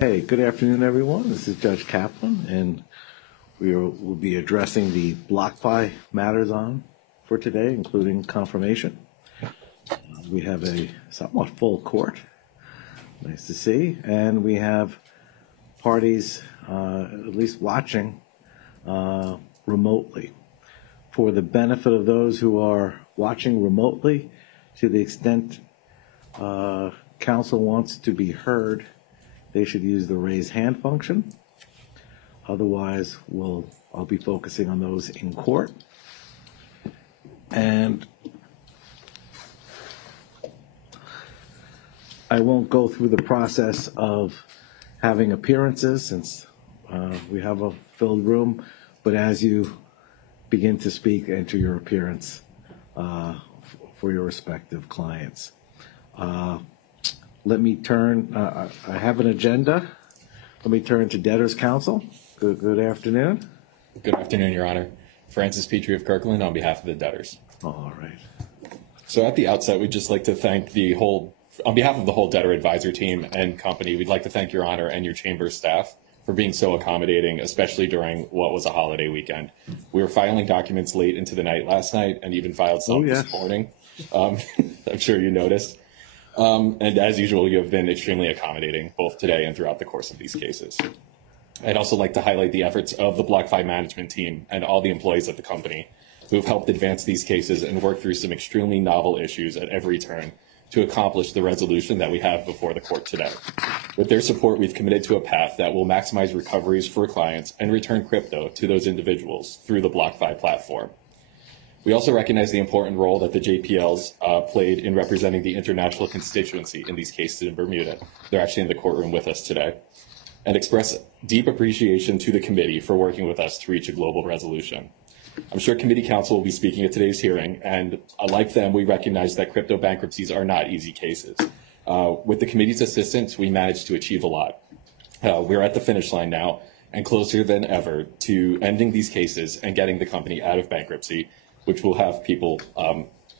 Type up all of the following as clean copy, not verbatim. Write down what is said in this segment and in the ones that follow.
Hey, good afternoon, everyone. This is Judge Kaplan, and will be addressing the BlockFi matters on for today, including confirmation. We have a somewhat full court, nice to see, and we have parties at least watching remotely. For the benefit of those who are watching remotely, to the extent counsel wants to be heard, they should use the raise hand function. Otherwise, I'll be focusing on those in court. And I won't go through the process of having appearances since we have a filled room, but as you begin to speak, enter your appearance for your respective clients. Let me turn, I have an agenda. Let me turn to Debtors Counsel. Good afternoon. Good afternoon, Your Honor. Francis Petrie of Kirkland on behalf of the debtors. All right. So at the outset, we'd just like to thank on behalf of the whole debtor advisor team and company, we'd like to thank Your Honor and your chamber staff for being so accommodating, especially during what was a holiday weekend. We were filing documents late into the night last night and even filed some this morning. I'm sure you noticed. And as usual, you have been extremely accommodating both today and throughout the course of these cases. I'd also like to highlight the efforts of the BlockFi management team and all the employees of the company who have helped advance these cases and work through some extremely novel issues at every turn to accomplish the resolution that we have before the court today. With their support, we've committed to a path that will maximize recoveries for clients and return crypto to those individuals through the BlockFi platform. We also recognize the important role that the JPLs played in representing the international constituency in these cases in Bermuda. They're actually in the courtroom with us today. And express deep appreciation to the committee for working with us to reach a global resolution. I'm sure committee counsel will be speaking at today's hearing, and like them, we recognize that crypto bankruptcies are not easy cases. With the committee's assistance, we managed to achieve a lot. We're at the finish line now and closer than ever to ending these cases and getting the company out of bankruptcy, which will have people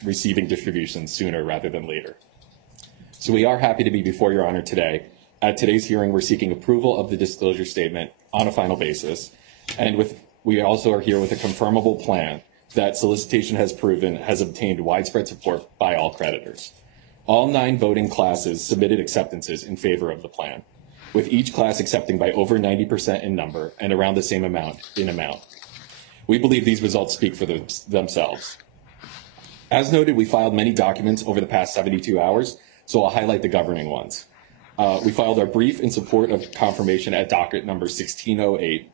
receiving distributions sooner rather than later. So we are happy to be before Your Honor today. At today's hearing, we're seeking approval of the disclosure statement on a final basis. And we also are here with a confirmable plan that solicitation has proven has obtained widespread support by all creditors. All 9 voting classes submitted acceptances in favor of the plan, with each class accepting by over 90% in number and around the same amount in amount. We believe these results speak for themselves. As noted, we filed many documents over the past 72 hours, so I'll highlight the governing ones. We filed our brief in support of confirmation at docket number 1608.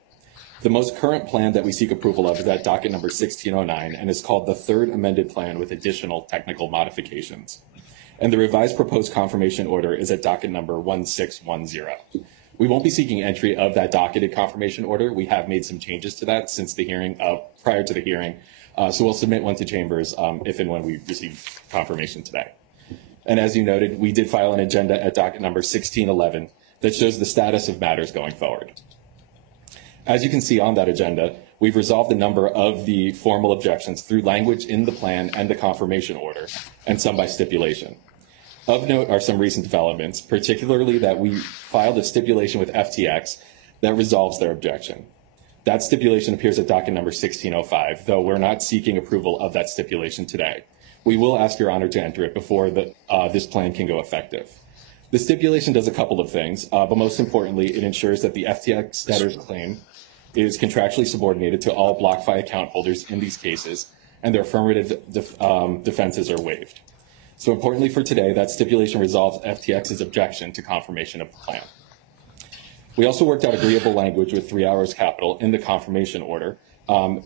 The most current plan that we seek approval of is at docket number 1609 and is called the third amended plan with additional technical modifications. And the revised proposed confirmation order is at docket number 1610. We won't be seeking entry of that docketed confirmation order. We have made some changes to that since the hearing, prior to the hearing. So we'll submit one to chambers if and when we receive confirmation today. And as you noted, we did file an agenda at docket number 1611 that shows the status of matters going forward. As you can see on that agenda, we've resolved a number of the formal objections through language in the plan and the confirmation order, and some by stipulation. Of note are some recent developments, particularly that we filed a stipulation with FTX that resolves their objection. That stipulation appears at docket number 1605, though we're not seeking approval of that stipulation today. We will ask Your Honor to enter it before this plan can go effective. The stipulation does a couple of things, but most importantly, it ensures that the FTX debtor's claim is contractually subordinated to all BlockFi account holders in these cases, and their affirmative defenses are waived. So importantly for today, that stipulation resolves FTX's objection to confirmation of the plan. We also worked out agreeable language with 3 Hours Capital in the confirmation order,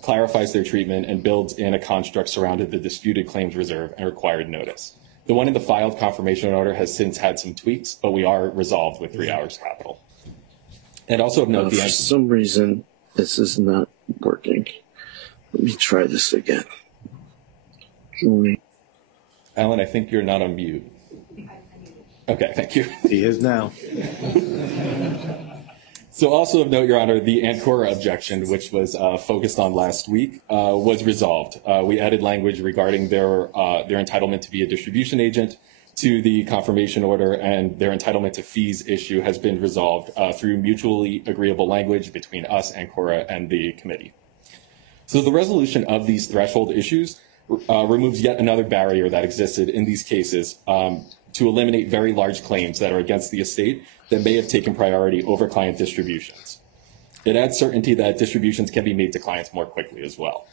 clarifies their treatment, and builds in a construct surrounding the disputed claims reserve and required notice. The one in the filed confirmation order has since had some tweaks, but we are resolved with 3 Hours Capital. And also of note, for some reason, this is not working. Let me try this again. Alan, I think you're not on mute. Okay, thank you. He is now. So also of note, Your Honor, the Ancora objection, which was focused on last week, was resolved. We added language regarding their entitlement to be a distribution agent to the confirmation order and their entitlement to fees issue has been resolved through mutually agreeable language between us and Cora and the committee. So the resolution of these threshold issues removes yet another barrier that existed in these cases to eliminate very large claims that are against the estate that may have taken priority over client distributions. It adds certainty that distributions can be made to clients more quickly as well.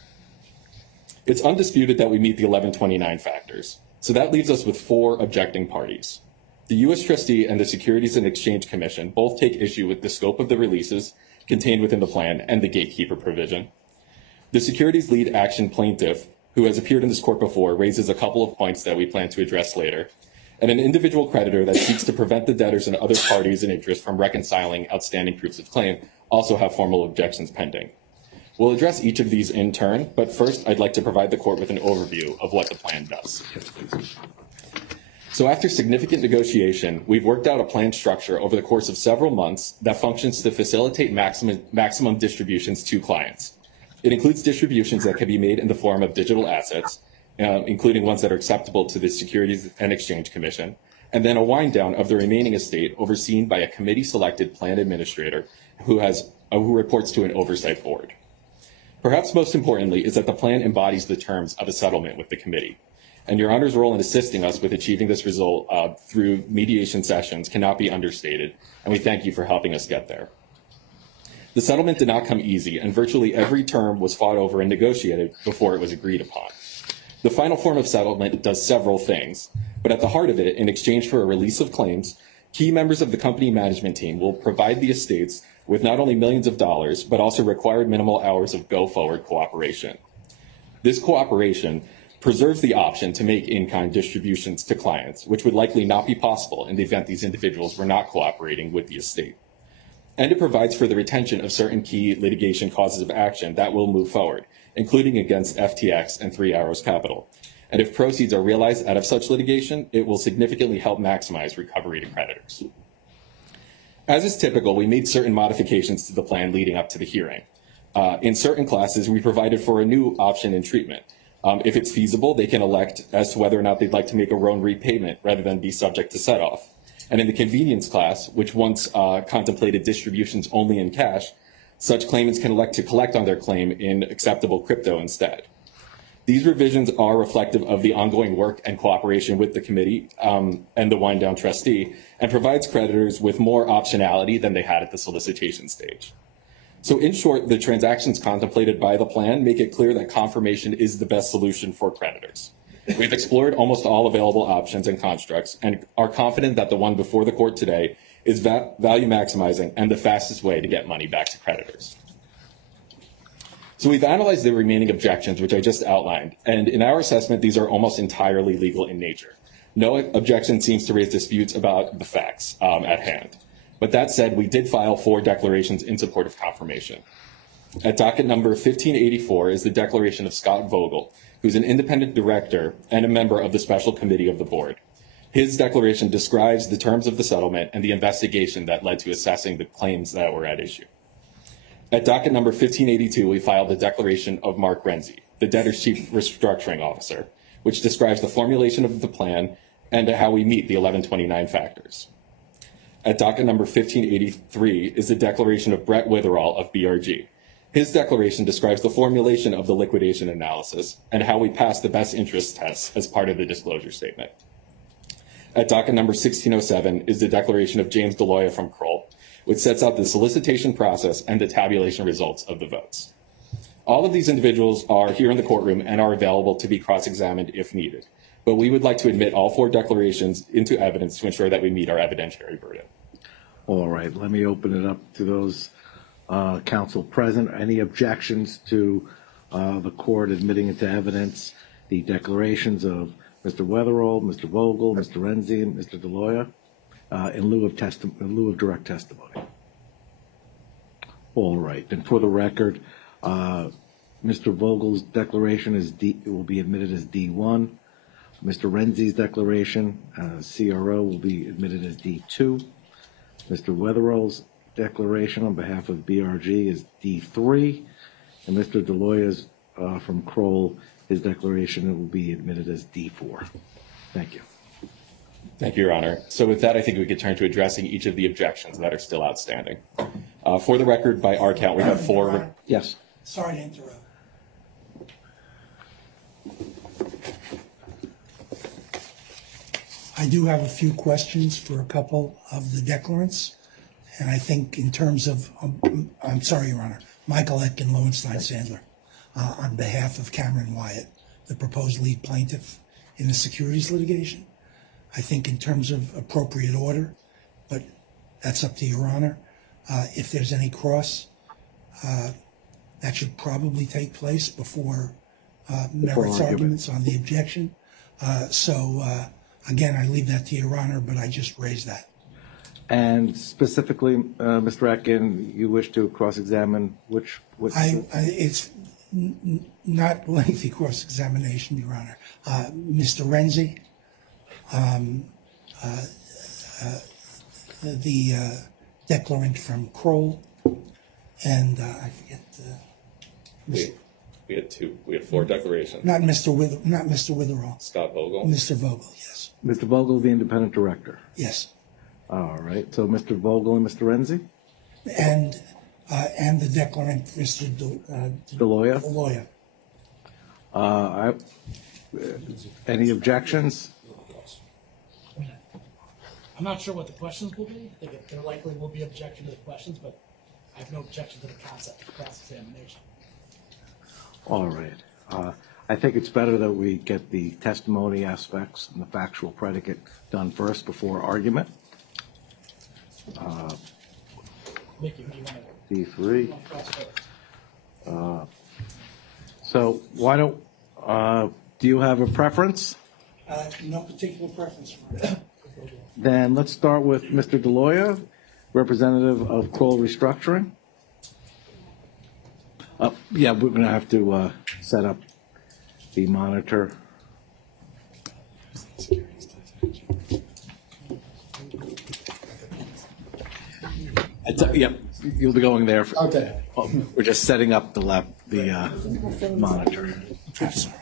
It's undisputed that we meet the 1129 factors. So that leaves us with 4 objecting parties. The U.S. trustee and the Securities and Exchange Commission both take issue with the scope of the releases contained within the plan and the gatekeeper provision. The securities lead action plaintiff, who has appeared in this court before, raises a couple of points that we plan to address later. And an individual creditor that seeks to prevent the debtors and other parties in interest from reconciling outstanding proofs of claim also have formal objections pending. We'll address each of these in turn, but first I'd like to provide the court with an overview of what the plan does. So after significant negotiation, we've worked out a plan structure over the course of several months that functions to facilitate maximum distributions to clients. It includes distributions that can be made in the form of digital assets, including ones that are acceptable to the Securities and Exchange Commission, and then a wind down of the remaining estate overseen by a committee-selected plan administrator who reports to an oversight board. Perhaps most importantly is that the plan embodies the terms of a settlement with the committee. And Your Honor's role in assisting us with achieving this result through mediation sessions cannot be understated, and we thank you for helping us get there. The settlement did not come easy, and virtually every term was fought over and negotiated before it was agreed upon. The final form of settlement does several things, but at the heart of it, in exchange for a release of claims, key members of the company management team will provide the estates with not only millions of dollars, but also required minimal hours of go-forward cooperation. This cooperation preserves the option to make in-kind distributions to clients, which would likely not be possible in the event these individuals were not cooperating with the estate. And it provides for the retention of certain key litigation causes of action that will move forward, including against FTX and 3 Arrows Capital. And if proceeds are realized out of such litigation, it will significantly help maximize recovery to creditors. As is typical, we made certain modifications to the plan leading up to the hearing. In certain classes, we provided for a new option in treatment. If it's feasible, they can elect as to whether or not they'd like to make a loan repayment rather than be subject to set-off. And in the convenience class, which once contemplated distributions only in cash, such claimants can elect to collect on their claim in acceptable crypto instead. These revisions are reflective of the ongoing work and cooperation with the committee and the wind-down trustee, and provides creditors with more optionality than they had at the solicitation stage. So in short, the transactions contemplated by the plan make it clear that confirmation is the best solution for creditors. We've explored almost all available options and constructs and are confident that the one before the court today is value maximizing and the fastest way to get money back to creditors. So we've analyzed the remaining objections, which I just outlined, and in our assessment, these are almost entirely legal in nature. No objection seems to raise disputes about the facts at hand. But that said, we did file 4 declarations in support of confirmation. At docket number 1584 is the declaration of Scott Vogel, who's an independent director and a member of the special committee of the board. His declaration describes the terms of the settlement and the investigation that led to assessing the claims that were at issue. At docket number 1582, we filed the declaration of Mark Renzi, the debtor's chief restructuring officer, which describes the formulation of the plan and how we meet the 1129 factors. At docket number 1583 is the declaration of Brett Witherall of BRG. His declaration describes the formulation of the liquidation analysis and how we pass the best interest tests as part of the disclosure statement. At docket number 1607 is the declaration of James Deloya from Kroll, which sets out the solicitation process and the tabulation results of the votes. All of these individuals are here in the courtroom and are available to be cross-examined if needed, but we would like to admit all 4 declarations into evidence to ensure that we meet our evidentiary burden. All right, let me open it up to those counsel present. Any objections to the court admitting into evidence the declarations of Mr. Wetherall, Mr. Vogel, Mr. Renzi, and Mr. Deloya in lieu of direct testimony? All right, and for the record, Mr. Vogel's declaration will be admitted as D1. Mr. Renzi's declaration, CRO, will be admitted as D2. Mr. Wetherall's declaration on behalf of BRG is D3, and Mr. Deloya's from Kroll, his declaration will be admitted as D4. Thank you. Thank you, Your Honor. So with that, I think we could turn to addressing each of the objections that are still outstanding. For the record, by our count, we have four. Yes. Sorry to interrupt. I do have a few questions for a couple of the declarants. And I think in terms of, I'm sorry, Your Honor, Michael Etkin, Lowenstein Sandler, on behalf of Cameron Wyatt, the proposed lead plaintiff in the securities litigation. I think in terms of appropriate order, but that's up to Your Honor. If there's any cross, that should probably take place before merits arguments on the objection. Again, I leave that to Your Honor, but I just raised that. And specifically, Mr. Atkin, you wish to cross-examine which? It's not lengthy cross-examination, Your Honor. Mr. Renzi, the declarant from Kroll, and I forget. We had two. We had four declarations. Not Mr. Witherall. Scott Vogel. Mr. Vogel, yes. Mr. Vogel, the independent director. Yes. All right. So Mr. Vogel and Mr. Renzi? And the declarant, Mr. DeLoya? Any objections? I'm not sure what the questions will be. I think there likely will be objection to the questions, but I have no objection to the concept of cross-examination. All right. I think it's better that we get the testimony aspects and the factual predicate done first before argument. Mickey, who do you want to? D3. So why don't, do you have a preference? No particular preference for it. Then let's start with Mr. DeLoya, representative of Kroll Restructuring. Yeah, we're going to have to set up the monitor. Yep, you'll be going there. Okay. We're just setting up the monitor. I'm sorry.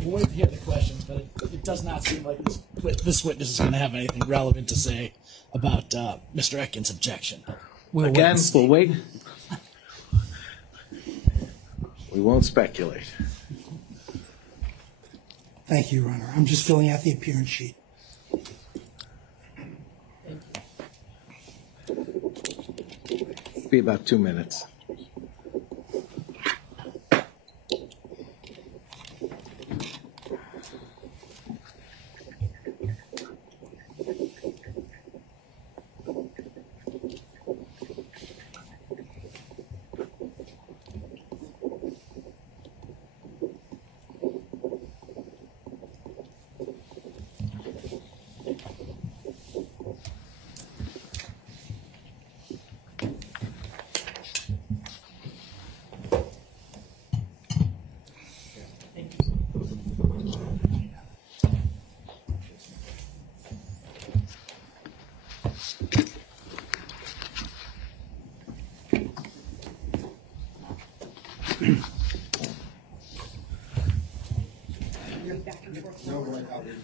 We'll wait to hear the questions, but it does not seem like this witness is going to have anything relevant to say about Mr. Etkin's objection. We'll wait. We won't speculate. Thank you, Your Honor. I'm just filling out the appearance sheet. Be about 2 minutes.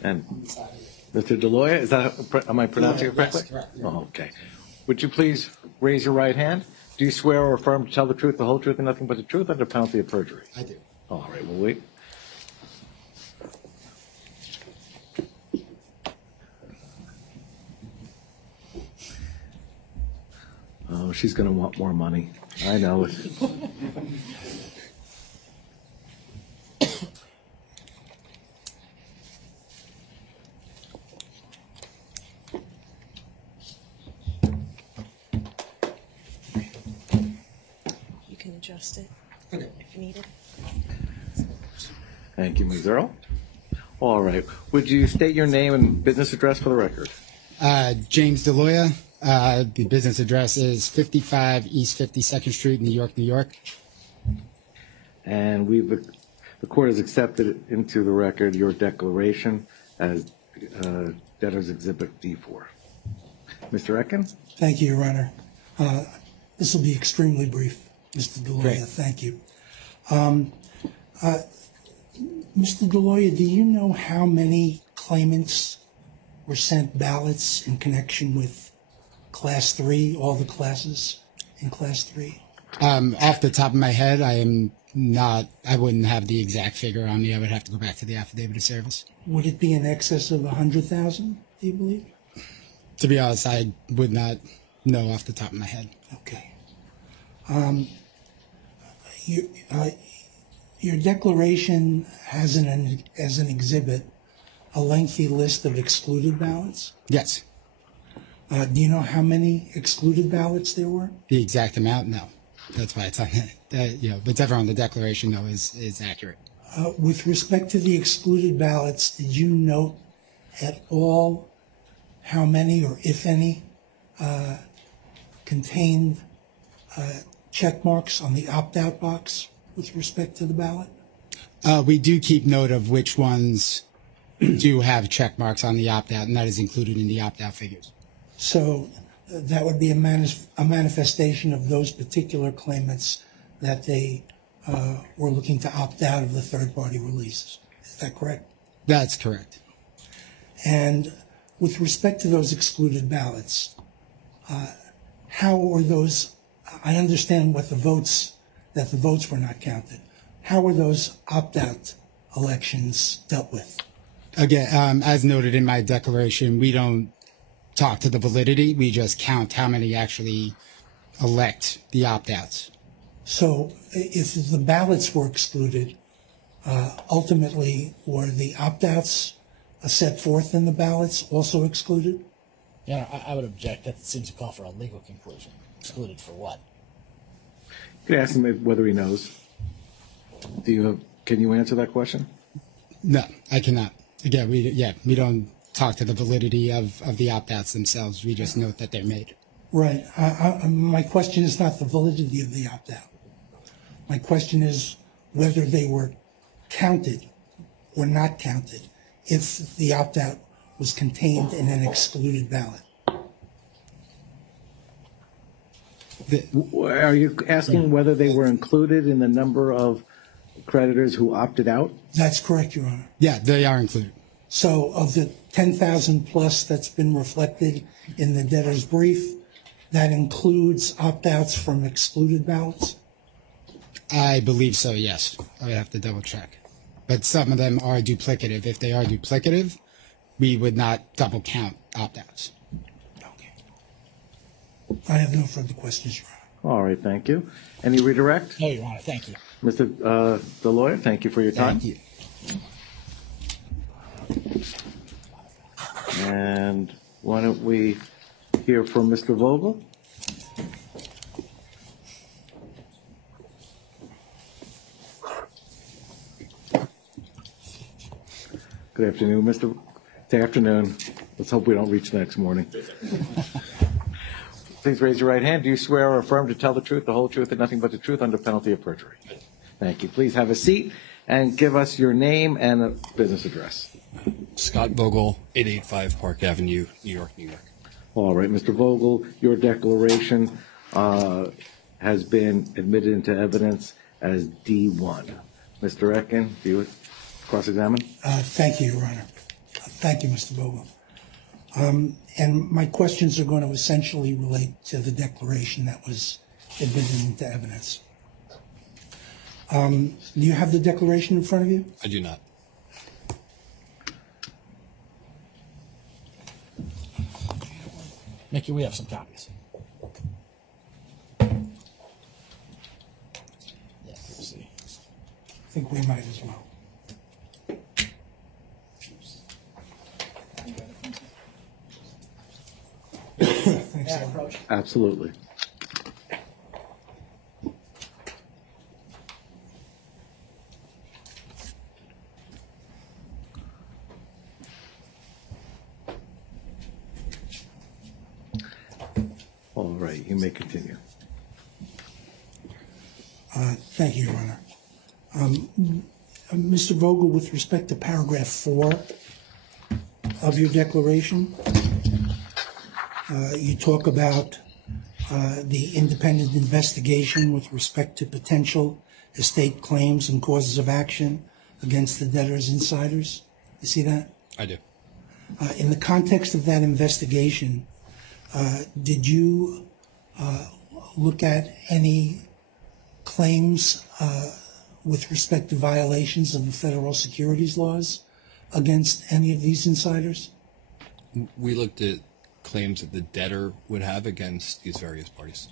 And Mr. DeLoya, is that, am I pronouncing it correctly? Yes, correct. Yeah. Oh, okay. Would you please raise your right hand? Do you swear or affirm to tell the truth, the whole truth, and nothing but the truth under penalty of perjury? I do. All right, we'll wait. Oh, she's going to want more money. I know it. You can adjust it Okay. if needed. Thank you, Ms. Earl. All right. Would you state your name and business address for the record? James DeLoya. The business address is 55 East 52nd Street, New York, New York. And the court has accepted into the record your declaration as Debtor's Exhibit D4. Mr. Etkin? Thank you, Your Honor. This will be extremely brief, Mr. Deloya. Great. Thank you. Mr. Deloya, do you know how many claimants were sent ballots in connection with Class 3, all the classes in Class 3? Off the top of my head, I wouldn't have the exact figure on me. I would have to go back to the affidavit of service. Would it be in excess of 100,000, do you believe? To be honest, I would not know off the top of my head. Okay. Your declaration has as an exhibit a lengthy list of excluded ballots. Yes. Do you know how many excluded ballots there were? The exact amount? No. That's why it's on whatever on the declaration, though, is accurate. With respect to the excluded ballots, did you note at all how many, or if any, contained check marks on the opt-out box with respect to the ballot? We do keep note of which ones do have check marks on the opt-out, and that is included in the opt-out figures. So that would be a manifestation of those particular claimants that they were looking to opt out of the third-party releases. Is that correct? That's correct. And with respect to those excluded ballots, how were those? I understand that the votes were not counted. How were those opt-out elections dealt with? Again, as noted in my declaration, we don't talk to the validity. We just count how many actually elect the opt-outs. So if the ballots were excluded, ultimately were the opt-outs set forth in the ballots also excluded? Yeah, I would object. That seems to call for a legal conclusion. Excluded for what? You can ask him whether he knows. Can you answer that question? No, I cannot. Again, we don't talk to the validity of the opt-outs themselves. We just note that they're made. Right. My question is not the validity of the opt-out. My question is whether they were counted or not counted if the opt-out was contained in an excluded ballot. Are you asking whether they were included in the number of creditors who opted out? That's correct, Your Honor. Yeah, they are included. So of the 10,000 plus that's been reflected in the debtor's brief, that includes opt-outs from excluded ballots? I believe so, yes. I would have to double check. But some of them are duplicative. If they are duplicative, we would not double count opt-outs. Okay. I have no further questions, Your Honor. All right, thank you. Any redirect? No, Your Honor. Thank you. Mr. Deloya, thank you for your time. Thank you. And why don't we hear from Mr. Vogel? Good afternoon, Mr. Good afternoon. Let's hope we don't reach the next morning. Please raise your right hand. Do you swear or affirm to tell the truth, the whole truth, and nothing but the truth under penalty of perjury? Thank you. Please have a seat and give us your name and a business address. Scott Vogel, 885 Park Avenue, New York, New York. All right, Mr. Vogel, your declaration has been admitted into evidence as D1. Mr. Etkin, do you cross-examine? Thank you, Your Honor. Thank you, Mr. Vogel. And my questions are going to essentially relate to the declaration that was admitted into evidence. Do you have the declaration in front of you? I do not. Mickey, we have some copies. Yeah, we'll see. I think we might as well. Thanks, Alan. Absolutely. All right, you may continue. Thank you, Your Honor. Mr. Vogel, with respect to paragraph 4 of your declaration, you talk about the independent investigation with respect to potential estate claims and causes of action against the debtor's insiders? You see that? I do. In the context of that investigation, did you look at any claims with respect to violations of the federal securities laws against any of these insiders? We looked at claims that the debtor would have against these various parties.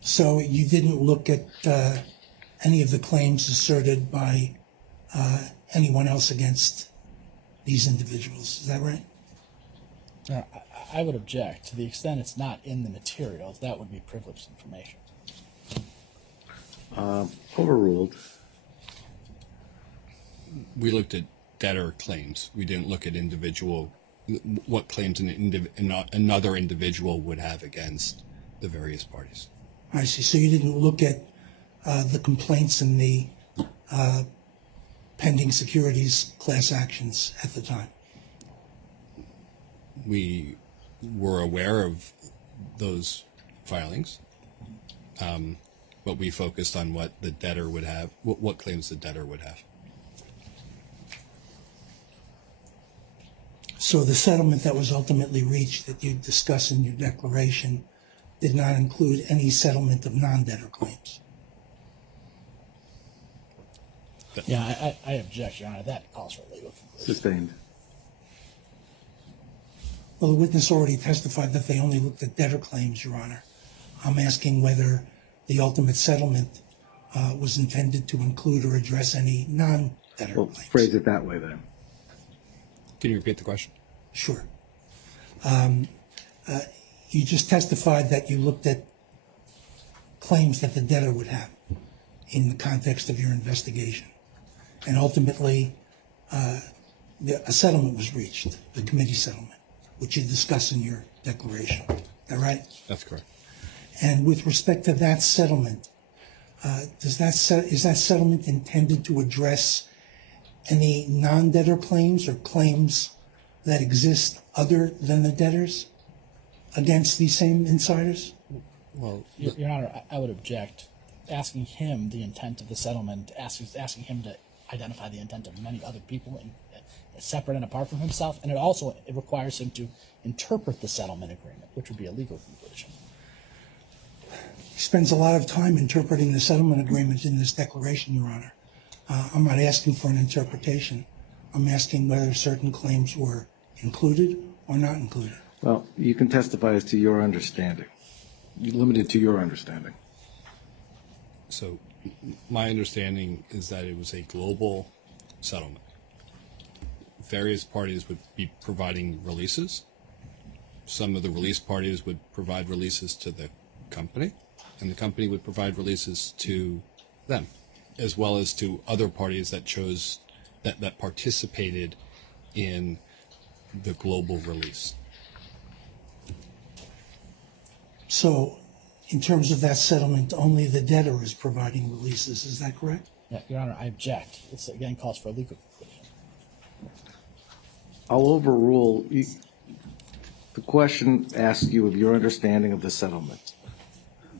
So you didn't look at any of the claims asserted by anyone else against these individuals, is that right? I would object. To the extent it's not in the materials, that would be privileged information. Overruled. We looked at debtor claims. We didn't look at what claims another individual would have against the various parties. I see. So you didn't look at the complaints and the pending securities class actions at the time? We were aware of those filings, but we focused on what the debtor would have, what claims the debtor would have. So the settlement that was ultimately reached that you discuss in your declaration did not include any settlement of non-debtor claims? Yeah, I object, Your Honor. That calls for a legal conclusion. Sustained. Well, the witness already testified that they only looked at debtor claims, Your Honor. I'm asking whether the ultimate settlement was intended to include or address any non-debtor Well, claims. phrase it that way then. Can you repeat the question? Sure. You just testified that you looked at claims that the debtor would have in the context of your investigation. And ultimately, a settlement was reached, the committee settlement, which you discuss in your declaration. Is that right? That's correct. And with respect to that settlement, is that settlement intended to address any non-debtor claims or claims that exist other than the debtors against these same insiders? Well, Your Honor, I would object. Asking him the intent of the settlement, asking him to identify the intent of many other people separate and apart from himself, and it requires him to interpret the settlement agreement, which would be a legal conclusion. He spends a lot of time interpreting the settlement agreement in this declaration, Your Honor. I'm not asking for an interpretation. I'm asking whether certain claims were included or not included. Well, you can testify as to your understanding. You're limited to your understanding. so my understanding is that it was a global settlement. Various parties would be providing releases. Some of the release parties would provide releases to the company, and the company would provide releases to them, as well as to other parties that chose that participated in the global release. So, in terms of that settlement, only the debtor is providing releases. Is that correct? Yeah, Your Honor, I object. This again calls for a legal conclusion. I'll overrule. The question asks you of your understanding of the settlement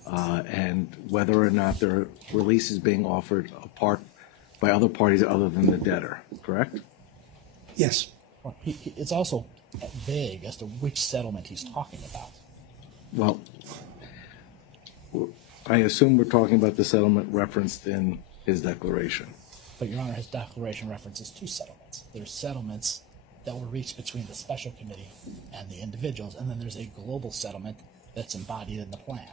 and whether or not there are releases being offered apart by other parties other than the debtor, correct? Yes. Well, it's also vague as to which settlement he's talking about. Well, I assume we're talking about the settlement referenced in his declaration. But, Your Honor, his declaration references two settlements. There's settlements that were reached between the special committee and the individuals, and then there's a global settlement that's embodied in the plan.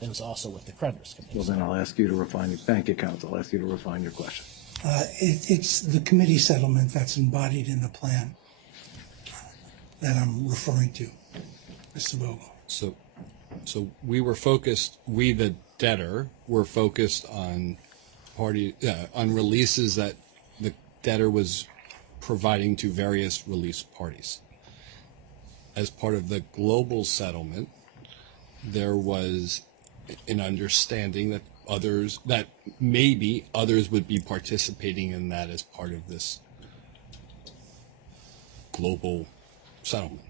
That was also with the creditors committee. Well, then I'll ask you to refine your, thank you, counsel. I'll ask you to refine your question. It's the committee settlement that's embodied in the plan that I'm referring to, Mr. Vogel. So we the debtor, were focused on on releases that the debtor was providing to various release parties. As part of the global settlement, there was an understanding that maybe others would be participating in that as part of this global settlement.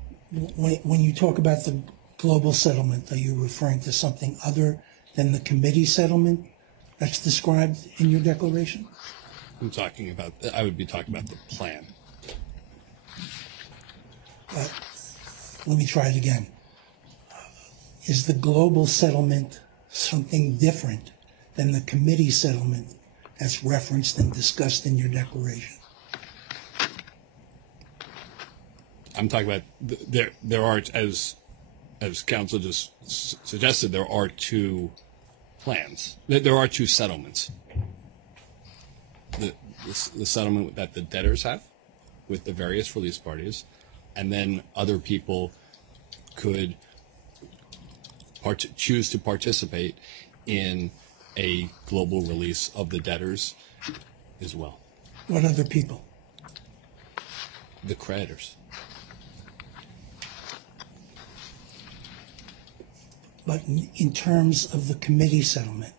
When you talk about the global settlement, are you referring to something other than the committee settlement that's described in your declaration? I would be talking about the plan. Let me try it again. Is the global settlement something different than the committee settlement that's referenced and discussed in your declaration? I'm talking about there are, as counsel just suggested, there are two plans. There are two settlements. The settlement that the debtors have with the various release parties, and then other people could choose to participate in a global release of the debtors as well. What other people? The creditors. But in terms of the committee settlement,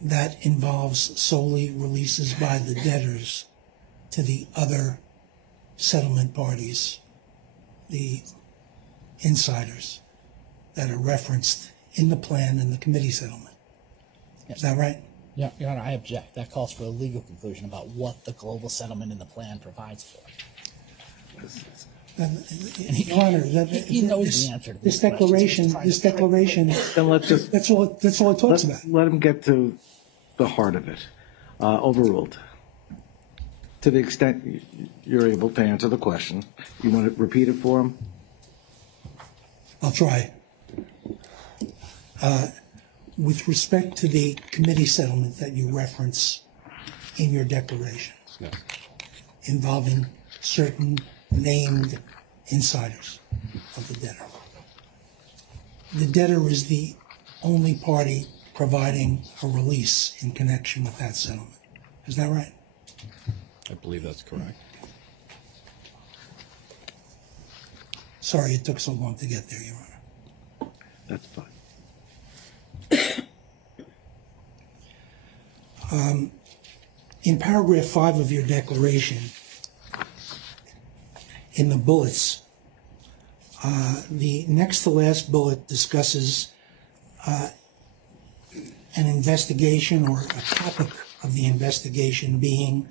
that involves solely releases by the debtors to the other settlement parties, the insiders that are referenced in the plan and the committee settlement. Is that right? Yeah, Your Honor, I object. That calls for a legal conclusion about what the global settlement in the plan provides for. Your Honor, He knows the answer to this these questions. declaration, Then let's just that's all it talks about. let him get to the heart of it. Overruled. To the extent you're able to answer the question, you want to repeat it for him? I'll try. With respect to the committee settlement that you reference in your declaration, No. involving certain named insiders of the debtor. The debtor is the only party providing a release in connection with that settlement. Is that right? I believe that's correct. Sorry it took so long to get there, Your Honor. That's fine. In paragraph 5 of your declaration, in the bullets, the next to last bullet discusses an investigation, or a topic of the investigation being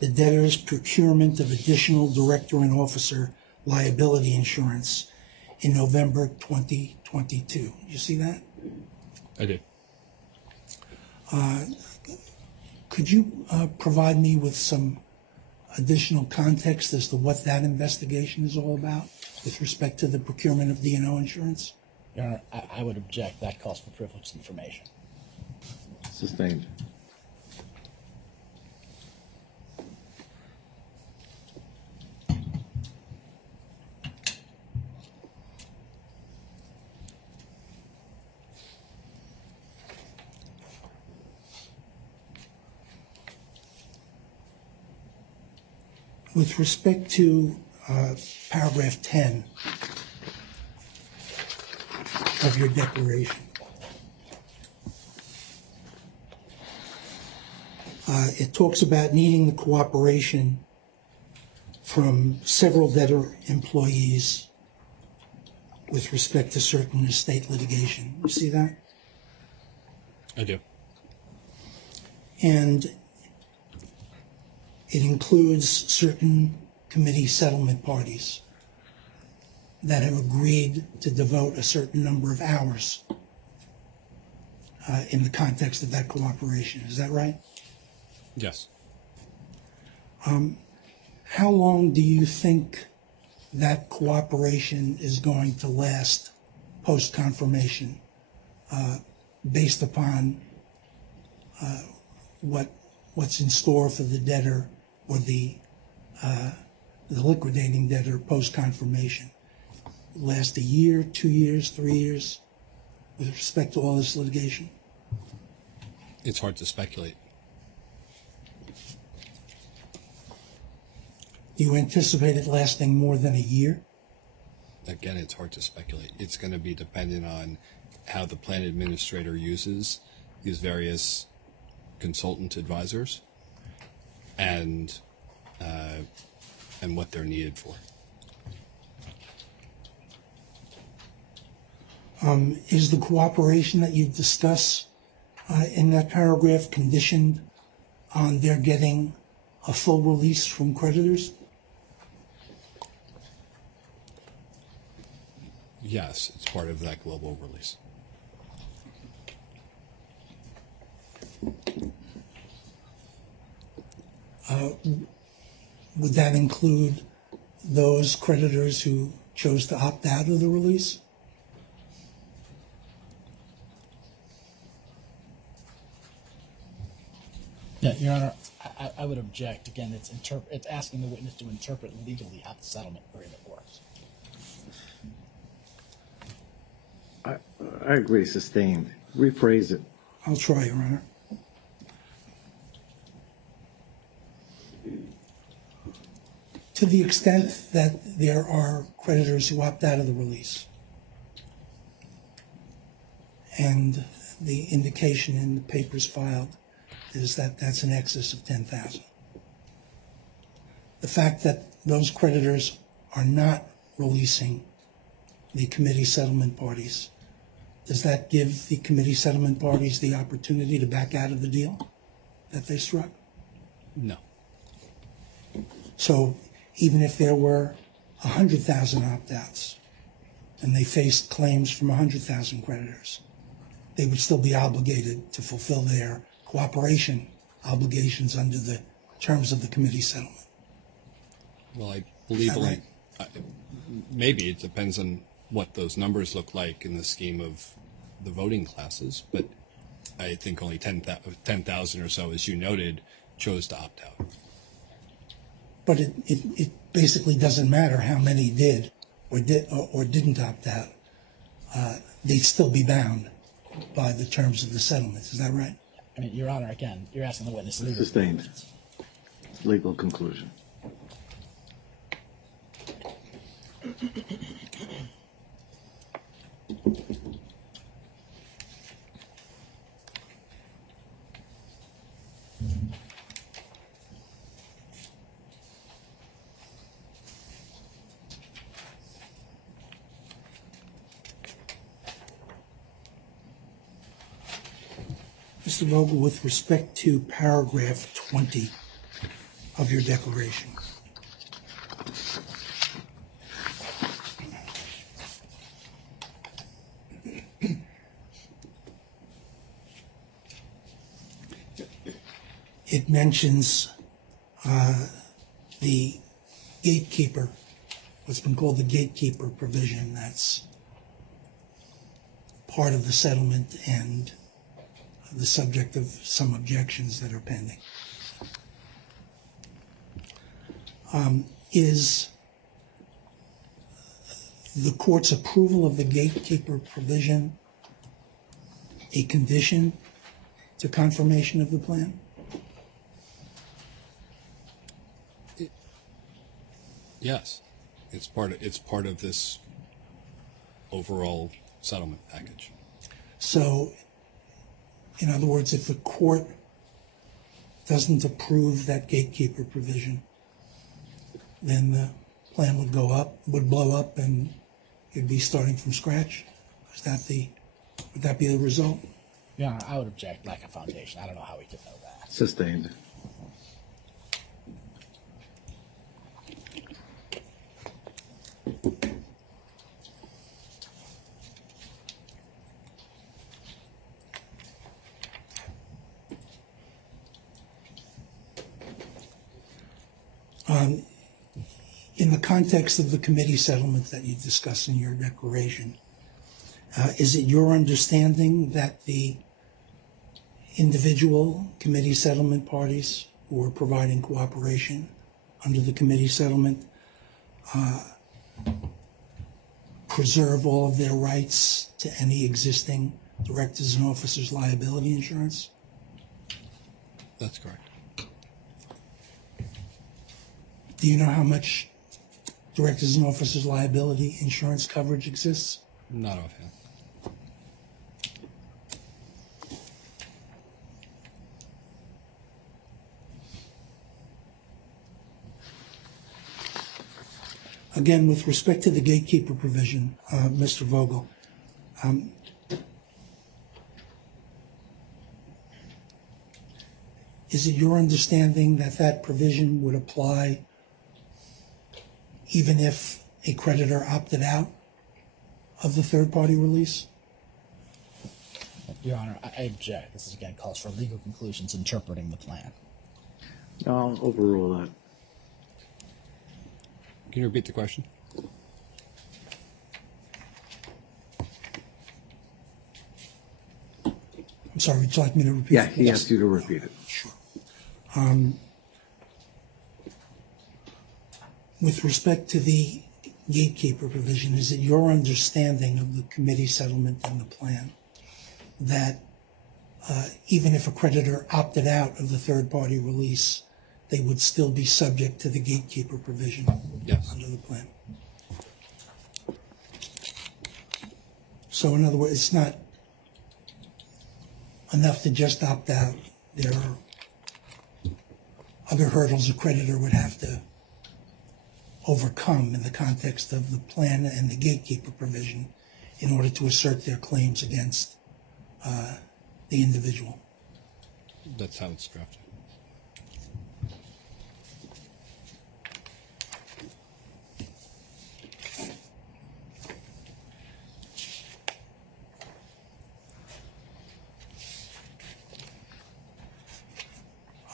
the debtor's procurement of additional director and officer liability insurance in November 2022. You see that? I did. Could you provide me with some additional context as to what that investigation is all about with respect to the procurement of D&O insurance? Your Honor, I would object. That calls for privileged information. Sustained. With respect to paragraph 10 of your declaration, it talks about needing the cooperation from several debtor employees with respect to certain estate litigation. You see that? I do. And it includes certain committee settlement parties that have agreed to devote a certain number of hours in the context of that cooperation. Is that right? Yes. How long do you think that cooperation is going to last post-confirmation, based upon what's in store for the debtor or the liquidating debtor post-confirmation? Last a year, 2 years, 3 years, with respect to all this litigation? It's hard to speculate. Do you anticipate it lasting more than a year? Again, it's hard to speculate. It's going to be dependent on how the plan administrator uses these various consultant advisors and what they're needed for. Is the cooperation that you discuss in that paragraph conditioned on their getting a full release from creditors? Yes, it's part of that global release. Would that include those creditors who chose to opt out of the release? Yeah, Your Honor, I would object. Again, it's asking the witness to interpret legally how the settlement agreement works. I agree, sustained. Rephrase it. I'll try, Your Honor. To the extent that there are creditors who opt out of the release, and the indication in the papers filed is that that's in excess of $10,000. The fact that those creditors are not releasing the committee settlement parties, does that give the committee settlement parties the opportunity to back out of the deal that they struck? No. So even if there were 100,000 opt-outs and they faced claims from 100,000 creditors, they would still be obligated to fulfill their cooperation obligations under the terms of the committee settlement. Well, I believe Is that right? Maybe it depends on what those numbers look like in the scheme of the voting classes, but I think only 10,000 or so, as you noted, chose to opt out. But it basically doesn't matter how many did or didn't opt out. They'd still be bound by the terms of the settlement. Is that right? I mean, Your Honor, again, you're asking the witness legally. Sustained. Legal conclusion. Mr. Vogel, with respect to paragraph 20 of your declaration, it mentions the gatekeeper, what's been called the gatekeeper provision. That's part of the settlement and the subject of some objections that are pending. Is the court's approval of the gatekeeper provision a condition to confirmation of the plan? Yes, it's part of this overall settlement package. So, in other words, if the court doesn't approve that gatekeeper provision, then the plan would blow up, and you'd be starting from scratch. Would that be the result? Your Honor, I would object. Lack of foundation. I don't know how we could know that. Sustained. In the context of the committee settlement that you discussed in your declaration, is it your understanding that the individual committee settlement parties who are providing cooperation under the committee settlement preserve all of their rights to any existing directors and officers liability insurance? That's correct. Do you know how much directors and officers liability insurance coverage exists? Not offhand. Again, with respect to the gatekeeper provision, Mr. Vogel, Is it your understanding that that provision would apply even if a creditor opted out of the third-party release? Your Honor, I object. This is again calls for legal conclusions interpreting the plan. I'll overrule that. Can you repeat the question? I'm sorry, would you like me to repeat? Yeah, he asked you to repeat it. Sure. With respect to the gatekeeper provision, is it your understanding of the committee settlement and the plan that even if a creditor opted out of the third-party release, they would still be subject to the gatekeeper provision Yes. under the plan? So in other words, it's not enough to just opt out. There are other hurdles a creditor would have to overcome in the context of the plan and the gatekeeper provision in order to assert their claims against the individual. That's how it's drafted.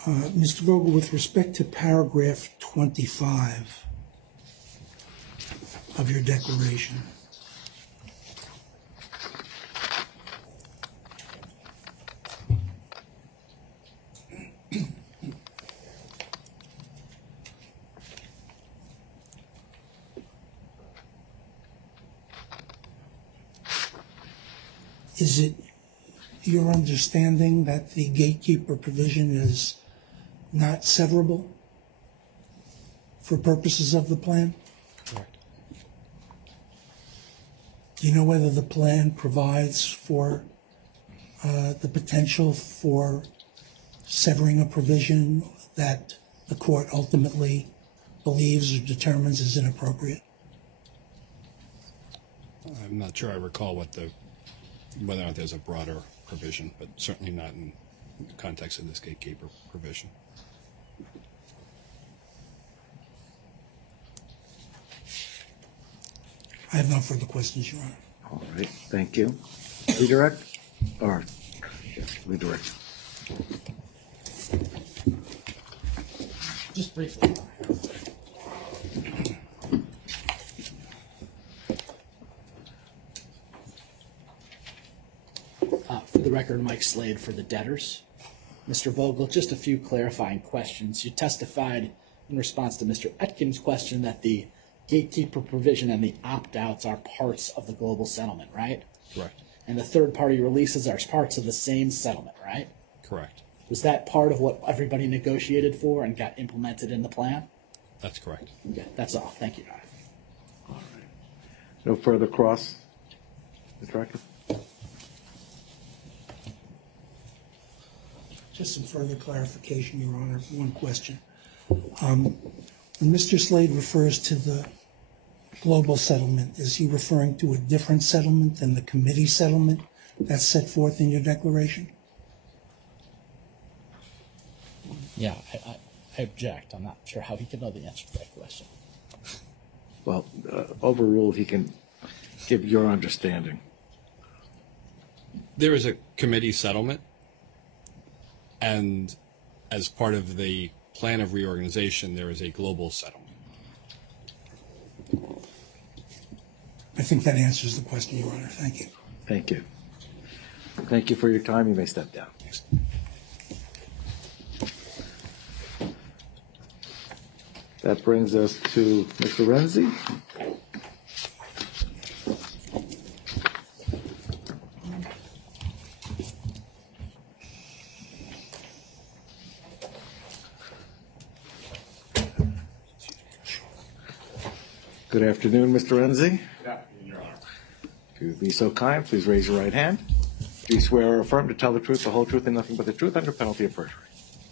Mr. Vogel, with respect to paragraph 25 of your declaration, is it your understanding that the gatekeeper provision is not severable for purposes of the plan? Correct. Do you know whether the plan provides for the potential for severing a provision that the court ultimately believes or determines is inappropriate? I'm not sure I recall whether or not there's a broader provision, but certainly not in the context of this gatekeeper provision. I have no further questions, Your Honor. All right, thank you. Redirect? Or, yes, redirect. Just briefly. For the record, Mike Slade for the debtors. Mr. Vogel, just a few clarifying questions. You testified in response to Mr. Etkin's question that the gatekeeper provision and the opt-outs are parts of the global settlement, right? Correct. And the third-party releases are parts of the same settlement, right? Correct. Was that part of what everybody negotiated for and got implemented in the plan? That's correct. Okay, that's all. Thank you, Your Honor. All right. No further cross? Mr. Director? Just some further clarification, Your Honor. One question. When Mr. Slade refers to the global settlement, is he referring to a different settlement than the committee settlement that's set forth in your declaration? Yeah, I object. I'm not sure how he could know the answer to that question. Well, overruled, he can give your understanding. There is a committee settlement, and as part of the plan of reorganization, there is a global settlement. I think that answers the question, Your Honor. Thank you. Thank you. Thank you for your time. You may step down. Thanks. That brings us to Mr. Renzi. Good afternoon, Mr. Renzi. Good afternoon, Your Honor. If you would be so kind, please raise your right hand. Do you swear or affirm to tell the truth, the whole truth, and nothing but the truth under penalty of perjury?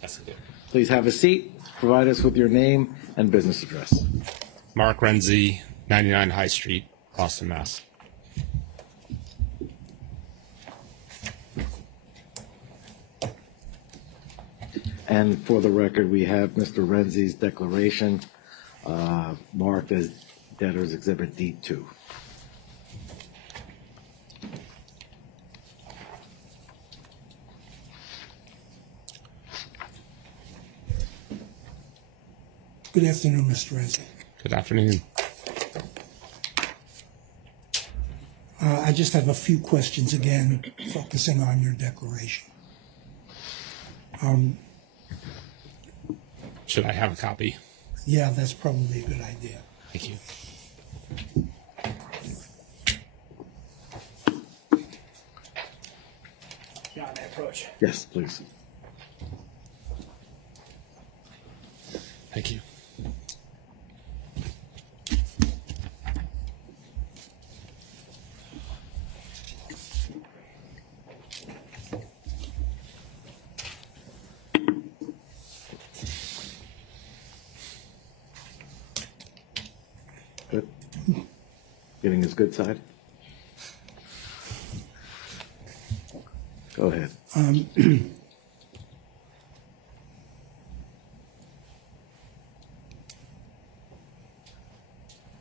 Yes, I do. Please have a seat. Provide us with your name and business address. Mark Renzi, 99 High Street, Boston, Mass. And for the record, we have Mr. Renzi's declaration marked as Debtor's Exhibit D2. Good afternoon, Mr. Renzi. Good afternoon. I just have a few questions again, focusing on your declaration. Should I have a copy? Yeah, that's probably a good idea. Thank you. John, may I approach? Yes, please. Thank you. Good. Getting his good side? Go ahead.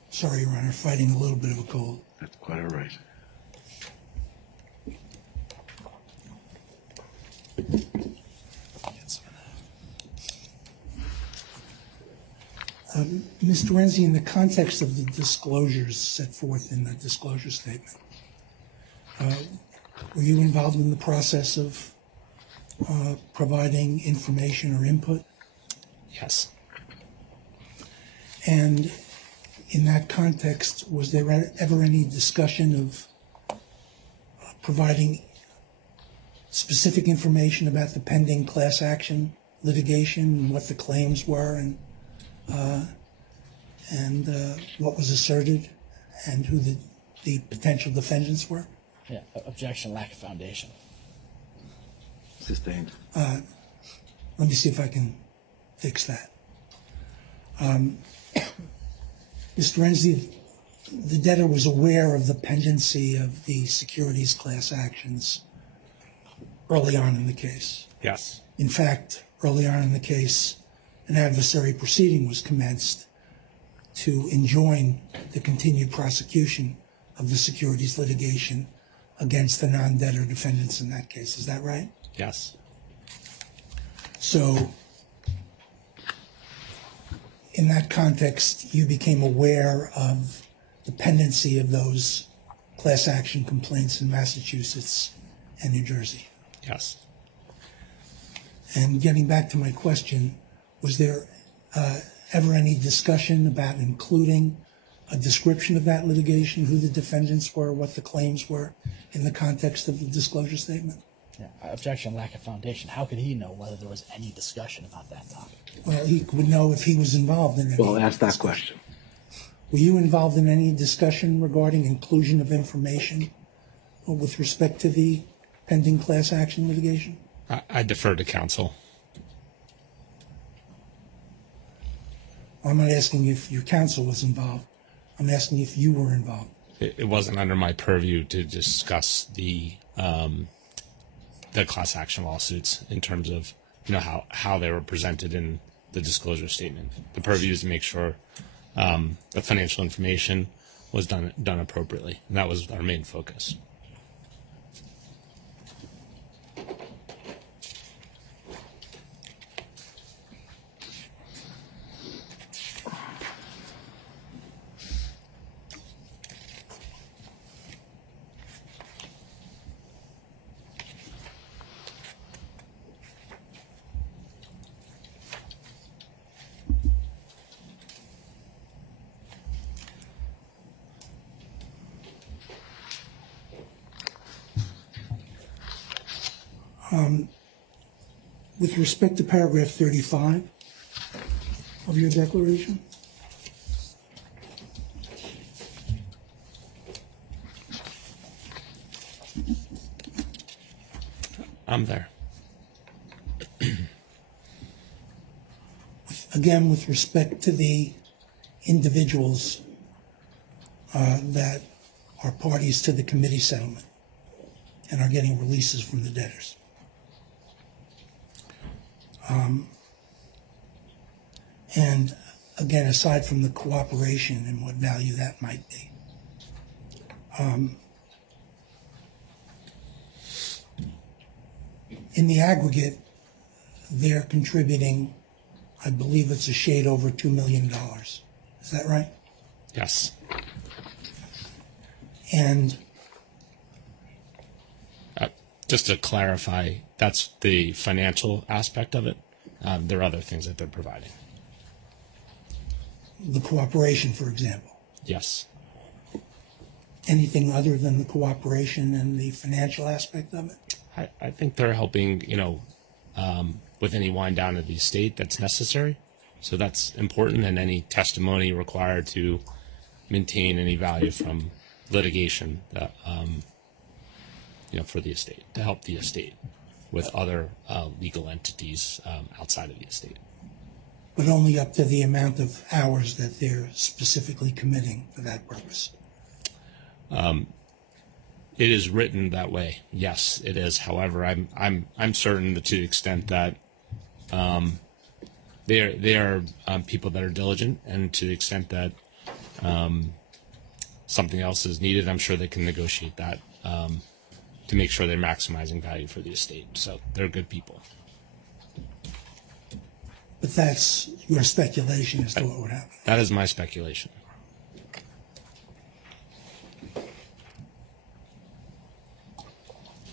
Sorry, Your Honor, fighting a little bit of a cold. That's quite all right. Mr. Renzi, in the context of the disclosures set forth in the disclosure statement, were you involved in the process of providing information or input? Yes. And in that context, was there ever any discussion of providing specific information about the pending class action litigation and what the claims were and what was asserted and who the potential defendants were? Yeah, objection, lack of foundation. Sustained. Let me see if I can fix that. Mr. Renzi, the debtor was aware of the pendency of the securities class actions early on in the case. Yes. In fact, early on in the case, an adversary proceeding was commenced to enjoin the continued prosecution of the securities litigation against the non-debtor defendants in that case. Is that right? Yes. So, in that context, you became aware of the pendency of those class action complaints in Massachusetts and New Jersey. Yes. And getting back to my question, was there ever any discussion about including a description of that litigation, who the defendants were, what the claims were, in the context of the disclosure statement? Yeah, objection, lack of foundation. How could he know whether there was any discussion about that topic? Well, he would know if he was involved in any. Well, ask that question. Were you involved in any discussion regarding inclusion of information with respect to the pending class action litigation? I defer to counsel. I'm not asking if your counsel was involved. I'm asking if you were involved. It wasn't under my purview to discuss the class action lawsuits in terms of how they were presented in the disclosure statement. The purview is to make sure the financial information was done appropriately, and that was our main focus. With respect to paragraph 35 of your declaration, I'm there. again, with respect to the individuals that are parties to the committee settlement and are getting releases from the debtors. And again, aside from the cooperation and what value that might be, in the aggregate, they're contributing, I believe it's a shade over $2 million. Is that right? Yes. And Just to clarify, that's the financial aspect of it. There are other things that they're providing. the cooperation, for example. Yes. Anything other than the cooperation and the financial aspect of it? I think they're helping, with any wind down of the estate that's necessary. So that's important, and any testimony required to maintain any value from litigation that, for the estate, to help the estate with other legal entities outside of the estate. But only up to the amount of hours that they're specifically committing for that purpose. It is written that way. Yes, it is. However, I'm certain that to the extent that they are people that are diligent, and to the extent that something else is needed, I'm sure they can negotiate that to make sure they're maximizing value for the estate. So they're good people. But that's your speculation as to what would happen. That is my speculation.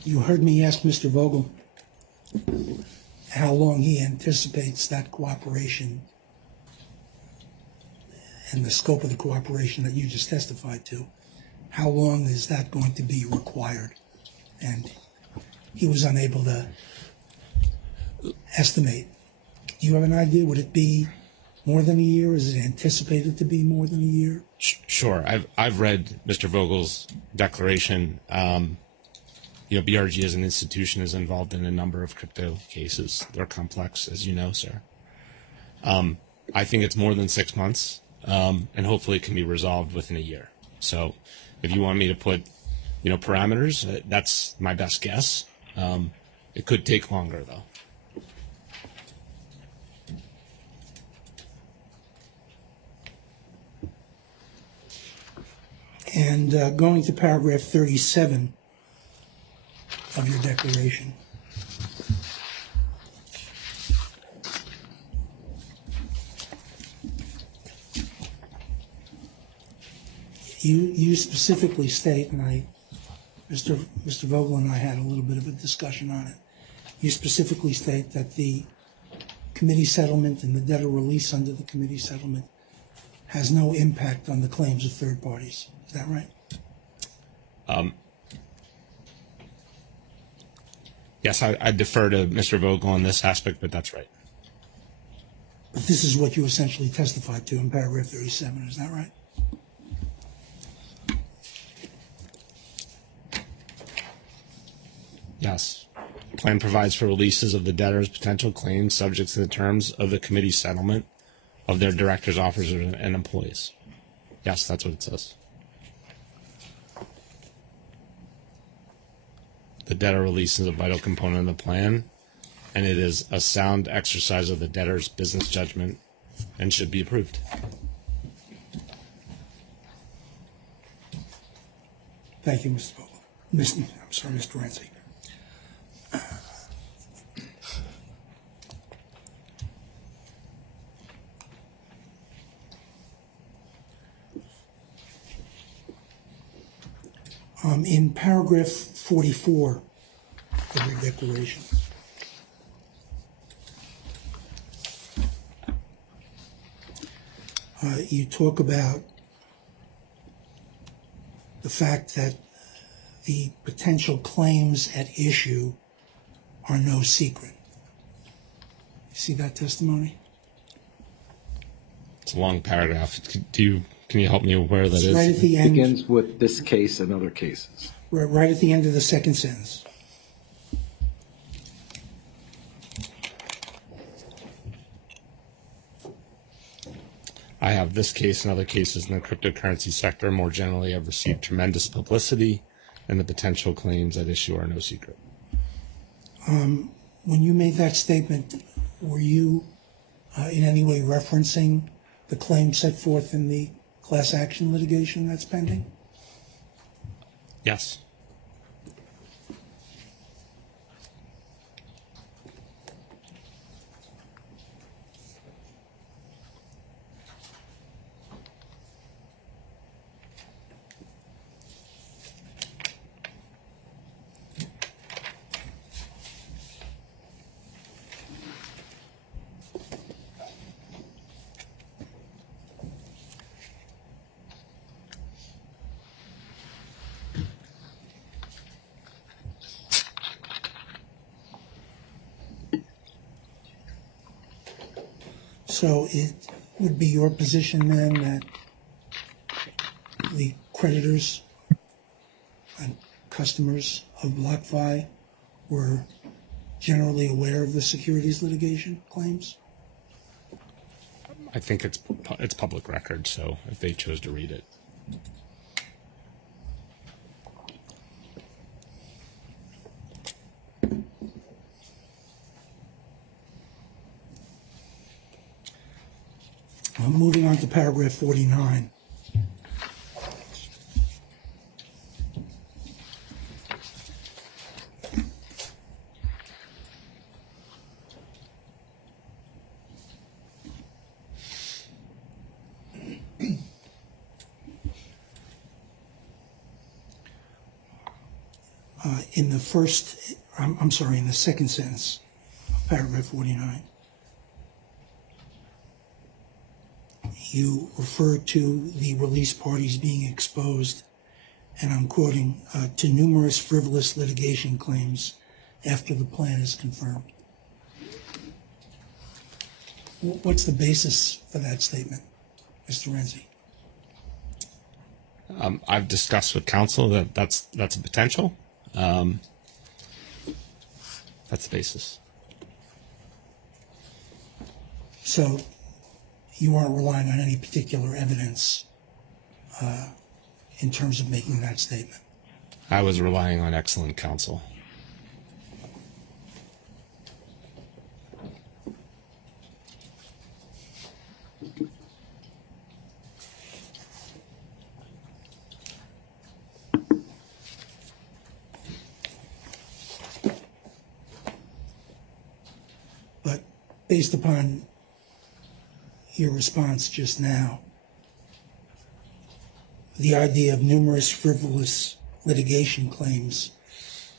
You heard me ask Mr. Vogel how long he anticipates that cooperation and the scope of the cooperation that you just testified to. How long is that going to be required? And he was unable to estimate. Do you have an idea? Would it be more than a year? Is it anticipated to be more than a year? Sure. I've read Mr. Vogel's declaration. BRG as an institution is involved in a number of crypto cases. They're complex, as you know, sir. I think it's more than 6 months, and hopefully it can be resolved within a year. So if you want me to put, parameters, that's my best guess. It could take longer, though. And going to paragraph 37 of your declaration. You specifically state, and Mr. Vogel and I had a little bit of a discussion on it. You specifically state that the committee settlement and the debtor release under the committee settlement has no impact on the claims of third parties. Is that right? Yes, I defer to Mr. Vogel on this aspect, but that's right. But this is what you essentially testified to in paragraph 37, is that right? Yes. The plan provides for releases of the debtor's potential claims subject to the terms of the committee settlement of their directors, officers, and employees. Yes, that's what it says. The debtor release is a vital component of the plan, and it is a sound exercise of the debtor's business judgment and should be approved. Thank you, Mr. Vogel. Mr. Rancy. In paragraph 44 of your declaration, you talk about the fact that the potential claims at issue are no secret. You see that testimony? It's a long paragraph. Can you help me where that is? Right at the end. Begins with this case and other cases. Right at the end of the second sentence. I have this case and other cases in the cryptocurrency sector more generally have received tremendous publicity, and the potential claims at issue are no secret. When you made that statement, were you in any way referencing the claim set forth in the class action litigation that's pending? Yes. So it would be your position then that the creditors and customers of BlockFi were generally aware of the securities litigation claims? I think it's public record, so if they chose to read it. Moving on to paragraph 49. In the first, I'm sorry, in the second sentence of paragraph 49, you refer to the release parties being exposed, and I'm quoting, to numerous frivolous litigation claims after the plan is confirmed. What's the basis for that statement, Mr. Renzi? I've discussed with counsel that that's a potential. That's the basis. So you aren't relying on any particular evidence in terms of making that statement? I was relying on excellent counsel. But based upon your response just now, the idea of numerous frivolous litigation claims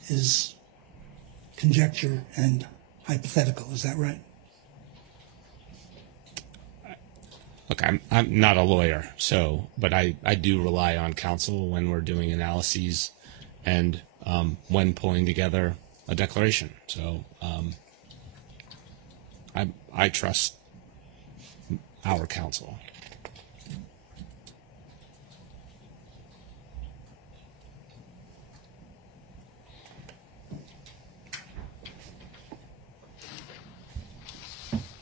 is conjecture and hypothetical. Is that right? Look, I'm not a lawyer, but I do rely on counsel when we're doing analyses and when pulling together a declaration. So I trust our counsel.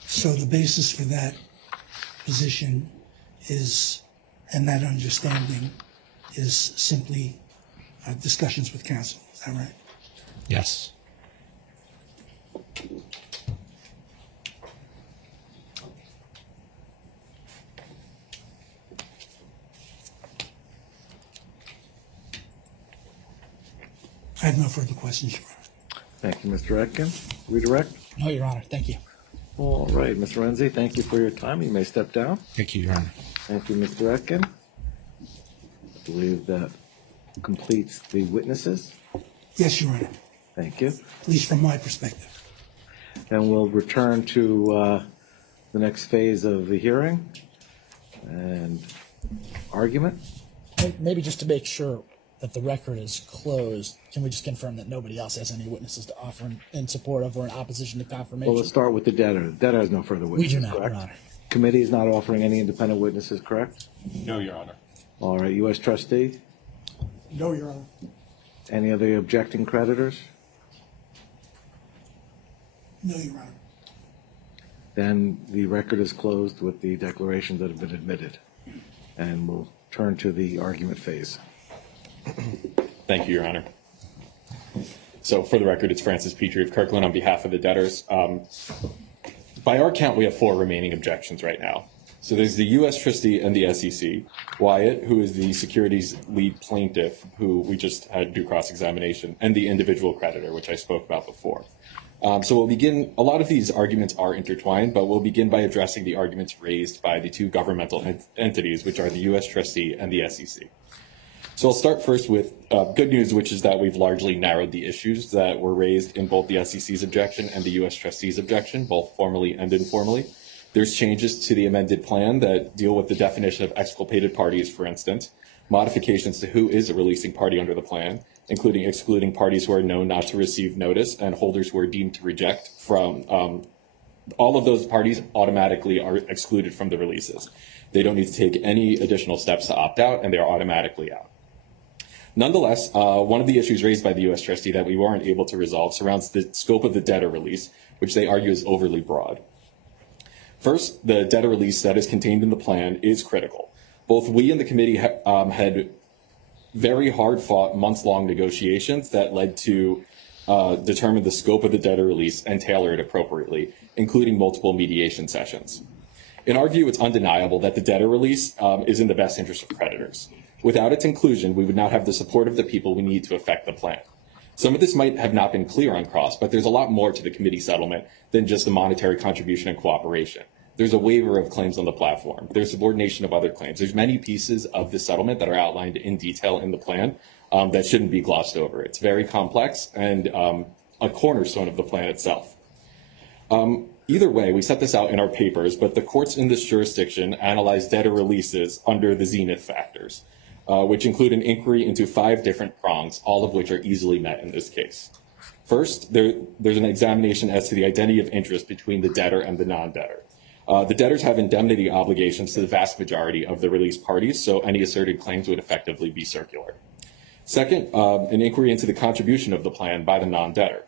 So the basis for that position is, and that understanding is simply discussions with counsel. Is that right? Yes. I have no further questions, Your Honor. Thank you, Mr. Etkin. Redirect? No, Your Honor. Thank you. All right, Mr. Renzi, thank you for your time. You may step down. Thank you, Your Honor. Thank you, Mr. Etkin. I believe that completes the witnesses. Yes, Your Honor. Thank you. At least from my perspective. And we'll return to the next phase of the hearing and argument. Maybe just to make sure that the record is closed, can we just confirm that nobody else has any witnesses to offer in support of or in opposition to confirmation? Well, let's start with the debtor. The debtor has no further We witnesses, do not, correct? Your Honor. Committee is not offering any independent witnesses, correct? No, Your Honor. All right, U.S. trustee? No, Your Honor. Any other objecting creditors? No, Your Honor. Then the record is closed with the declarations that have been admitted. And we'll turn to the argument phase. Thank you, Your Honor. So for the record, it's Francis Petrie of Kirkland on behalf of the debtors. By our count, we have 4 remaining objections right now. So there's the U.S. trustee and the SEC, Wyatt, who is the securities lead plaintiff, who we just had due cross-examination, and the individual creditor, which I spoke about before. So we'll begin, a lot of these arguments are intertwined, but we'll begin by addressing the arguments raised by the 2 governmental entities, which are the U.S. trustee and the SEC. So I'll start first with good news, which is that we've largely narrowed the issues that were raised in both the SEC's objection and the U.S. trustee's objection, both formally and informally. There's changes to the amended plan that deal with the definition of exculpated parties, for instance, modifications to who is a releasing party under the plan, including excluding parties who are known not to receive notice and holders who are deemed to reject from all of those parties automatically are excluded from the releases. They don't need to take any additional steps to opt out, and they are automatically out. Nonetheless, one of the issues raised by the U.S. trustee that we weren't able to resolve surrounds the scope of the debtor release, which they argue is overly broad. First, the debtor release that is contained in the plan is critical. Both we and the committee had very hard-fought, months-long negotiations that led to determine the scope of the debtor release and tailor it appropriately, including multiple mediation sessions. In our view, it's undeniable that the debtor release is in the best interest of creditors. Without its inclusion, we would not have the support of the people we need to effect the plan. Some of this might have not been clear on cross, but there's a lot more to the committee settlement than just the monetary contribution and cooperation. There's a waiver of claims on the platform. There's subordination of other claims. There's many pieces of the settlement that are outlined in detail in the plan that shouldn't be glossed over. It's very complex and a cornerstone of the plan itself. Either way, we set this out in our papers, but the courts in this jurisdiction analyze debtor releases under the zenith factors, which include an inquiry into 5 different prongs, all of which are easily met in this case. First, there's an examination as to the identity of interest between the debtor and the non-debtor. The debtors have indemnity obligations to the vast majority of the released parties, so any asserted claims would effectively be circular. Second, an inquiry into the contribution of the plan by the non-debtor.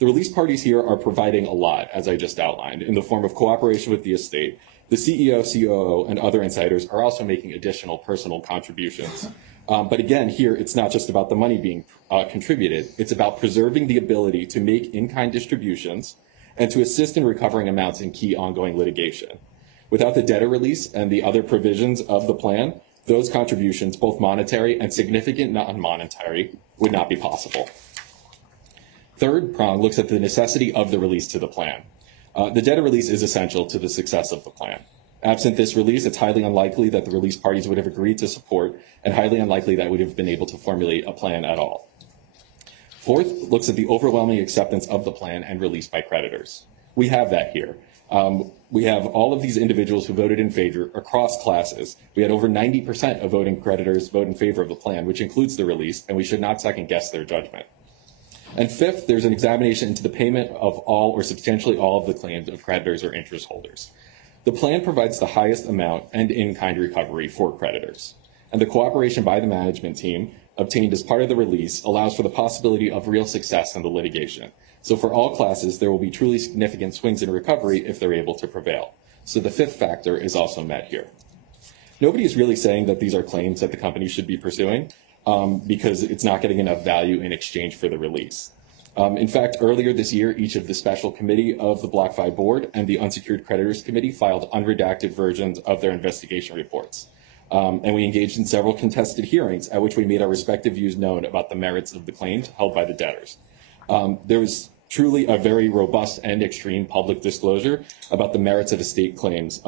The released parties here are providing a lot, as I just outlined, in the form of cooperation with the estate. The CEO, COO, and other insiders are also making additional personal contributions. But again, here, it's not just about the money being contributed. It's about preserving the ability to make in-kind distributions and to assist in recovering amounts in key ongoing litigation. Without the debtor release and the other provisions of the plan, those contributions, both monetary and significant non-monetary, would not be possible. Third prong looks at the necessity of the release to the plan. The debtor release is essential to the success of the plan. Absent this release, it's highly unlikely that the released parties would have agreed to support, and highly unlikely that would have been able to formulate a plan at all. Fourth looks at the overwhelming acceptance of the plan and release by creditors. We have that here. We have all of these individuals who voted in favor across classes. We had over 90% of voting creditors vote in favor of the plan, which includes the release, and we should not second guess their judgment. And fifth, there's an examination into the payment of all or substantially all of the claims of creditors or interest holders. The plan provides the highest amount and in-kind recovery for creditors. And the cooperation by the management team obtained as part of the release allows for the possibility of real success in the litigation. So for all classes, there will be truly significant swings in recovery if they're able to prevail. So the fifth factor is also met here. Nobody is really saying that these are claims that the company should be pursuing because it's not getting enough value in exchange for the release. In fact, earlier this year, each of the special committee of the BlockFi board and the unsecured creditors committee filed unredacted versions of their investigation reports. And we engaged in several contested hearings at which we made our respective views known about the merits of the claims held by the debtors. There was truly a very robust and extreme public disclosure about the merits of estate claims,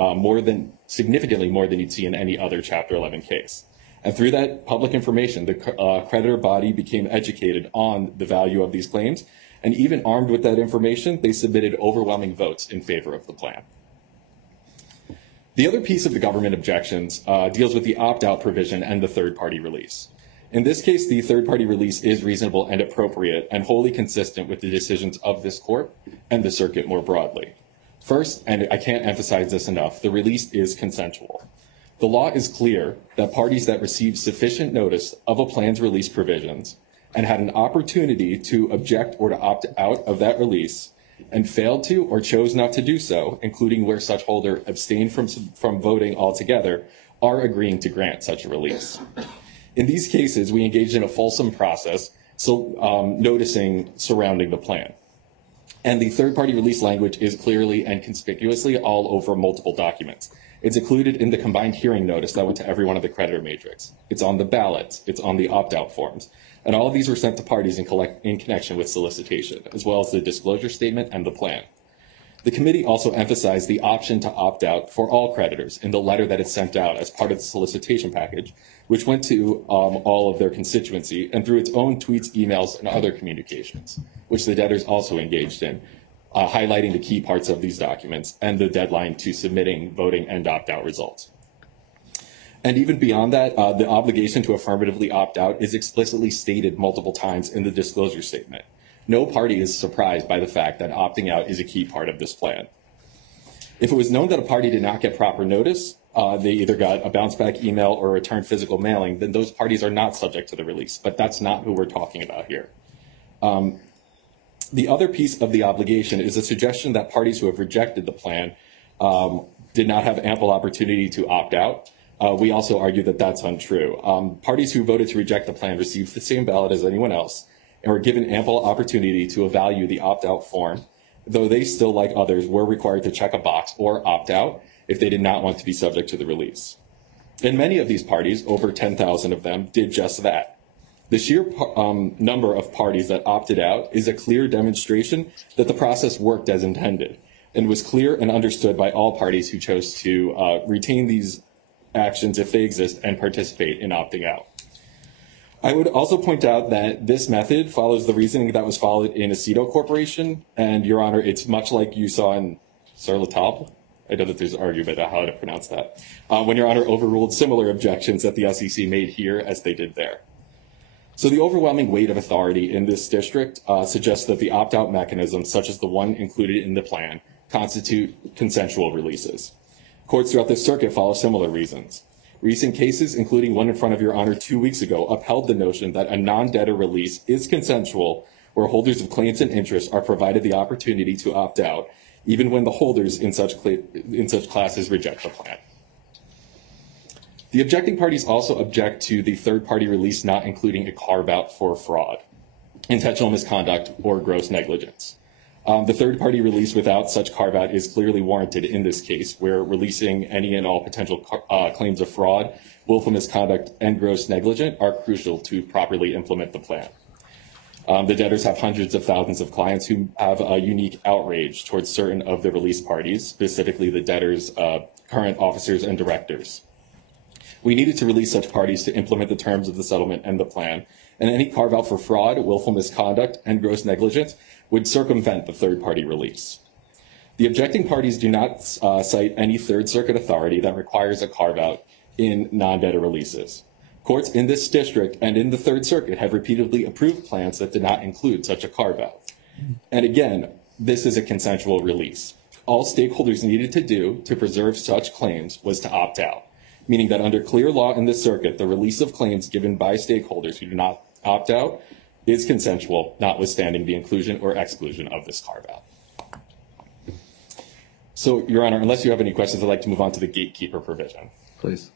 significantly more than you'd see in any other Chapter 11 case. And through that public information, the creditor body became educated on the value of these claims, and even armed with that information, they submitted overwhelming votes in favor of the plan. The other piece of the government objections deals with the opt-out provision and the third-party release. In this case, the third-party release is reasonable and appropriate and wholly consistent with the decisions of this court and the circuit more broadly. First, and I can't emphasize this enough, the release is consensual. The law is clear that parties that receive sufficient notice of a plan's release provisions and had an opportunity to object or to opt out of that release and failed to or chose not to do so, including where such holder abstained from voting altogether, are agreeing to grant such a release. In these cases, we engaged in a fulsome process, noticing surrounding the plan. And the third-party release language is clearly and conspicuously all over multiple documents. It's included in the combined hearing notice that went to every one of the creditor matrix. It's on the ballots. It's on the opt-out forms. And all of these were sent to parties in connection with solicitation, as well as the disclosure statement and the plan. The committee also emphasized the option to opt out for all creditors in the letter that it sent out as part of the solicitation package, which went to all of their constituency and through its own tweets, emails, and other communications, which the debtors also engaged in, highlighting the key parts of these documents and the deadline to submitting voting and opt-out results. And even beyond that, the obligation to affirmatively opt out is explicitly stated multiple times in the disclosure statement. No party is surprised by the fact that opting out is a key part of this plan. If it was known that a party did not get proper notice, they either got a bounce back email or a returned physical mailing, then those parties are not subject to the release. But that's not who we're talking about here. The other piece of the obligation is a suggestion that parties who have rejected the plan did not have ample opportunity to opt out. We also argue that that's untrue. Parties who voted to reject the plan received the same ballot as anyone else and were given ample opportunity to evaluate the opt-out form, though they still, like others, were required to check a box or opt out if they did not want to be subject to the release. And many of these parties, over 10,000 of them, did just that. The sheer number of parties that opted out is a clear demonstration that the process worked as intended and was clear and understood by all parties who chose to retain these actions if they exist and participate in opting out. I would also point out that this method follows the reasoning that was followed in Aceto Corporation, and Your Honor, it's much like you saw in sur la table. I know that there's argument about how to pronounce that. When Your Honor overruled similar objections that the SEC made here as they did there. So the overwhelming weight of authority in this district suggests that the opt-out mechanisms, such as the one included in the plan, constitute consensual releases. Courts throughout this circuit follow similar reasons. Recent cases, including one in front of Your Honor 2 weeks ago, upheld the notion that a non-debtor release is consensual where holders of claims and interests are provided the opportunity to opt out, even when the holders in such classes reject the plan. The objecting parties also object to the third-party release not including a carve-out for fraud, intentional misconduct, or gross negligence. The third-party release without such carve-out is clearly warranted in this case, where releasing any and all potential claims of fraud, willful misconduct, and gross negligence are crucial to properly implement the plan. The debtors have hundreds of thousands of clients who have a unique outrage towards certain of the release parties, specifically the debtors' current officers and directors. We needed to release such parties to implement the terms of the settlement and the plan, and any carve-out for fraud, willful misconduct, and gross negligence would circumvent the third-party release. The objecting parties do not cite any Third Circuit authority that requires a carve-out in non-debtor releases. Courts in this district and in the Third Circuit have repeatedly approved plans that did not include such a carve-out. And again, this is a consensual release. All stakeholders needed to do to preserve such claims was to opt out, meaning that under clear law in this circuit, the release of claims given by stakeholders who do not opt out is consensual, notwithstanding the inclusion or exclusion of this carve-out. So, Your Honor, unless you have any questions, I'd like to move on to the gatekeeper provision. Please.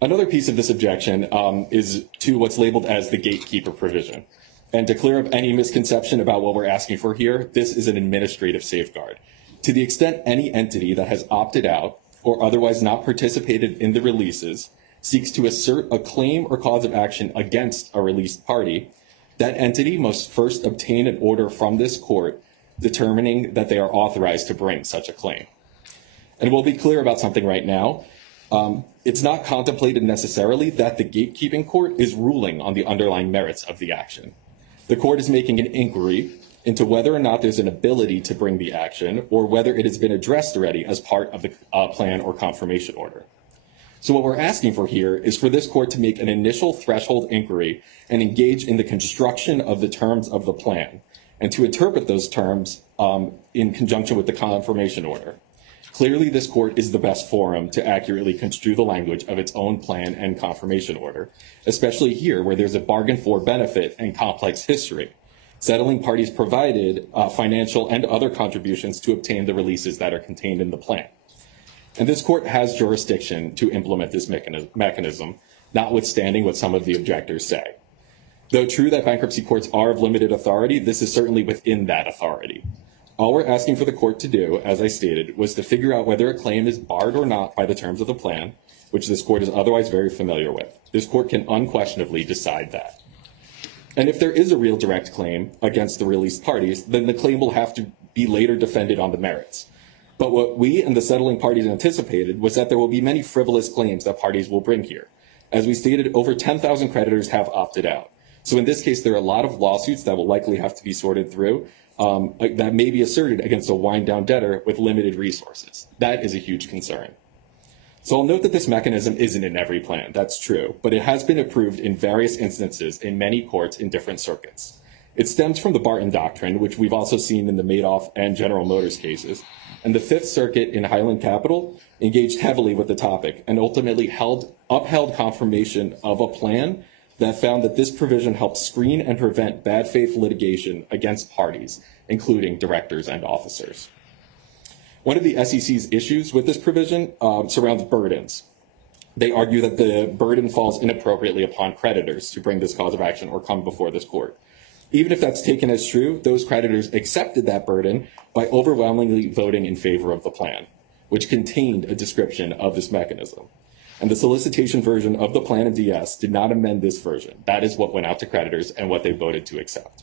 Another piece of this objection is to what's labeled as the gatekeeper provision. And to clear up any misconception about what we're asking for here, this is an administrative safeguard. To the extent any entity that has opted out or otherwise not participated in the releases seeks to assert a claim or cause of action against a released party, that entity must first obtain an order from this court determining that they are authorized to bring such a claim. And we'll be clear about something right now. It's not contemplated necessarily that the gatekeeping court is ruling on the underlying merits of the action. The court is making an inquiry into whether or not there's an ability to bring the action or whether it has been addressed already as part of the plan or confirmation order. So what we're asking for here is for this court to make an initial threshold inquiry and engage in the construction of the terms of the plan and to interpret those terms in conjunction with the confirmation order. Clearly, this court is the best forum to accurately construe the language of its own plan and confirmation order, especially here where there's a bargain for benefit and complex history. Settling parties provided financial and other contributions to obtain the releases that are contained in the plan. And this court has jurisdiction to implement this mechanism, notwithstanding what some of the objectors say. Though true that bankruptcy courts are of limited authority, this is certainly within that authority. All we're asking for the court to do, as I stated, was to figure out whether a claim is barred or not by the terms of the plan, which this court is otherwise very familiar with. This court can unquestionably decide that. And if there is a real direct claim against the released parties, then the claim will have to be later defended on the merits. But what we and the settling parties anticipated was that there will be many frivolous claims that parties will bring here. As we stated, over 10,000 creditors have opted out. So in this case, there are a lot of lawsuits that will likely have to be sorted through that may be asserted against a wind-down debtor with limited resources. That is a huge concern. So I'll note that this mechanism isn't in every plan, that's true, but it has been approved in various instances in many courts in different circuits. It stems from the Barton Doctrine, which we've also seen in the Madoff and General Motors cases, and the Fifth Circuit in Highland Capital engaged heavily with the topic and ultimately upheld confirmation of a plan that found that this provision helps screen and prevent bad faith litigation against parties, including directors and officers. One of the SEC's issues with this provision surrounds burdens. They argue that the burden falls inappropriately upon creditors to bring this cause of action or come before this court. Even if that's taken as true, those creditors accepted that burden by overwhelmingly voting in favor of the plan, which contained a description of this mechanism. And the solicitation version of the plan in DS did not amend this version. That is what went out to creditors and what they voted to accept.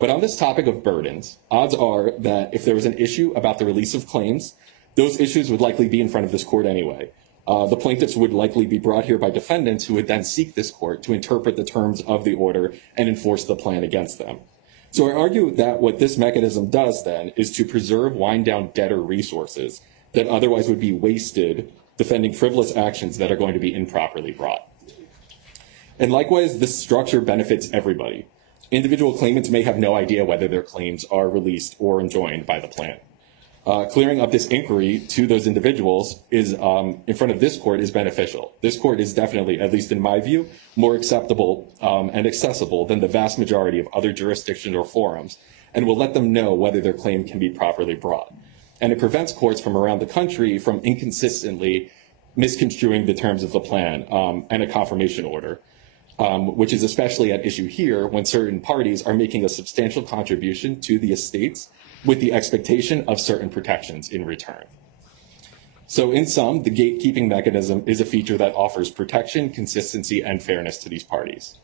But on this topic of burdens, odds are that if there was an issue about the release of claims, those issues would likely be in front of this court anyway. The plaintiffs would likely be brought here by defendants who would then seek this court to interpret the terms of the order and enforce the plan against them. So I argue that what this mechanism does then is to preserve wind-down debtor resources that otherwise would be wasted defending frivolous actions that are going to be improperly brought. And likewise, this structure benefits everybody. Individual claimants may have no idea whether their claims are released or enjoined by the plan. Clearing up this inquiry to those individuals is in front of this court is beneficial. This court is definitely, at least in my view, more acceptable and accessible than the vast majority of other jurisdictions or forums, and will let them know whether their claim can be properly brought. And it prevents courts from around the country from inconsistently misconstruing the terms of the plan and a confirmation order, which is especially at issue here when certain parties are making a substantial contribution to the estates with the expectation of certain protections in return. So in sum, the gatekeeping mechanism is a feature that offers protection, consistency, and fairness to these parties.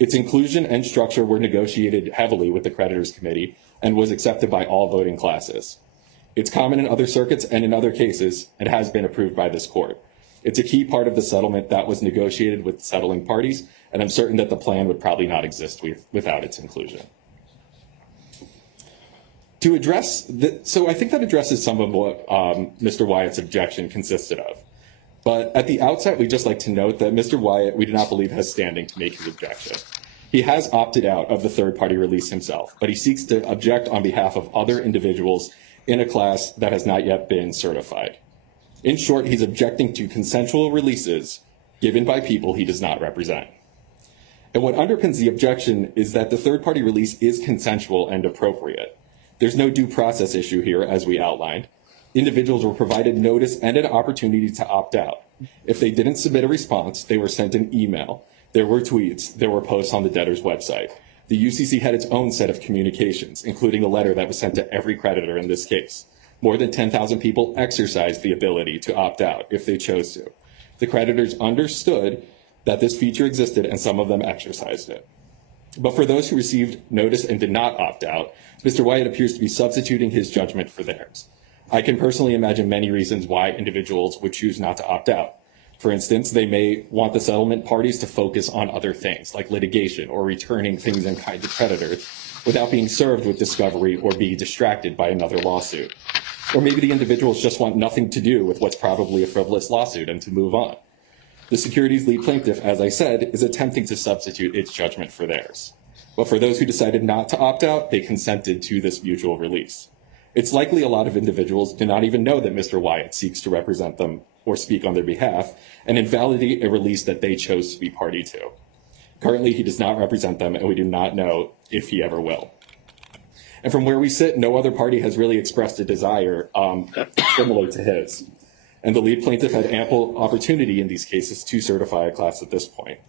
Its inclusion and structure were negotiated heavily with the creditors committee and was accepted by all voting classes. It's common in other circuits and in other cases and has been approved by this court. It's a key part of the settlement that was negotiated with settling parties, and I'm certain that the plan would probably not exist without its inclusion. To address, so I think that addresses some of what Mr. Wyatt's objection consisted of. But at the outset, we'd just like to note that Mr. Wyatt, we do not believe, has standing to make his objection. He has opted out of the third-party release himself, but he seeks to object on behalf of other individuals in a class that has not yet been certified. In short, he's objecting to consensual releases given by people he does not represent. And what underpins the objection is that the third-party release is consensual and appropriate. There's no due process issue here, as we outlined. Individuals were provided notice and an opportunity to opt out. If they didn't submit a response, they were sent an email. There were tweets. There were posts on the debtor's website. The UCC had its own set of communications, including a letter that was sent to every creditor in this case. More than 10,000 people exercised the ability to opt out if they chose to. The creditors understood that this feature existed, and some of them exercised it. But for those who received notice and did not opt out, Mr. Wyatt appears to be substituting his judgment for theirs. I can personally imagine many reasons why individuals would choose not to opt out. For instance, they may want the settlement parties to focus on other things, like litigation or returning things in kind to creditors, without being served with discovery or being distracted by another lawsuit. Or maybe the individuals just want nothing to do with what's probably a frivolous lawsuit and to move on. The securities lead plaintiff, as I said, is attempting to substitute its judgment for theirs. But for those who decided not to opt out, they consented to this mutual release. It's likely a lot of individuals do not even know that Mr. Wyatt seeks to represent them or speak on their behalf and invalidate a release that they chose to be party to. Currently, he does not represent them, and we do not know if he ever will. And from where we sit, no other party has really expressed a desire similar to his. And the lead plaintiff had ample opportunity in these cases to certify a class at this point.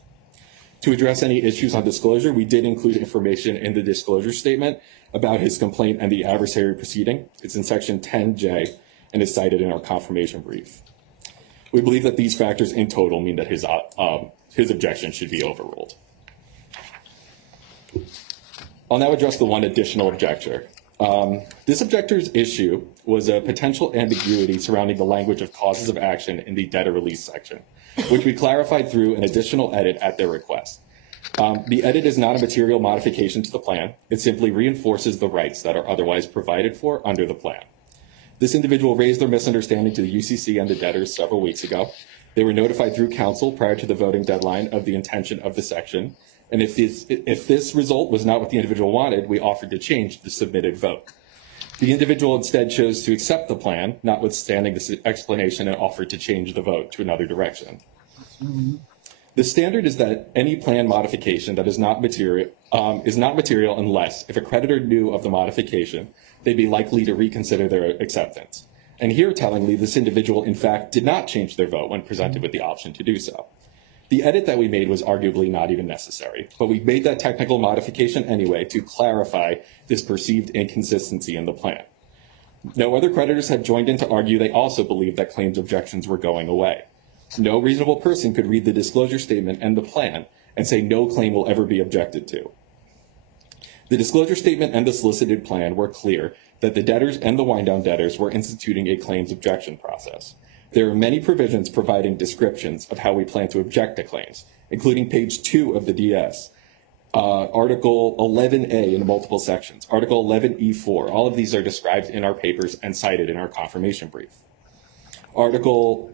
To address any issues on disclosure, we did include information in the disclosure statement about his complaint and the adversary proceeding. It's in section 10J and is cited in our confirmation brief. We believe that these factors in total mean that his objection should be overruled. I'll now address the one additional objection. This objector's issue was a potential ambiguity surrounding the language of causes of action in the debtor release section, which we clarified through an additional edit at their request. The edit is not a material modification to the plan. It simply reinforces the rights that are otherwise provided for under the plan. This individual raised their misunderstanding to the UCC and the debtors several weeks ago. They were notified through counsel prior to the voting deadline of the intention of the section. And if this result was not what the individual wanted, we offered to change the submitted vote. The individual instead chose to accept the plan, notwithstanding this explanation, and offered to change the vote to another direction. The standard is that any plan modification that is not material unless, if a creditor knew of the modification, they'd be likely to reconsider their acceptance. And here, tellingly, this individual, in fact, did not change their vote when presented with the option to do so. The edit that we made was arguably not even necessary, but we made that technical modification anyway to clarify this perceived inconsistency in the plan. No other creditors have joined in to argue they also believed that claims objections were going away. No reasonable person could read the disclosure statement and the plan and say no claim will ever be objected to. The disclosure statement and the solicited plan were clear that the debtors and the wind-down debtors were instituting a claims objection process. There are many provisions providing descriptions of how we plan to object to claims, including page 2 of the DS, Article 11A in multiple sections, Article 11E4. All of these are described in our papers and cited in our confirmation brief. Article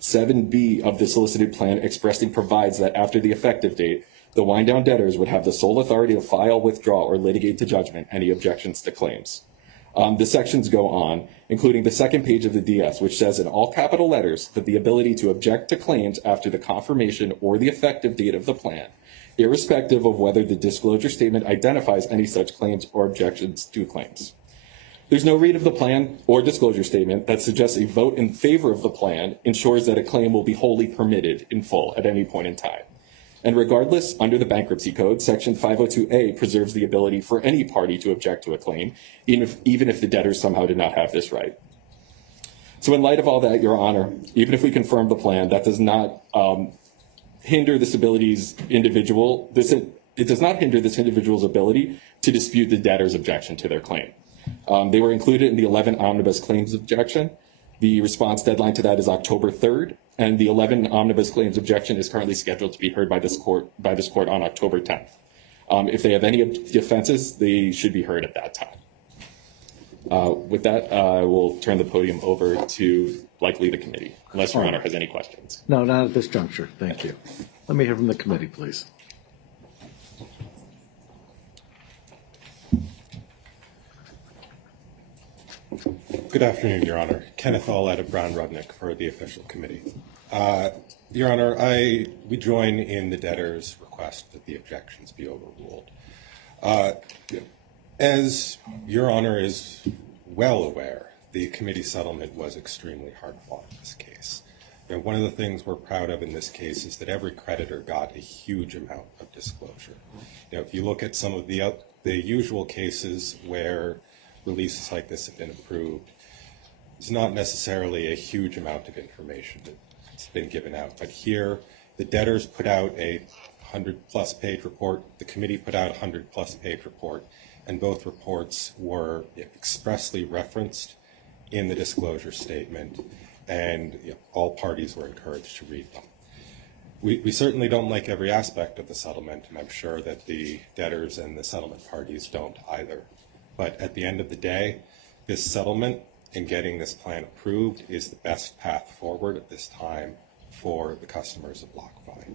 7B of the solicited plan expressly provides that after the effective date, the wind-down debtors would have the sole authority to file, withdraw, or litigate to judgment any objections to claims. The sections go on, including the second page of the DS, which says in all capital letters that the ability to object to claims after the confirmation or the effective date of the plan, irrespective of whether the disclosure statement identifies any such claims or objections to claims. There's no read of the plan or disclosure statement that suggests a vote in favor of the plan ensures that a claim will be wholly permitted in full at any point in time. And regardless, under the Bankruptcy Code, Section 502A preserves the ability for any party to object to a claim, even if the debtors somehow did not have this right. So in light of all that, Your Honor, even if we confirm the plan, that does not hinder this individual's ability to dispute the debtor's objection to their claim. They were included in the 11 omnibus claims objection. The response deadline to that is October 3rd, and the 11 omnibus claims objection is currently scheduled to be heard by this court on October 10th. If they have any defenses, they should be heard at that time. With that, I will turn the podium over to likely the committee, unless Your Honor has any questions. No, not at this juncture. Thank you. Let me hear from the committee, please. Good afternoon, Your Honor. Kenneth Allett of Brown Rudnick for the official committee. Your Honor, we join in the debtor's request that the objections be overruled. As Your Honor is well aware, the committee settlement was extremely hard-fought in this case. And one of the things we're proud of in this case is that every creditor got a huge amount of disclosure. If you look at some of the usual cases where releases like this have been approved, it's not necessarily a huge amount of information that's been given out. But here, the debtors put out a 100-plus page report, the committee put out a 100-plus page report, and both reports were expressly referenced in the disclosure statement, and all parties were encouraged to read them. We certainly don't like every aspect of the settlement, and I'm sure that the debtors and the settlement parties don't either. But at the end of the day, this settlement and getting this plan approved is the best path forward at this time for the customers of BlockFi.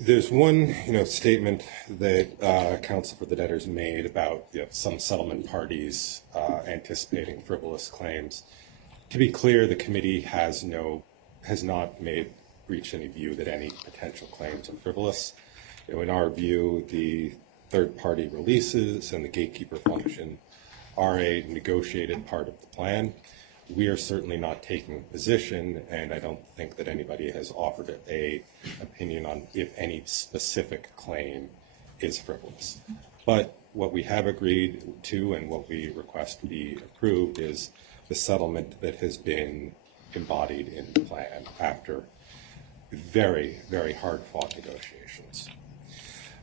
There's one, statement that counsel for the debtors made about some settlement parties anticipating frivolous claims. To be clear, the committee has not reached any view that any potential claims are frivolous. In our view, the third-party releases and the gatekeeper function are a negotiated part of the plan. We are certainly not taking a position, and I don't think that anybody has offered a opinion on if any specific claim is frivolous. But what we have agreed to and what we request to be approved is the settlement that has been embodied in the plan after very, very hard-fought negotiations.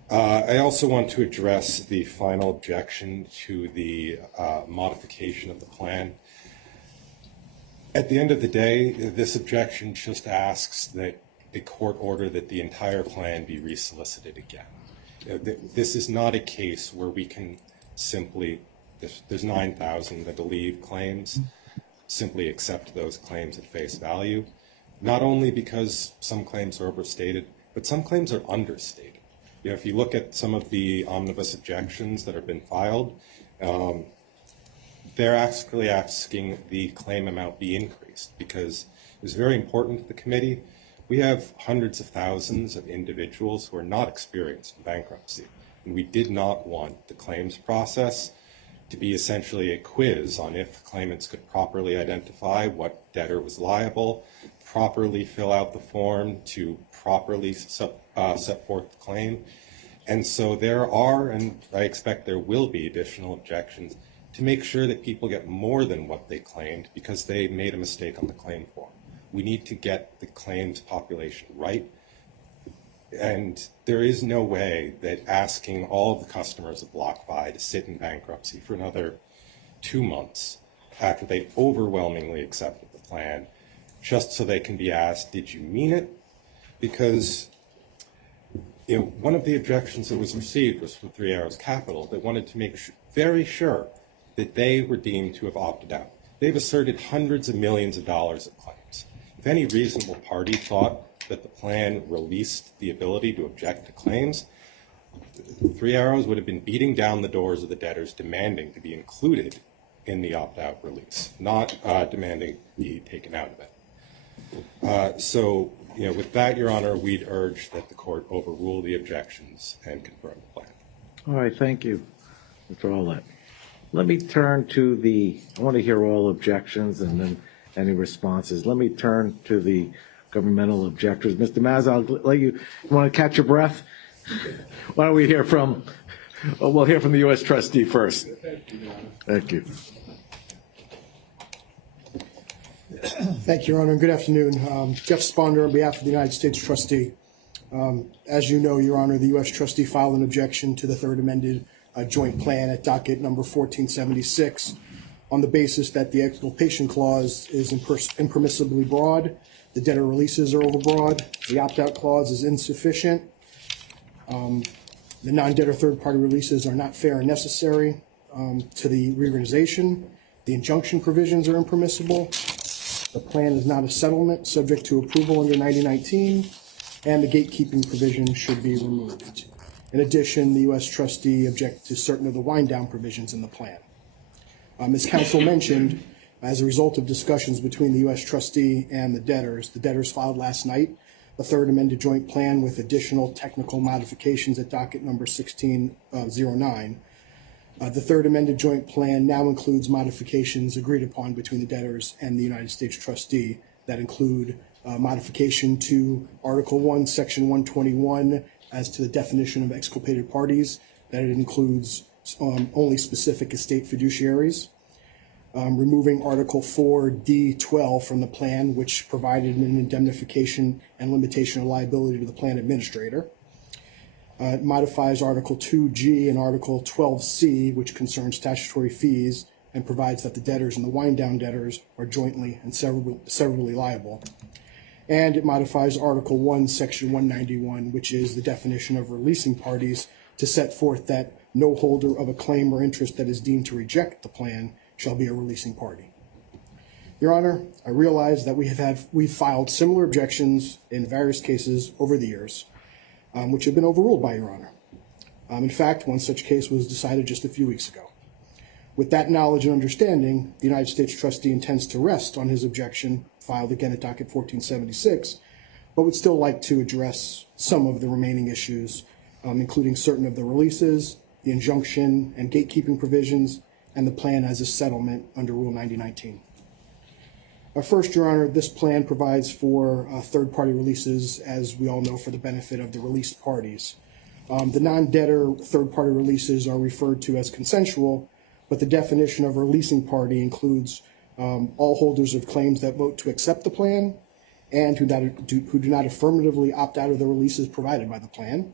I also want to address the final objection to the modification of the plan. At the end of the day, this objection just asks that a court order that the entire plan be resolicited again. This is not a case where we can simply, there's 9,000, I believe, claims, simply accept those claims at face value, not only because some claims are overstated, but some claims are understated. If you look at some of the omnibus objections that have been filed, they're actually asking the claim amount be increased because it was very important to the committee. We have hundreds of thousands of individuals who are not experienced in bankruptcy, and we did not want the claims process to be essentially a quiz on if claimants could properly identify what debtor was liable, properly fill out the form to properly set forth the claim. And so there are, and I expect there will be, additional objections to make sure that people get more than what they claimed because they made a mistake on the claim form. We need to get the claims population right. And there is no way that asking all of the customers of BlockFi to sit in bankruptcy for another 2 months after they overwhelmingly accepted the plan, just so they can be asked, did you mean it? Because one of the objections that was received was from 3 Arrows Capital that wanted to make very sure that they were deemed to have opted out. They've asserted hundreds of millions of dollars of claims. If any reasonable party thought that the plan released the ability to object to claims, 3 Arrows would have been beating down the doors of the debtors demanding to be included in the opt-out release, not demanding to be taken out of it. So, with that, Your Honor, we'd urge that the court overrule the objections and confirm the plan. All right, thank you, Mr. Olet. Let me turn to I want to hear all objections and then any responses. Let me turn to the governmental objectors. Mr. Maz, I'll let you want to catch your breath? Why don't we hear from, we'll hear from the U.S. trustee first. Thank you, Your Honor. Thank you. Thank you, Your Honor, and good afternoon. Jeff Sponder on behalf of the United States trustee. As you know, Your Honor, the U.S. trustee filed an objection to the third amended joint plan at docket number 1476 on the basis that the exculpation clause is impermissibly broad, the debtor releases are overbroad, the opt-out clause is insufficient, the non-debtor third-party releases are not fair and necessary to the reorganization, the injunction provisions are impermissible, the plan is not a settlement subject to approval under 9019, and the gatekeeping provision should be removed. In addition, the U.S. trustee objected to certain of the wind-down provisions in the plan. As counsel mentioned, as a result of discussions between the U.S. trustee and the debtors filed last night a third amended joint plan with additional technical modifications at docket number 1609. The third amended joint plan now includes modifications agreed upon between the debtors and the United States trustee that include modification to Article 1, Section 121 as to the definition of exculpated parties, that it includes only specific estate fiduciaries, removing Article 4D12 from the plan, which provided an indemnification and limitation of liability to the plan administrator. It modifies Article 2G and Article 12C, which concerns statutory fees, and provides that the debtors and the wind-down debtors are jointly and severally liable. And it modifies Article 1, Section 191, which is the definition of releasing parties, to set forth that no holder of a claim or interest that is deemed to reject the plan shall be a releasing party. Your Honor, I realize that we've filed similar objections in various cases over the years, which have been overruled by Your Honor. In fact, one such case was decided just a few weeks ago. With that knowledge and understanding, the United States trustee intends to rest on his objection, filed again at docket 1476, but would still like to address some of the remaining issues, including certain of the releases, the injunction and gatekeeping provisions, and the plan as a settlement under Rule 9019. First, Your Honor, this plan provides for third-party releases, as we all know, for the benefit of the released parties. The non-debtor third-party releases are referred to as consensual, but the definition of a releasing party includes all holders of claims that vote to accept the plan and who do not affirmatively opt out of the releases provided by the plan,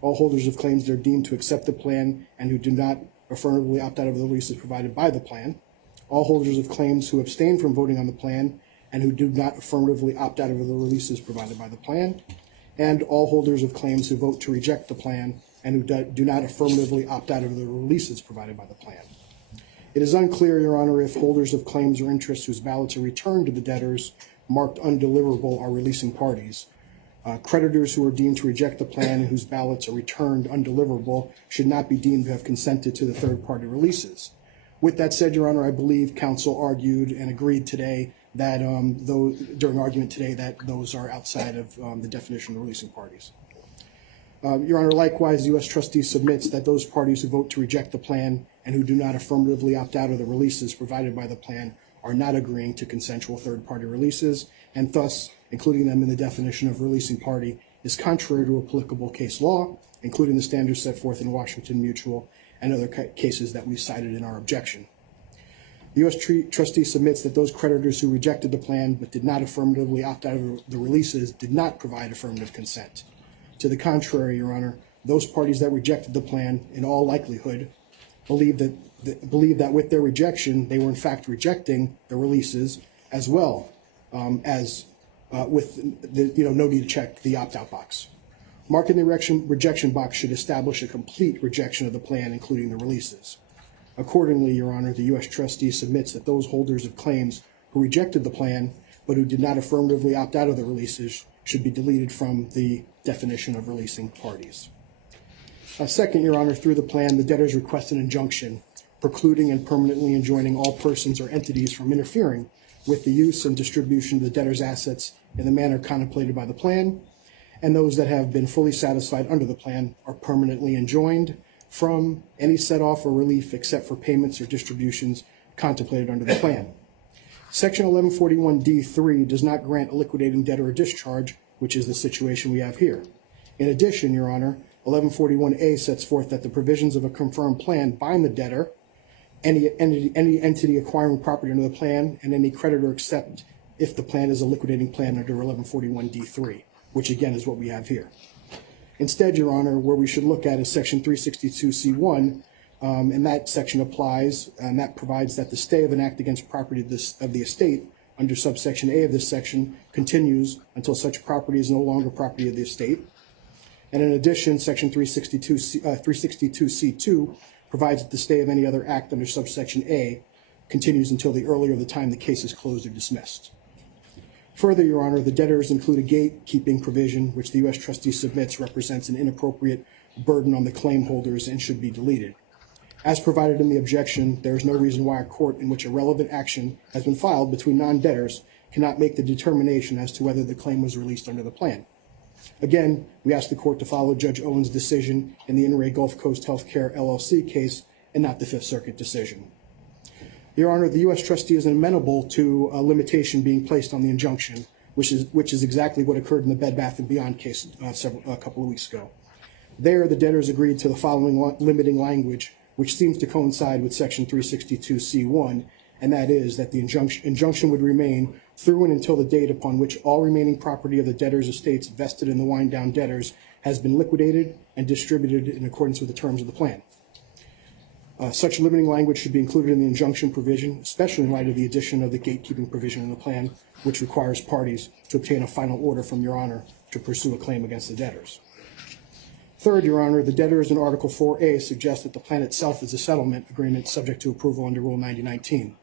all holders of claims that are deemed to accept the plan and who do not affirmatively opt out of the releases provided by the plan, all holders of claims who abstain from voting on the plan and who do not affirmatively opt out of the releases provided by the plan, and all holders of claims who vote to reject the plan and who do not affirmatively opt out of the releases provided by the plan. It is unclear, Your Honor, if holders of claims or interests whose ballots are returned to the debtors marked undeliverable are releasing parties. Creditors who are deemed to reject the plan and whose ballots are returned undeliverable should not be deemed to have consented to the third-party releases. With that said, Your Honor, I believe counsel argued and agreed today that during argument today that those are outside of the definition of releasing parties. Your Honor, likewise, the U.S. trustee submits that those parties who vote to reject the plan and who do not affirmatively opt out of the releases provided by the plan are not agreeing to consensual third-party releases, and thus including them in the definition of releasing party is contrary to applicable case law, including the standards set forth in Washington Mutual and other cases that we cited in our objection. The U.S. trustee submits that those creditors who rejected the plan but did not affirmatively opt out of the releases did not provide affirmative consent. To the contrary, Your Honor, those parties that rejected the plan, in all likelihood, believe that with their rejection, they were in fact rejecting the releases as well as with the, no need to check the opt-out box. Marking the rejection box should establish a complete rejection of the plan, including the releases. Accordingly, Your Honor, the U.S. trustee submits that those holders of claims who rejected the plan but who did not affirmatively opt out of the releases should be deleted from the definition of releasing parties. Second, Your Honor, through the plan, the debtors request an injunction precluding and permanently enjoining all persons or entities from interfering with the use and distribution of the debtor's assets in the manner contemplated by the plan, and those that have been fully satisfied under the plan are permanently enjoined from any set-off or relief except for payments or distributions contemplated under the plan. Section 1141D3 does not grant a liquidating debtor a discharge, which is the situation we have here. In addition, Your Honor, 1141A sets forth that the provisions of a confirmed plan bind the debtor, any entity acquiring property under the plan, and any creditor except if the plan is a liquidating plan under 1141D3, which again is what we have here. Instead, Your Honor, where we should look at is Section 362C1, and that section applies, and that provides that the stay of an act against property of the estate under subsection A of this section continues until such property is no longer property of the estate. And in addition, Section 362C2 provides that the stay of any other act under subsection A continues until the earlier of the time the case is closed or dismissed. Further, Your Honor, the debtors include a gatekeeping provision, which the U.S. trustee submits represents an inappropriate burden on the claim holders and should be deleted. As provided in the objection, there is no reason why a court in which a relevant action has been filed between non-debtors cannot make the determination as to whether the claim was released under the plan. Again, we ask the court to follow Judge Owen's decision in the In re Gulf Coast Healthcare LLC case and not the Fifth Circuit decision. Your Honor, the U.S. trustee is amenable to a limitation being placed on the injunction, which is exactly what occurred in the Bed Bath & Beyond case a couple of weeks ago. There, the debtors agreed to the following limiting language, which seems to coincide with Section 362C1, and that is that the injunction would remain through and until the date upon which all remaining property of the debtors' estates vested in the wind-down debtors has been liquidated and distributed in accordance with the terms of the plan. Such limiting language should be included in the injunction provision, especially in light of the addition of the gatekeeping provision in the plan, which requires parties to obtain a final order from Your Honor to pursue a claim against the debtors. Third, Your Honor, the debtors in Article 4A suggest that the plan itself is a settlement agreement subject to approval under Rule 9019.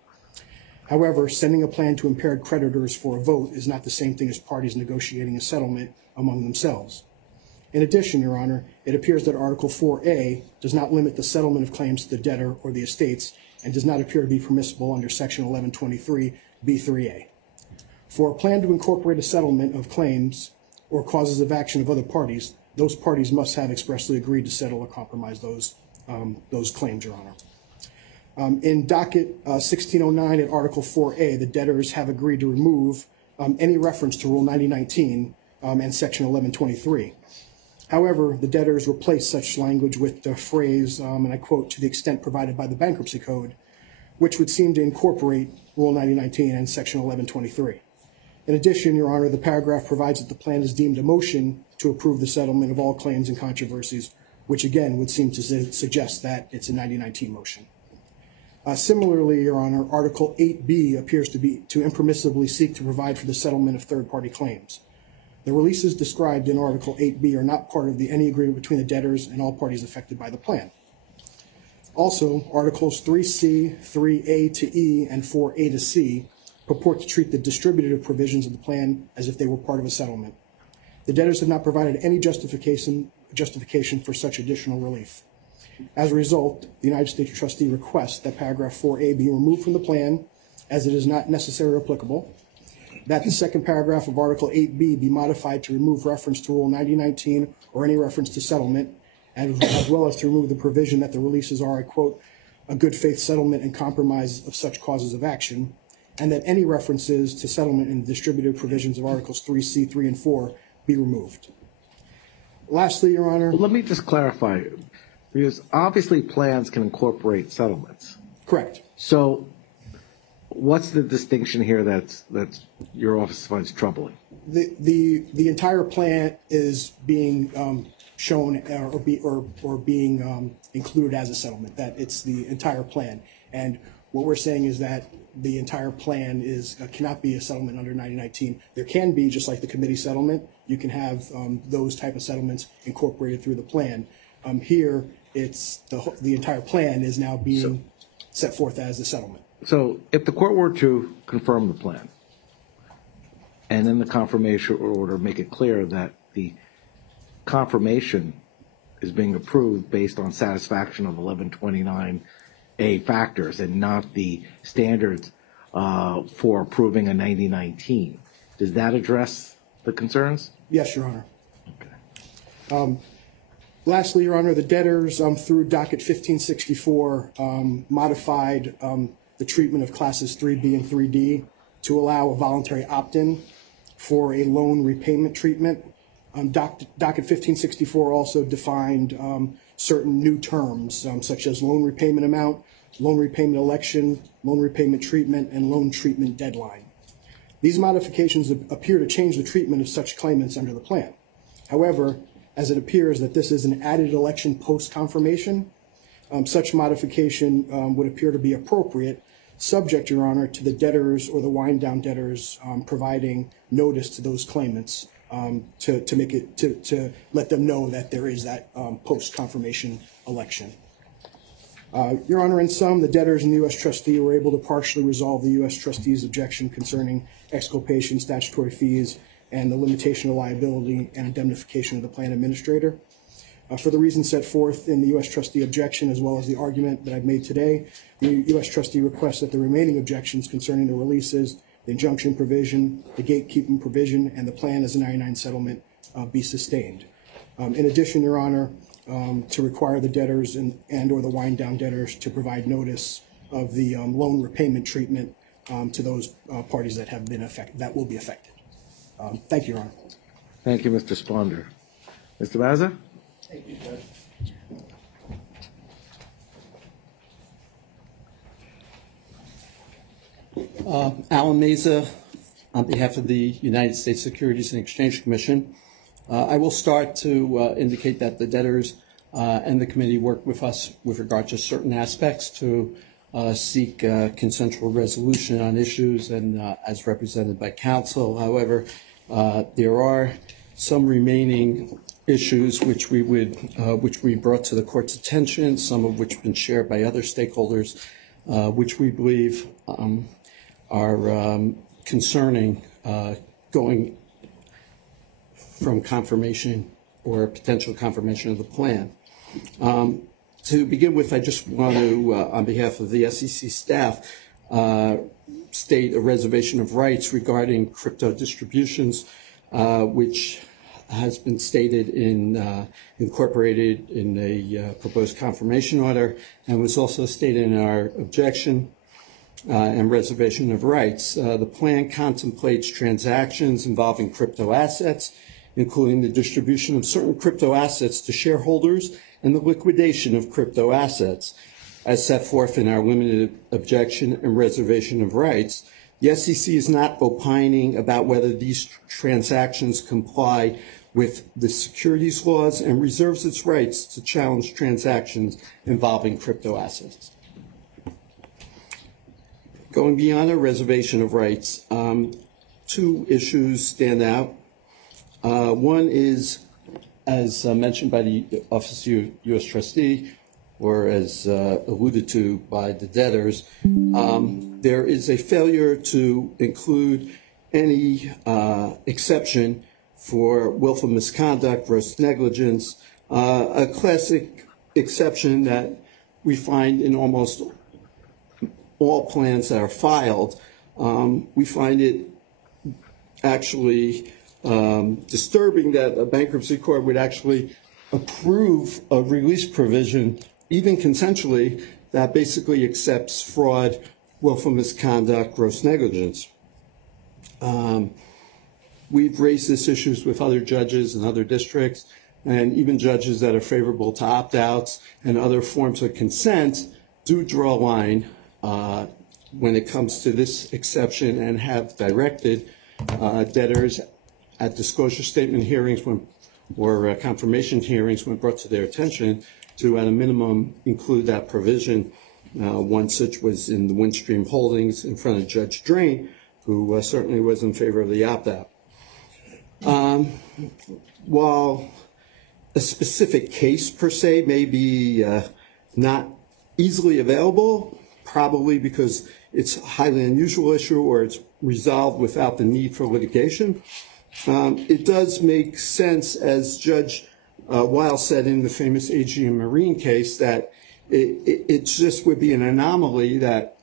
However, sending a plan to impaired creditors for a vote is not the same thing as parties negotiating a settlement among themselves. In addition, Your Honor, it appears that Article 4A does not limit the settlement of claims to the debtor or the estates and does not appear to be permissible under Section 1123B3A. For a plan to incorporate a settlement of claims or causes of action of other parties, those parties must have expressly agreed to settle or compromise those claims, Your Honor. In docket 1609 at Article 4A, the debtors have agreed to remove any reference to Rule 9019 and Section 1123. However, the debtors replaced such language with the phrase, and I quote, "to the extent provided by the Bankruptcy Code," which would seem to incorporate Rule 9019 and Section 1123. In addition, Your Honor, the paragraph provides that the plan is deemed a motion to approve the settlement of all claims and controversies, which again would seem to suggest that it's a 9019 motion. Similarly, Your Honor, Article 8B appears to impermissibly seek to provide for the settlement of third-party claims. The releases described in Article 8B are not part of any agreement between the debtors and all parties affected by the plan. Also, Articles 3C, 3A to E, and 4A to C purport to treat the distributive provisions of the plan as if they were part of a settlement. The debtors have not provided any justification for such additional relief. As a result, the United States trustee requests that paragraph 4A be removed from the plan as it is not necessary or applicable, that the second paragraph of Article 8B be modified to remove reference to Rule 9019 or any reference to settlement, and as well as to remove the provision that the releases are, I quote, "a good faith settlement and compromise of such causes of action," and that any references to settlement in the distributive provisions of Articles 3C, 3, and 4 be removed. Lastly, Your Honor. Let me just clarify, because obviously plans can incorporate settlements. Correct. So what's the distinction here that's your office finds troubling? The entire plan is being shown or being included as a settlement, that it's the entire plan. And what we're saying is that the entire plan cannot be a settlement under 9019. There can be, just like the committee settlement, you can have those type of settlements incorporated through the plan. Here, it's the entire plan is now being set forth as the settlement. So if the court were to confirm the plan, and then the confirmation order make it clear that the confirmation is being approved based on satisfaction of 1129A factors and not the standards for approving a 9019, does that address the concerns? Yes, Your Honor. Okay. Lastly, Your Honor, the debtors through docket 1564 modified the treatment of classes 3B and 3D to allow a voluntary opt-in for a loan repayment treatment. Docket 1564 also defined certain new terms such as loan repayment amount, loan repayment election, loan repayment treatment, and loan treatment deadline. These modifications appear to change the treatment of such claimants under the plan. However, as it appears that this is an added election post-confirmation, such modification would appear to be appropriate, subject, Your Honor, to the debtors or the wind-down debtors providing notice to those claimants to let them know that there is that post-confirmation election. Your Honor, in sum, the debtors and the U.S. trustee were able to partially resolve the U.S. trustee's objection concerning exculpation, statutory fees, and the limitation of liability and indemnification of the plan administrator. For the reasons set forth in the U.S. trustee objection, as well as the argument that I've made today, the U.S. trustee requests that the remaining objections concerning the releases, the injunction provision, the gatekeeping provision, and the plan as a 99 settlement be sustained. In addition, Your Honor, to require the debtors and or the wind-down debtors to provide notice of the loan repayment treatment to those parties that have been affected, that will be affected. Thank you, Your Honor. Thank you, Mr. Sponder. Mr. Mazza? Thank you, Judge. Alan Meza, on behalf of the United States Securities and Exchange Commission. I will start to indicate that the debtors and the committee worked with us with regard to certain aspects to seek consensual resolution on issues and as represented by counsel. However, there are some remaining issues which we brought to the court's attention, some of which have been shared by other stakeholders, which we believe are concerning going from confirmation or potential confirmation of the plan. To begin with, I just want to, on behalf of the SEC staff, state a reservation of rights regarding crypto distributions, which has been stated in, incorporated in a proposed confirmation order, and was also stated in our objection and reservation of rights. The plan contemplates transactions involving crypto assets, including the distribution of certain crypto assets to shareholders and the liquidation of crypto assets. As set forth in our limited objection and reservation of rights, the SEC is not opining about whether these transactions comply with the securities laws and reserves its rights to challenge transactions involving crypto assets. Going beyond a reservation of rights, two issues stand out. One is, as mentioned by the Office of U.S. Trustee, or as alluded to by the debtors, there is a failure to include any exception for willful misconduct, gross negligence, a classic exception that we find in almost all plans that are filed. We find it actually disturbing that a bankruptcy court would actually approve a release provision, even consensually, that basically accepts fraud, willful misconduct, gross negligence. We've raised these issues with other judges in other districts, and even judges that are favorable to opt-outs and other forms of consent do draw a line when it comes to this exception, and have directed debtors at disclosure statement hearings or confirmation hearings when brought to their attention to, at a minimum, include that provision. One such was in the Windstream Holdings in front of Judge Drain, who certainly was in favor of the opt-out. While a specific case per se may be not easily available, probably because it's a highly unusual issue or it's resolved without the need for litigation, it does make sense, as Judge Weil said in the famous Aegean Marine case, that it just would be an anomaly that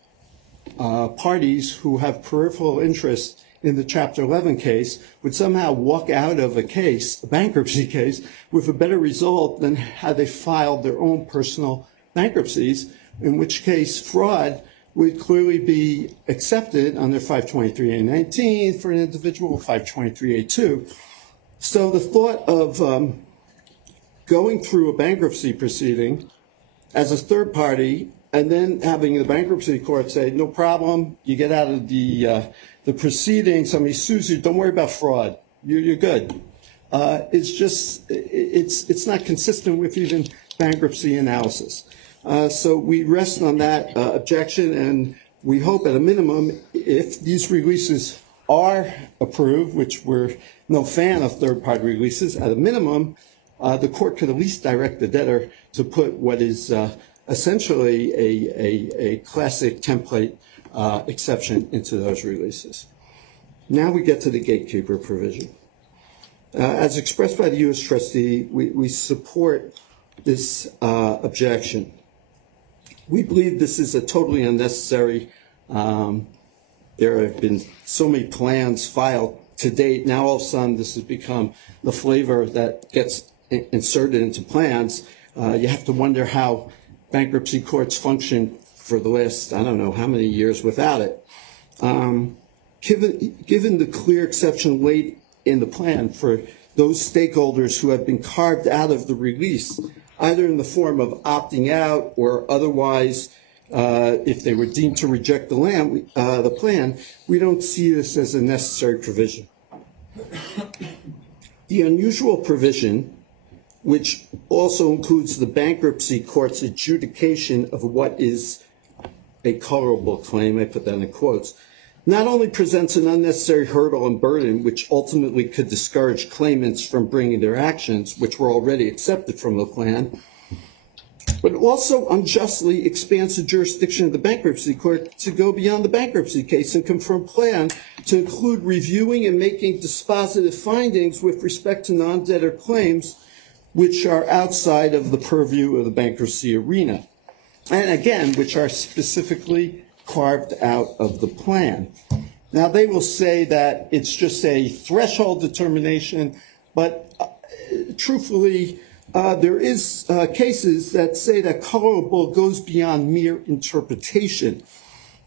parties who have peripheral interest in the Chapter 11 case would somehow walk out of a case, a bankruptcy case, with a better result than had they filed their own personal bankruptcies, in which case fraud would clearly be accepted under 523A19 for an individual, 523A2. So the thought of going through a bankruptcy proceeding as a third party and then having the bankruptcy court say, no problem, you get out of the proceeding, somebody sues you, don't worry about fraud, you're good. It's not consistent with even bankruptcy analysis. So we rest on that objection, and we hope at a minimum, if these releases are approved, which we're no fan of third-party releases, at a minimum, the court could at least direct the debtor to put what is essentially a classic template exception into those releases. Now we get to the gatekeeper provision. As expressed by the U.S. trustee, we support this objection. We believe this is a totally unnecessary. There have been so many plans filed to date. Now all of a sudden this has become the flavor that gets inserted into plans. You have to wonder how bankruptcy courts function for the last, I don't know how many years without it. Given the clear exception late in the plan for those stakeholders who have been carved out of the release, either in the form of opting out or otherwise, if they were deemed to reject the plan, we don't see this as a necessary provision. The unusual provision, which also includes the bankruptcy court's adjudication of what is a colorable claim, I put that in quotes, not only presents an unnecessary hurdle and burden, which ultimately could discourage claimants from bringing their actions, which were already accepted from the plan, but also unjustly expands the jurisdiction of the bankruptcy court to go beyond the bankruptcy case and confirm plan to include reviewing and making dispositive findings with respect to non-debtor claims which are outside of the purview of the bankruptcy arena, and again, which are specifically carved out of the plan. Now, they will say that it's just a threshold determination but truthfully, there is cases that say that colorable goes beyond mere interpretation.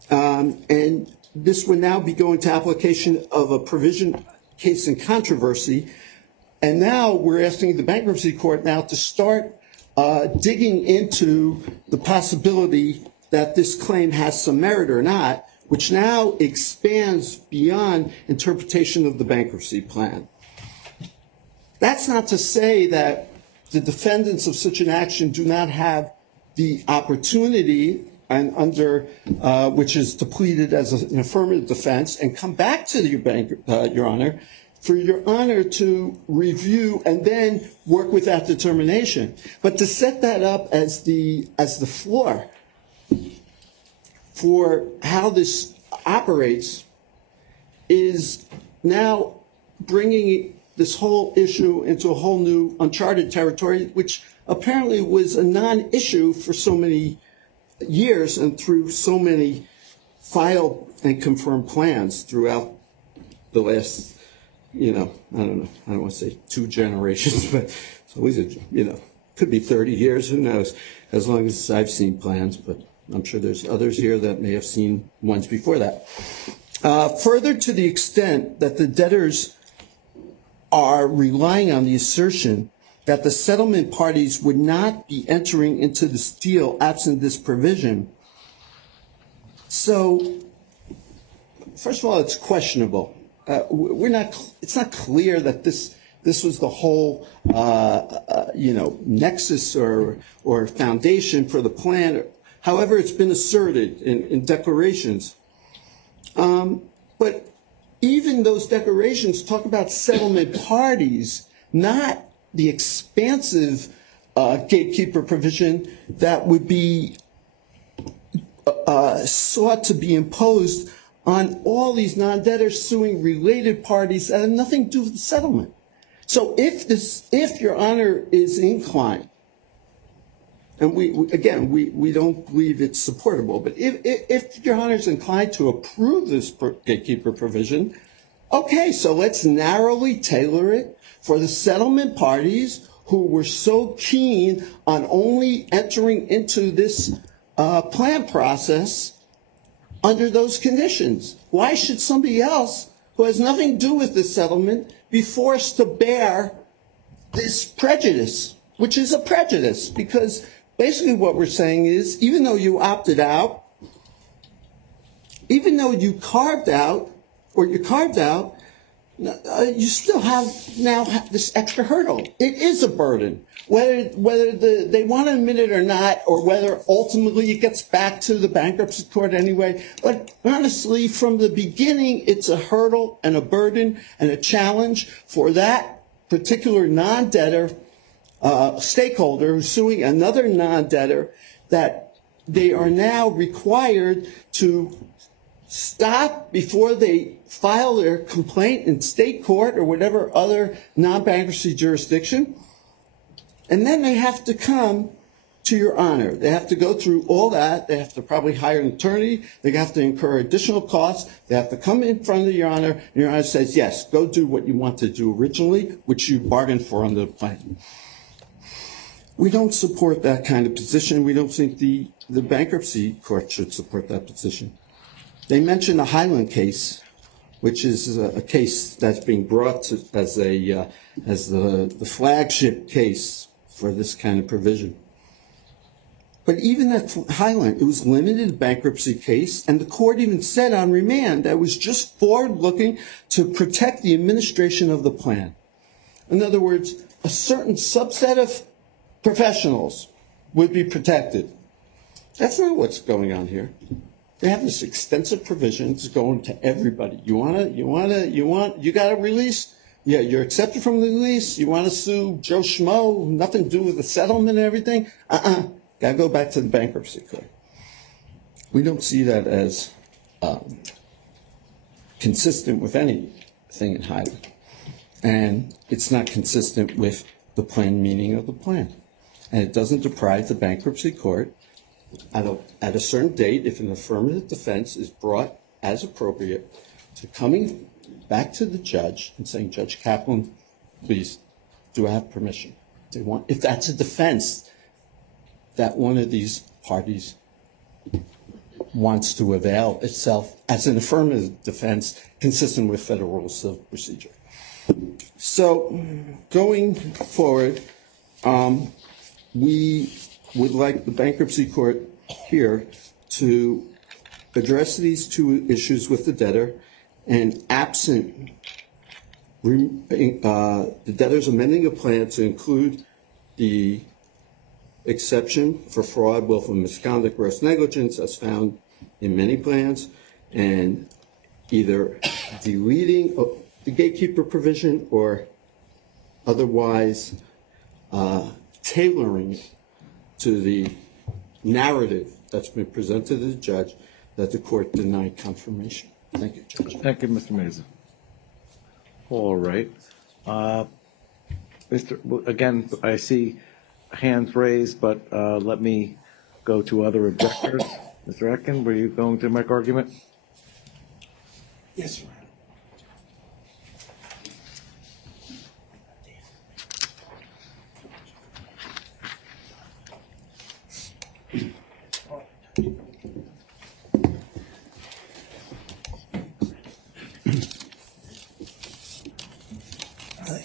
And this would now be going to application of a provision case in controversy. And now we're asking the bankruptcy court now to start digging into the possibility that this claim has some merit or not, which now expands beyond interpretation of the bankruptcy plan. That's not to say that the defendants of such an action do not have the opportunity, and under which is depleted as an affirmative defense, and come back to your Honor, for your Honor to review and then work with that determination. But to set that up as the floor for how this operates is now bringing this whole issue into a whole new uncharted territory, which apparently was a non-issue for so many years and through so many filed and confirmed plans throughout the last, I don't want to say 2 generations, but it's always, could be 30 years, who knows, as long as I've seen plans, but I'm sure there's others here that may have seen ones before that. Further, to the extent that the debtors are relying on the assertion that the settlement parties would not be entering into this deal absent this provision. So, first of all, it's questionable. It's not clear that this was the whole, nexus or foundation for the plan. However, it's been asserted in declarations. But even those declarations talk about settlement parties, not the expansive gatekeeper provision that would be sought to be imposed on all these non-debtors suing related parties that have nothing to do with the settlement. So if your Honor is inclined, and we don't believe it's supportable, but if your Honor is inclined to approve this gatekeeper provision, okay, so let's narrowly tailor it for the settlement parties who were so keen on only entering into this plan process under those conditions. Why should somebody else who has nothing to do with this settlement be forced to bear this prejudice, which is a prejudice? Because basically what we're saying is, even though you opted out, even though you carved out, you still have now this extra hurdle. It is a burden, whether they want to admit it or not, or whether ultimately it gets back to the bankruptcy court anyway. But honestly, from the beginning, it's a hurdle and a burden and a challenge for that particular non-debtor stakeholder who's suing another non-debtor, that they are now required to stop before they file their complaint in state court or whatever other non-bankruptcy jurisdiction. And then they have to come to your Honor. They have to go through all that. They have to probably hire an attorney. They have to incur additional costs. They have to come in front of your Honor, and your Honor says, yes, go do what you want to do originally, which you bargained for under the plan. We don't support that kind of position. We don't think the bankruptcy court should support that position. They mentioned the Highland case, which is a case that's being brought as the flagship case for this kind of provision. But even at Highland, it was limited bankruptcy case, and the court even said on remand that it was just forward-looking to protect the administration of the plan. In other words, a certain subset of professionals would be protected. That's not what's going on here. They have this extensive provisions going to everybody. You got a release? Yeah, you're accepted from the release. You want to sue Joe Schmo, nothing to do with the settlement and everything? Got to go back to the bankruptcy court. We don't see that as consistent with anything in Highland. And it's not consistent with the plain meaning of the plan. And it doesn't deprive the bankruptcy court at a certain date, if an affirmative defense is brought as appropriate, to coming back to the judge and saying, Judge Kaplan, please, do I have permission? If that's a defense that one of these parties wants to avail itself as an affirmative defense consistent with Federal Rules of Procedure. So going forward, we would like the bankruptcy court here to address these two issues with the debtor, and absent the debtor's amending a plan to include the exception for fraud, willful misconduct, gross negligence, as found in many plans, and either deleting the gatekeeper provision or otherwise tailoring it to the narrative that's been presented to the judge that the court denied confirmation. Thank you, Judge. Thank you, Mr. Mason. All right. Again, I see hands raised, but let me go to other objectors. Mr. Atkin, were you going to make argument? Yes, Your Honor.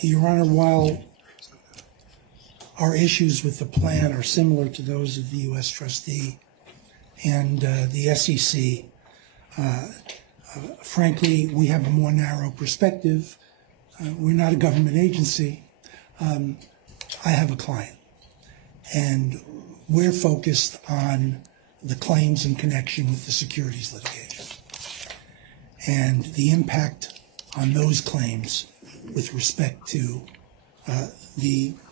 Your Honor, while our issues with the plan are similar to those of the U.S. trustee and the SEC, frankly, we have a more narrow perspective. We're not a government agency. I have a client, and we're focused on the claims in connection with the securities litigation and the impact on those claims with respect to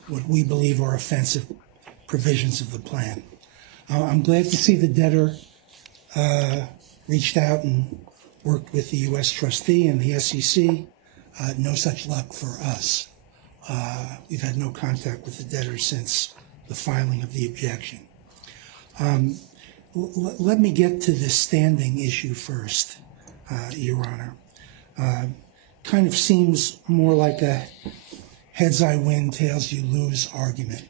what we believe are offensive provisions of the plan. I'm glad to see the debtor reached out and worked with the U.S. trustee and the SEC. No such luck for us. We've had no contact with the debtor since the filing of the objection. Let me get to the standing issue first, Your Honor. Kind of seems more like a heads I win, tails you lose argument.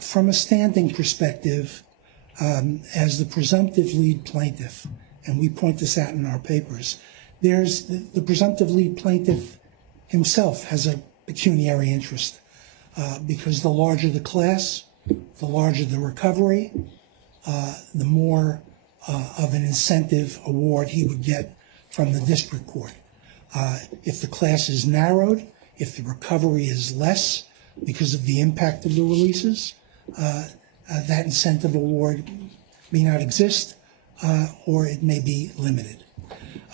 From a standing perspective, as the presumptive lead plaintiff, and we point this out in our papers, there's the presumptive lead plaintiff himself has a pecuniary interest because the larger the class, the larger the recovery, the more of an incentive award he would get from the district court. If the class is narrowed, if the recovery is less because of the impact of the releases, that incentive award may not exist or it may be limited.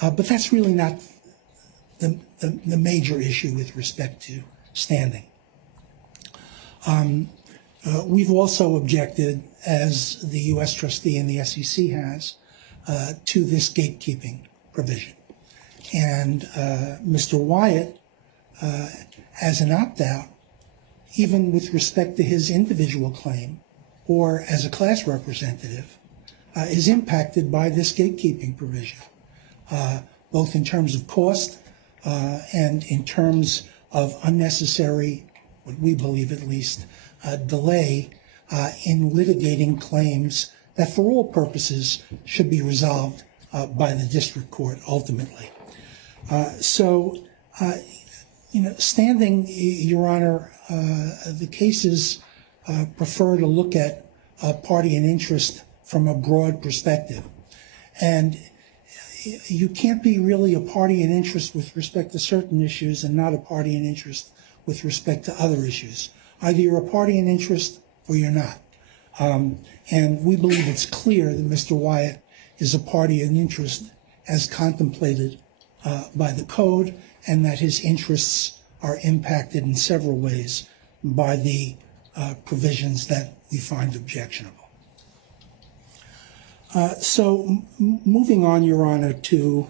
But that's really not the major issue with respect to standing. We've also objected, as the U.S. trustee and the SEC has, to this gatekeeping provision. And Mr. Wyatt, as an opt-out, even with respect to his individual claim or as a class representative, is impacted by this gatekeeping provision, both in terms of cost and in terms of unnecessary, what we believe at least, delay in litigating claims that for all purposes should be resolved by the district court ultimately. Standing, Your Honor, the cases prefer to look at party and interest from a broad perspective. And you can't be really a party in interest with respect to certain issues and not a party in interest with respect to other issues. Either you're a party in interest or you're not. And we believe it's clear that Mr. Wyatt is a party in interest as contemplated by the code, and that his interests are impacted in several ways by the provisions that we find objectionable. Moving on, Your Honor, to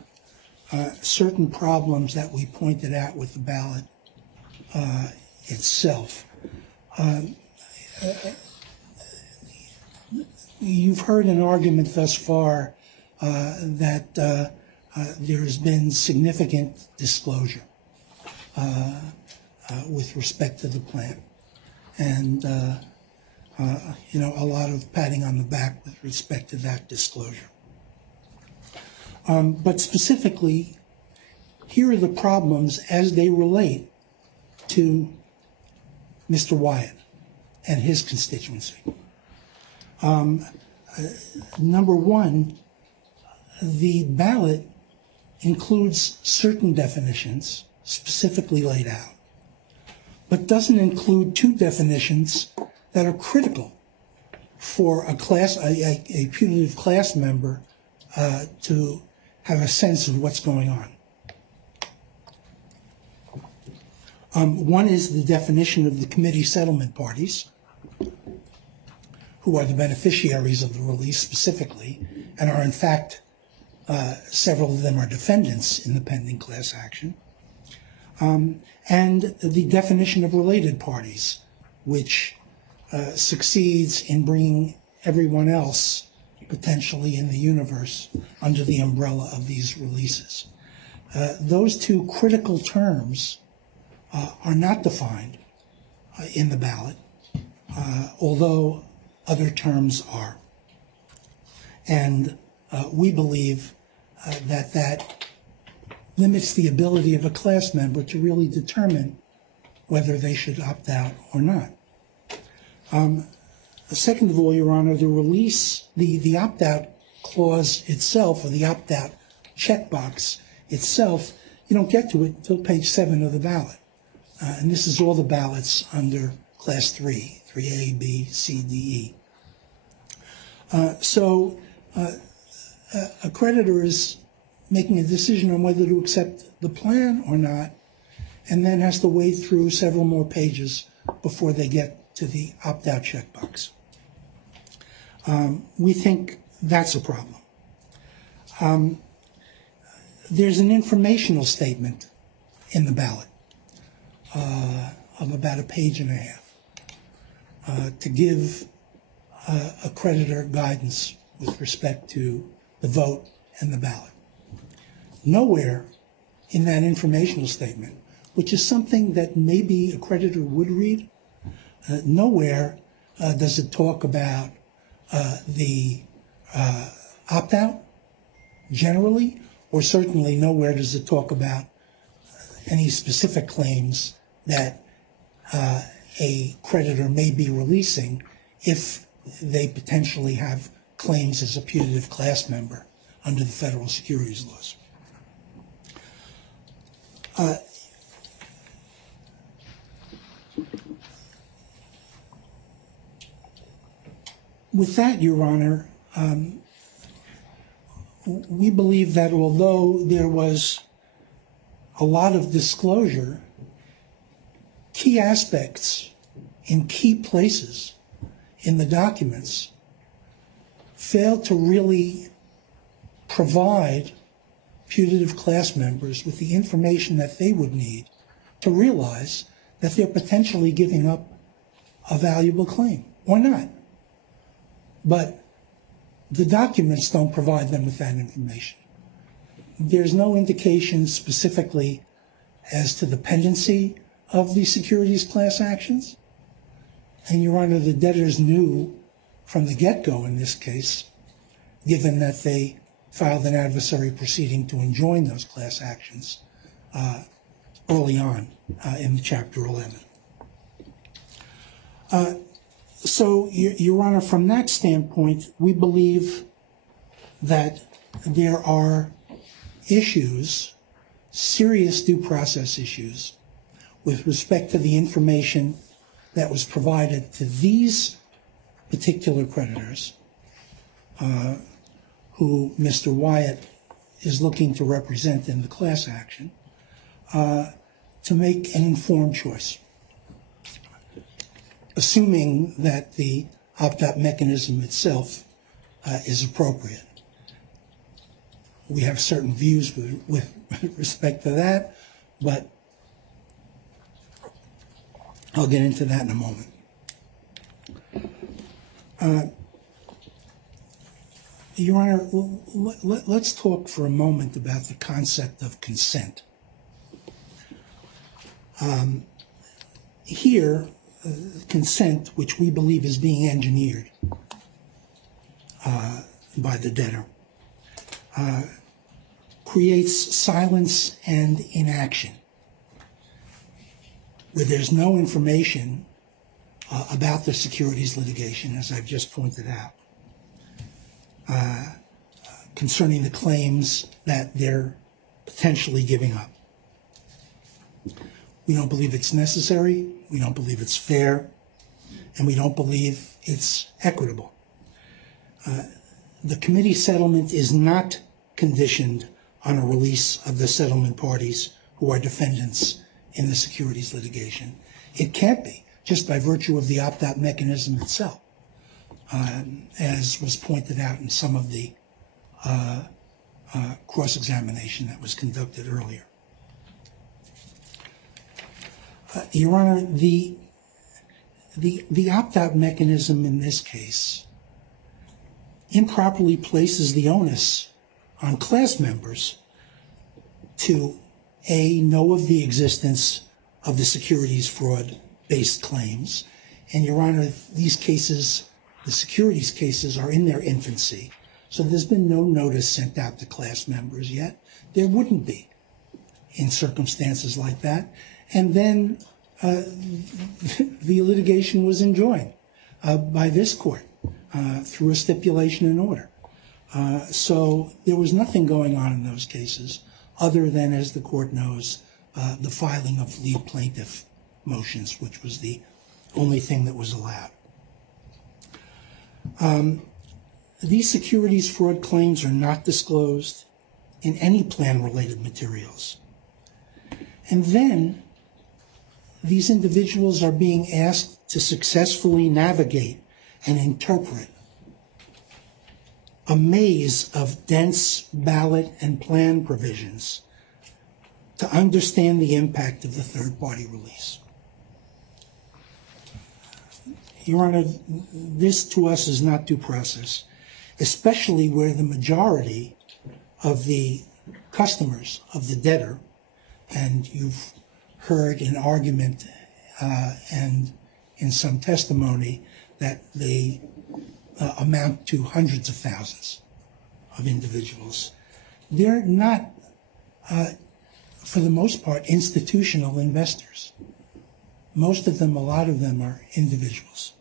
certain problems that we pointed out with the ballot itself. You've heard an argument thus far that there has been significant disclosure. with respect to the plan. And, a lot of patting on the back with respect to that disclosure. But specifically, here are the problems as they relate to Mr. Wyatt and his constituency. Number one, the ballot includes certain definitions specifically laid out, but doesn't include two definitions that are critical for a putative class member to have a sense of what's going on. One is the definition of the committee settlement parties, who are the beneficiaries of the release specifically, and are in fact, several of them are defendants in the pending class action. And the definition of related parties, which succeeds in bringing everyone else potentially in the universe under the umbrella of these releases. Those two critical terms are not defined in the ballot, although other terms are. And we believe that limits the ability of a class member to really determine whether they should opt out or not. Second of all, Your Honor, the release, the opt-out clause itself, or the opt-out checkbox itself, you don't get to it until page 7 of the ballot. And this is all the ballots under Class 3, 3A, B, C, D, E. So a creditor is making a decision on whether to accept the plan or not, and then has to wade through several more pages before they get to the opt-out checkbox. We think that's a problem. There's an informational statement in the ballot of about a page and a half to give a creditor guidance with respect to the vote and the ballot. Nowhere in that informational statement, which is something that maybe a creditor would read, nowhere does it talk about the opt-out generally, or certainly nowhere does it talk about any specific claims that a creditor may be releasing if they potentially have claims as a putative class member under the federal securities laws. With that, Your Honor, we believe that although there was a lot of disclosure, key aspects in key places in the documents failed to really provide putative class members with the information that they would need to realize that they're potentially giving up a valuable claim, or not. But the documents don't provide them with that information. There's no indication specifically as to the pendency of the securities class actions. And, Your Honor, the debtors knew from the get-go in this case, given that they filed an adversary proceeding to enjoin those class actions early on in Chapter 11. So, Your Honor, from that standpoint, we believe that there are issues, serious due process issues, with respect to the information that was provided to these particular creditors, who Mr. Wyatt is looking to represent in the class action, to make an informed choice, assuming that the opt-out mechanism itself is appropriate. We have certain views with respect to that, but I'll get into that in a moment. Your Honor, let's talk for a moment about the concept of consent. here, consent, which we believe is being engineered by the debtor, creates silence and inaction, where there's no information about the securities litigation, as I've just pointed out, concerning the claims that they're potentially giving up. We don't believe it's necessary, we don't believe it's fair, and we don't believe it's equitable. The committee settlement is not conditioned on a release of the settlement parties who are defendants in the securities litigation. It can't be, just by virtue of the opt-out mechanism itself, as was pointed out in some of the cross-examination that was conducted earlier. Your Honor, the opt-out mechanism in this case improperly places the onus on class members to, A, know of the existence of the securities fraud-based claims. And, Your Honor, these cases, the securities cases, are in their infancy. So there's been no notice sent out to class members yet. There wouldn't be in circumstances like that. And then the litigation was enjoined by this court through a stipulation and order. So there was nothing going on in those cases other than, as the court knows, the filing of lead plaintiff motions, which was the only thing that was allowed. These securities fraud claims are not disclosed in any plan-related materials. And then these individuals are being asked to successfully navigate and interpret a maze of dense ballot and plan provisions to understand the impact of the third-party release. Your Honor, this to us is not due process, especially where the majority of the customers of the debtor, and you've heard an argument and in some testimony that they amount to hundreds of thousands of individuals. They're not, for the most part, institutional investors. Most of them, a lot of them, are individuals.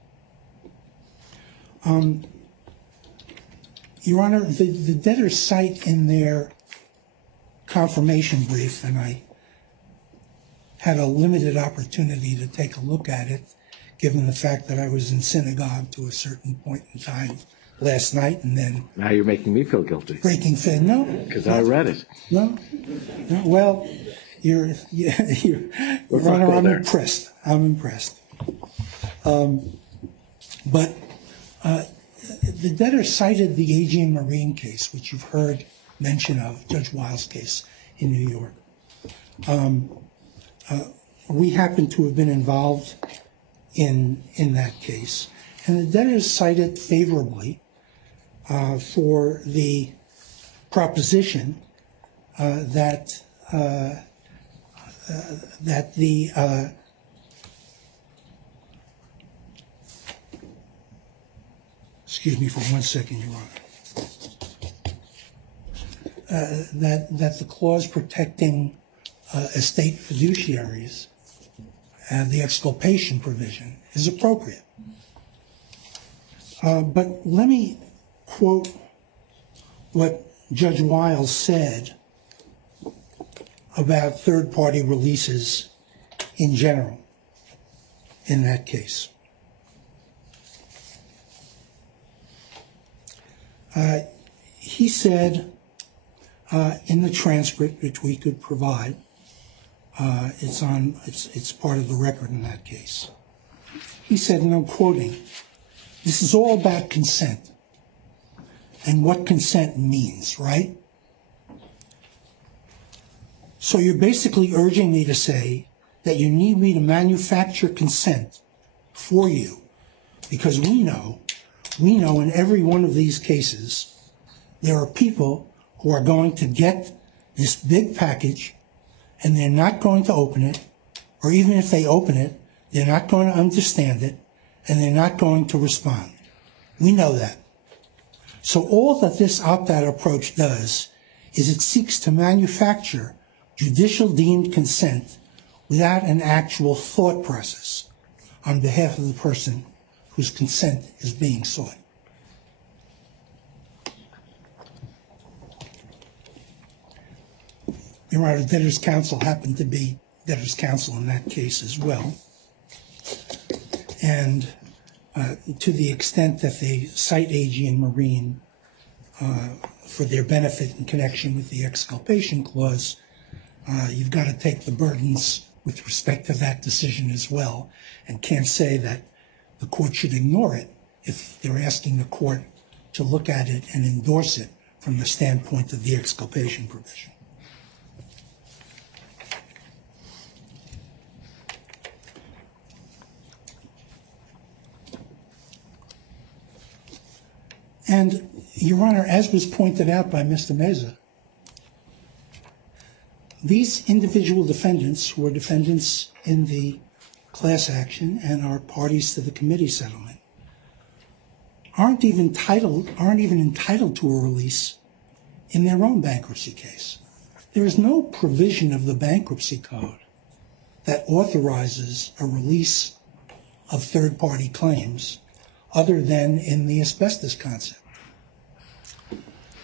Your Honor, the debtors cite in their confirmation brief, and I had a limited opportunity to take a look at it, given the fact that I was in synagogue to a certain point in time last night, and then... Now you're making me feel guilty. Breaking faith, no. Because I read it. No? Well, Your Honor, I'm impressed. I'm impressed. But the debtor cited the Aegean Marine case, which you've heard mention of, Judge Wiles' case in New York. We happen to have been involved in that case, and the debtors cited favorably for the proposition that the excuse me for 1 second, Your Honor. That the clause protecting estate fiduciaries and the exculpation provision is appropriate. But let me quote what Judge Wiles said about third-party releases in general in that case. He said in the transcript, which we could provide, it's part of the record in that case. He said, and I'm quoting, "This is all about consent and what consent means, right? So you're basically urging me to say that you need me to manufacture consent for you, because we know in every one of these cases there are people who are going to get this big package and they're not going to open it, or even if they open it, They're not going to understand it, and they're not going to respond. We know that. So all that this opt-out approach does is it seeks to manufacture judicial deemed consent without an actual thought process on behalf of the person whose consent is being sought. Your Honor, debtor's counsel happened to be debtor's counsel in that case as well. And to the extent that they cite AG and Marine for their benefit in connection with the exculpation clause, you've got to take the burdens with respect to that decision as well, and can't say that the court should ignore it if they're asking the court to look at it and endorse it from the standpoint of the exculpation provision. And, Your Honor, as was pointed out by Mr. Meza, these individual defendants who are defendants in the class action and are parties to the committee settlement aren't even entitled to a release in their own bankruptcy case. There is no provision of the bankruptcy code that authorizes a release of third-party claims other than in the asbestos concept.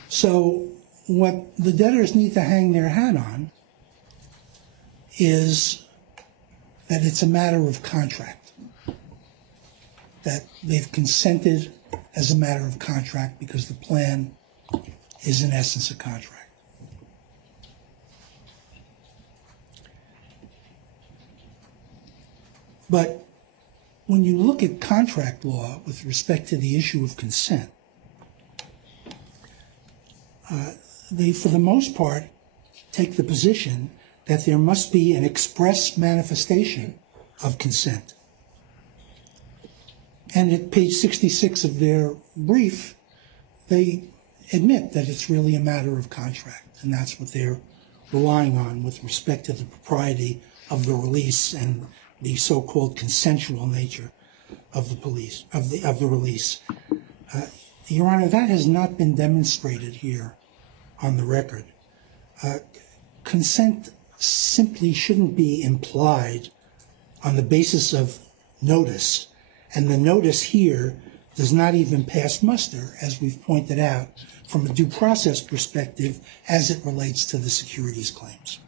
So what the debtors need to hang their hat on is that it's a matter of contract, that they've consented as a matter of contract because the plan is in essence a contract. But when you look at contract law with respect to the issue of consent, they, for the most part, take the position that there must be an express manifestation of consent. And at page 66 of their brief, they admit that it's really a matter of contract, and that's what they're relying on with respect to the propriety of the release and the so-called consensual nature of the release. Your Honor, that has not been demonstrated here on the record. Consent simply shouldn't be implied on the basis of notice, and the notice here does not even pass muster, as we've pointed out, from a due process perspective as it relates to the securities claims.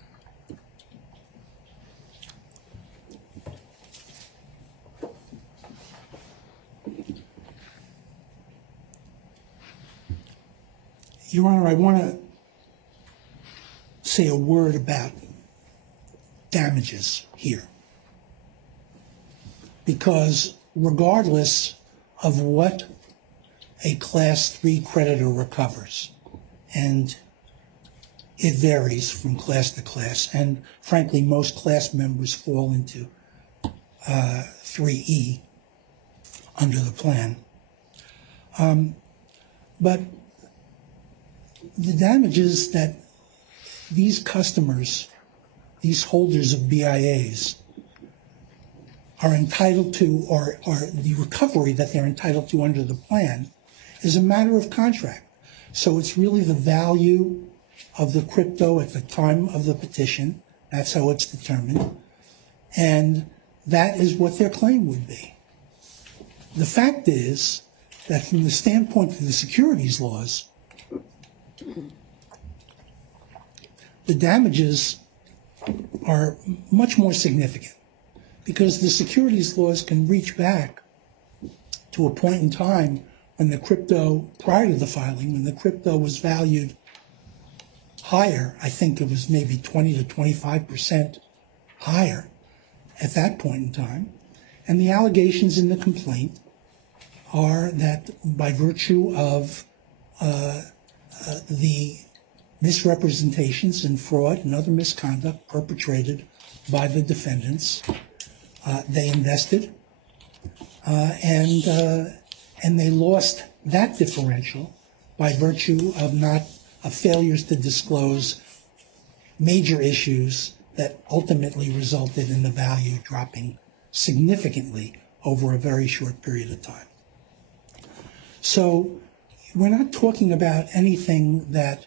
Your Honor, I want to say a word about damages here, because regardless of what a Class 3 creditor recovers, and it varies from class to class, and frankly most class members fall into 3E under the plan, but the damages that these customers, these holders of BIAs, are entitled to, or the recovery that they're entitled to under the plan, is a matter of contract. So it's really the value of the crypto at the time of the petition. That's how it's determined. And that is what their claim would be. The fact is that from the standpoint of the securities laws, the damages are much more significant, because the securities laws can reach back to a point in time when the crypto, prior to the filing, when the crypto was valued higher. I think it was maybe 20 to 25% higher at that point in time. And the allegations in the complaint are that by virtue of the misrepresentations and fraud and other misconduct perpetrated by the defendants, they invested and they lost that differential by virtue of failures to disclose major issues that ultimately resulted in the value dropping significantly over a very short period of time. So we're not talking about anything that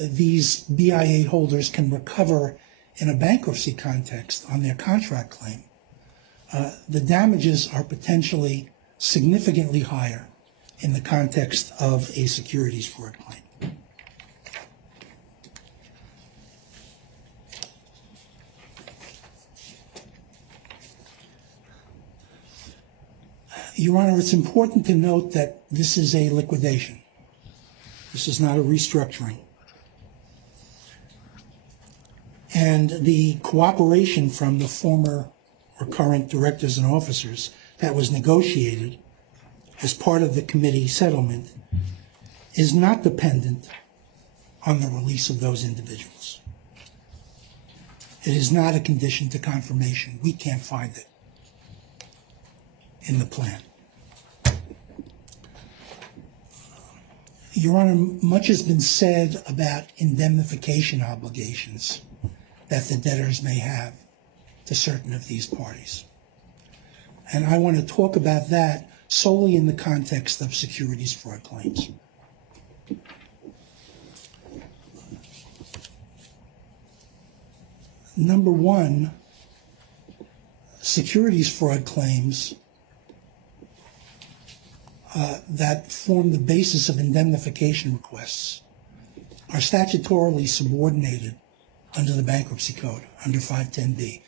these BIA holders can recover in a bankruptcy context on their contract claim. The damages are potentially significantly higher in the context of a securities fraud claim. Your Honor, it's important to note that this is a liquidation. This is not a restructuring. And the cooperation from the former or current directors and officers that was negotiated as part of the committee settlement is not dependent on the release of those individuals. It is not a condition to confirmation. We can't find it in the plan. Your Honor, much has been said about indemnification obligations that the debtors may have to certain of these parties. And I want to talk about that solely in the context of securities fraud claims. Number one, securities fraud claims that form the basis of indemnification requests are statutorily subordinated under the Bankruptcy Code, under 510B,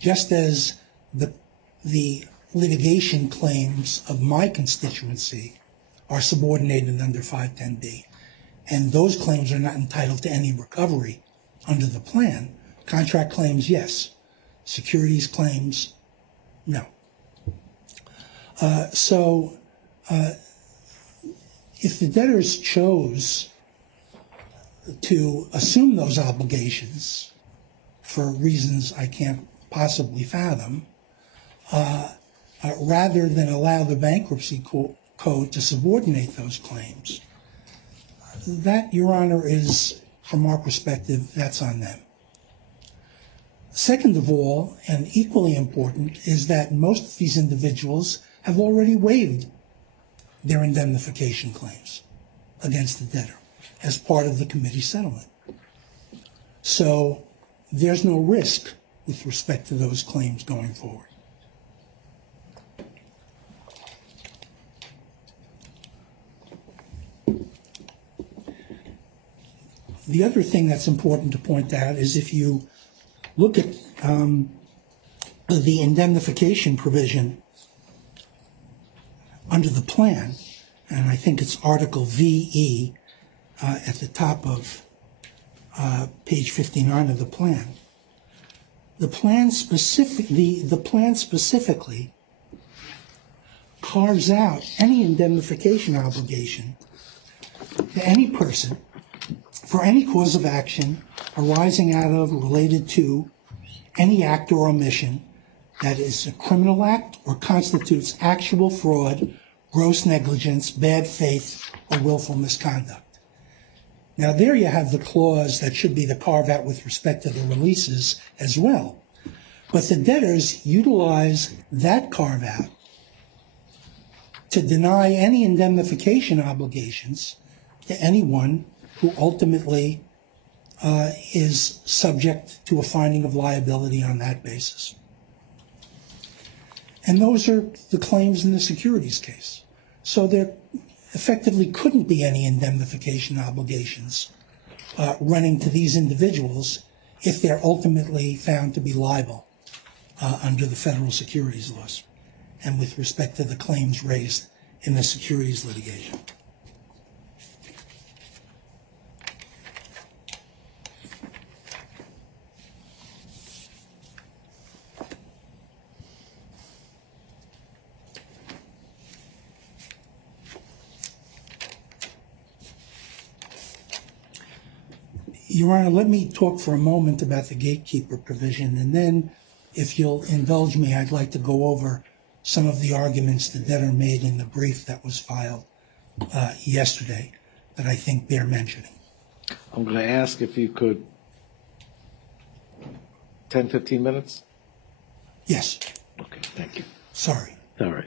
just as the litigation claims of my constituency are subordinated under 510B. And those claims are not entitled to any recovery under the plan. Contract claims, yes. Securities claims, no. If the debtors chose to assume those obligations for reasons I can't possibly fathom, rather than allow the Bankruptcy Code to subordinate those claims, that, Your Honor, is, from our perspective, that's on them. Second of all, and equally important, is that most of these individuals have already waived their indemnification claims against the debtor as part of the committee settlement. So there's no risk with respect to those claims going forward. The other thing that's important to point out is if you look at the indemnification provision under the plan, and I think it's Article VE at the top of page 59 of the plan. The plan specifically carves out any indemnification obligation to any person for any cause of action arising out of, related to, any act or omission that is a criminal act or constitutes actual fraud, gross negligence, bad faith, or willful misconduct. Now there you have the clause that should be the carve-out with respect to the releases as well. But the debtors utilize that carve-out to deny any indemnification obligations to anyone who ultimately is subject to a finding of liability on that basis. And those are the claims in the securities case. So there effectively couldn't be any indemnification obligations running to these individuals if they're ultimately found to be liable under the federal securities laws and with respect to the claims raised in the securities litigation. Your Honor, let me talk for a moment about the gatekeeper provision, and then, if you'll indulge me, I'd like to go over some of the arguments the debtor made in the brief that was filed yesterday that I think bear mentioning. I'm going to ask if you could, 10, 15 minutes? Yes. Okay, thank you. Sorry. All right.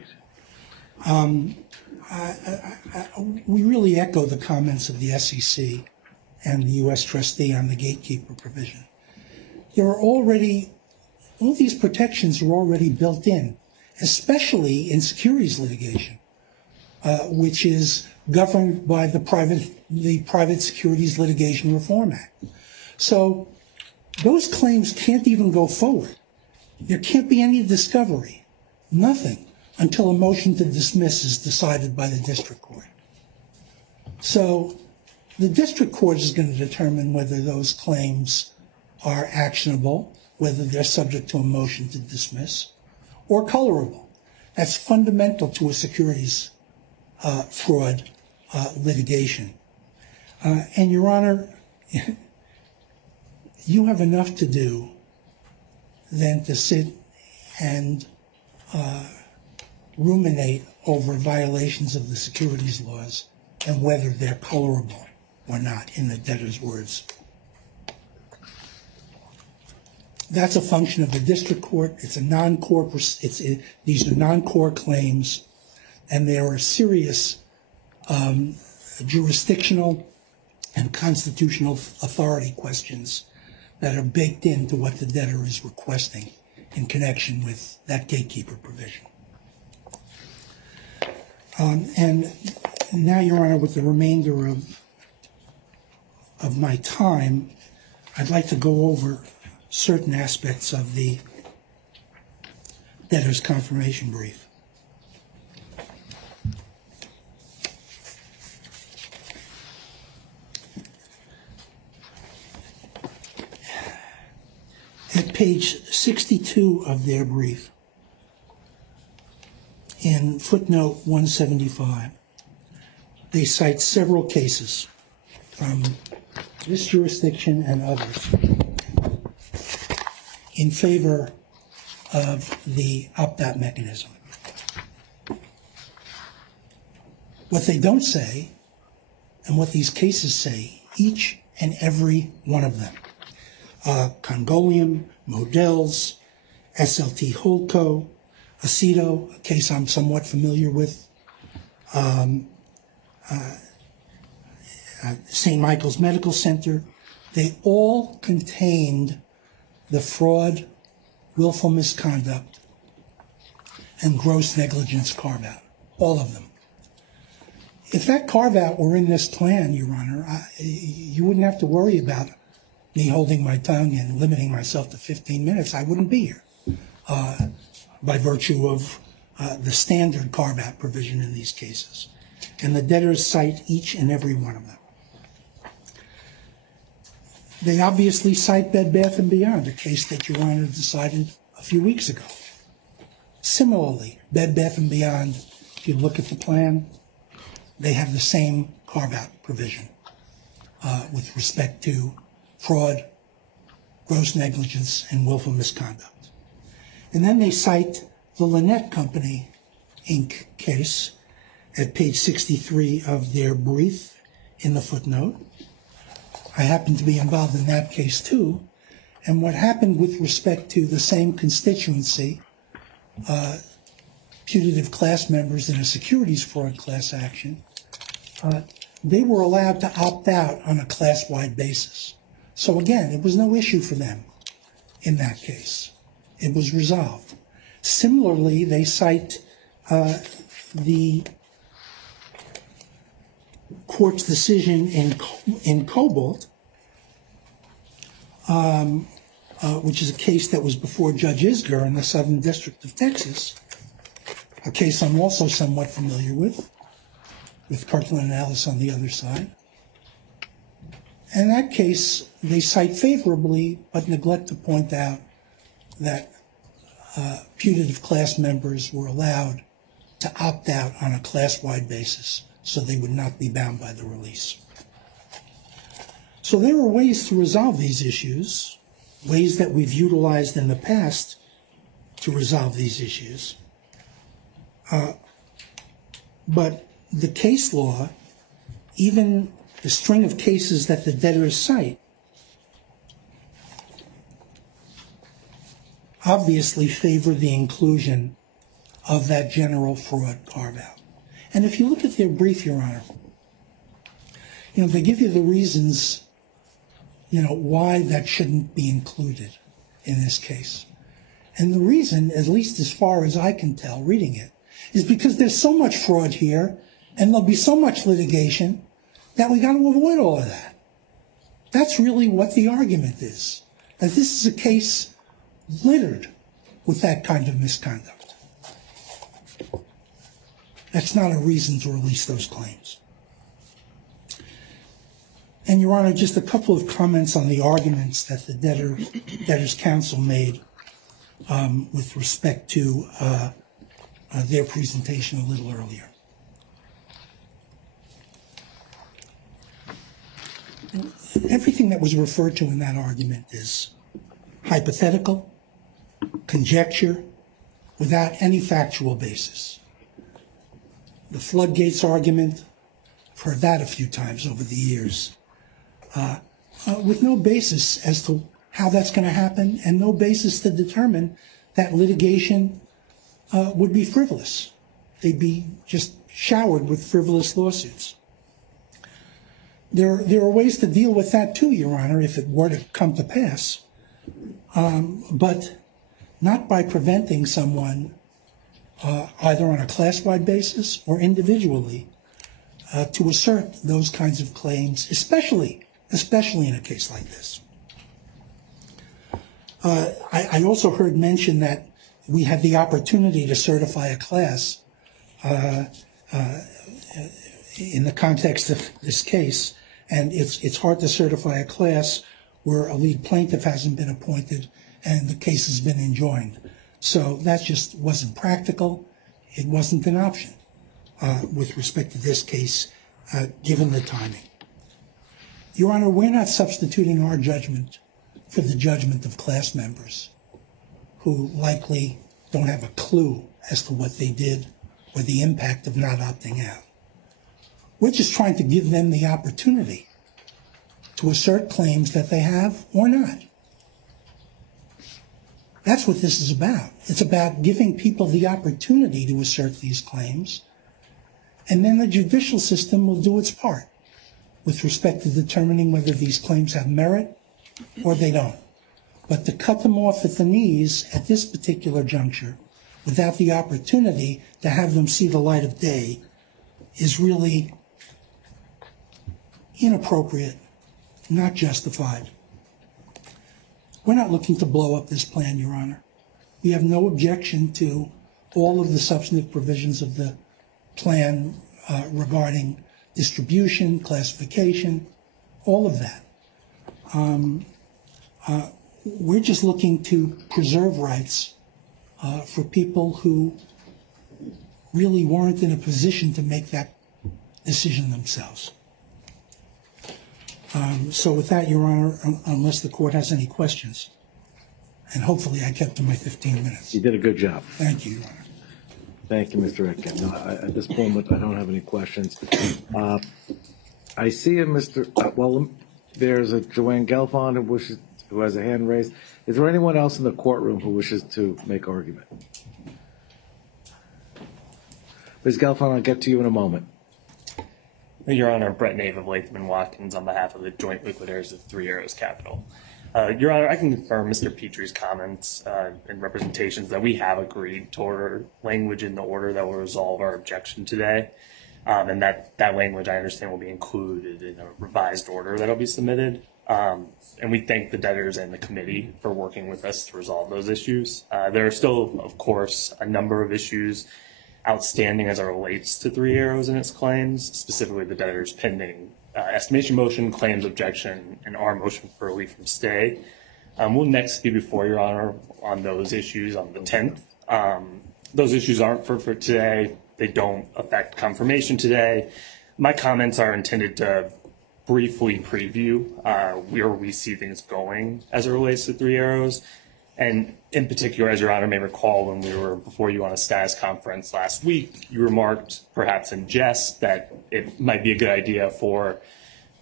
We really echo the comments of the SEC and the U.S. trustee on the gatekeeper provision. There are already, all these protections are already built in, especially in securities litigation, which is governed by the Private Securities Litigation Reform Act. So those claims can't even go forward. There can't be any discovery, nothing, until a motion to dismiss is decided by the district court. So the district court is going to determine whether those claims are actionable, whether they're subject to a motion to dismiss, or colorable. That's fundamental to a securities fraud litigation. And Your Honor, you have enough to do than to sit and ruminate over violations of the securities laws and whether they're colorable or not, in the debtor's words. That's a function of the district court. It's a non-core. These are non-core claims, and there are serious jurisdictional and constitutional authority questions that are baked into what the debtor is requesting in connection with that gatekeeper provision. And now, Your Honor, with the remainder of my time, I'd like to go over certain aspects of the debtor's confirmation brief. At page 62 of their brief, in footnote 175, they cite several cases from this jurisdiction and others in favor of the opt-out mechanism. What they don't say, and what these cases say, each and every one of them, Congolium, Models, SLT Holdco, Aceto, a case I'm somewhat familiar with, St. Michael's Medical Center, they all contained the fraud, willful misconduct, and gross negligence carve-out, all of them. If that carve-out were in this plan, Your Honor, you wouldn't have to worry about me holding my tongue and limiting myself to 15 minutes. I wouldn't be here by virtue of the standard carve-out provision in these cases. And the debtors cite each and every one of them. They obviously cite Bed Bath & Beyond, a case that Your Honor decided a few weeks ago. Similarly, Bed Bath & Beyond, if you look at the plan, they have the same carve-out provision with respect to fraud, gross negligence, and willful misconduct. And then they cite the Lynette Company, Inc. case at page 63 of their brief in the footnote. I happen to be involved in that case too. And what happened with respect to the same constituency, putative class members in a securities fraud class action, they were allowed to opt out on a class-wide basis. So again, it was no issue for them in that case. It was resolved. Similarly, they cite the court's decision in Cobalt, which is a case that was before Judge Isger in the Southern District of Texas, a case I'm also somewhat familiar with Kirkland and Ellis on the other side. In that case, they cite favorably, but neglect to point out that putative class members were allowed to opt out on a class-wide basis, so they would not be bound by the release. So there are ways to resolve these issues, ways that we've utilized in the past to resolve these issues. But the case law, even the string of cases that the debtors cite, obviously favor the inclusion of that general fraud carve-out. And if you look at their brief, Your Honor, they give you the reasons, why that shouldn't be included in this case. And the reason, at least as far as I can tell reading it, is because there's so much fraud here and there'll be so much litigation that we got to avoid all of that. That's really what the argument is. That this is a case littered with that kind of misconduct. That's not a reason to release those claims. And, Your Honor, just a couple of comments on the arguments that the debtors' counsel made with respect to their presentation a little earlier. Everything that was referred to in that argument is hypothetical, conjecture, without any factual basis. The floodgates argument, I've heard that a few times over the years, with no basis as to how that's going to happen and no basis to determine that litigation would be frivolous. They'd be just showered with frivolous lawsuits. There are ways to deal with that too, Your Honor, if it were to come to pass, but not by preventing someone either on a class-wide basis or individually to assert those kinds of claims, especially in a case like this. I also heard mention that we had the opportunity to certify a class in the context of this case, and it's hard to certify a class where a lead plaintiff hasn't been appointed and the case has been enjoined. So that just wasn't practical. It wasn't an option with respect to this case, given the timing. Your Honor, we're not substituting our judgment for the judgment of class members who likely don't have a clue as to what they did or the impact of not opting out. We're just trying to give them the opportunity to assert claims that they have or not. That's what this is about. It's about giving people the opportunity to assert these claims, and then the judicial system will do its part with respect to determining whether these claims have merit or they don't. But to cut them off at the knees at this particular juncture without the opportunity to have them see the light of day is really inappropriate, not justified. We're not looking to blow up this plan, Your Honor. We have no objection to all of the substantive provisions of the plan regarding distribution, classification, all of that. We're just looking to preserve rights for people who really weren't in a position to make that decision themselves. So with that, Your Honor, unless the court has any questions, and hopefully I kept to my 15 minutes. You did a good job. Thank you, Your Honor. Thank you, Mr. Etkin. No, at this moment, I don't have any questions. I see there's a Joanne Gelfond who has a hand raised. Is there anyone else in the courtroom who wishes to make argument? Ms. Gelfond, I'll get to you in a moment. Your Honor, Brett Nave of Latham & Watkins on behalf of the joint liquidators of Three Arrows Capital. Your Honor, I can confirm Mr. Petrie's comments and representations that we have agreed to order language in the order that will resolve our objection today, and that language, I understand, will be included in a revised order that will be submitted. And we thank the debtors and the committee for working with us to resolve those issues. There are still, of course, a number of issues outstanding as it relates to Three Arrows and its claims, specifically the debtors' pending estimation motion, claims objection, and our motion for relief from stay. We'll next be before Your Honor on those issues on the 10th. Those issues aren't for today. They don't affect confirmation today. My comments are intended to briefly preview where we see things going as it relates to Three Arrows. And in particular, as Your Honor may recall, when we were before you on a status conference last week, you remarked, perhaps in jest, that it might be a good idea for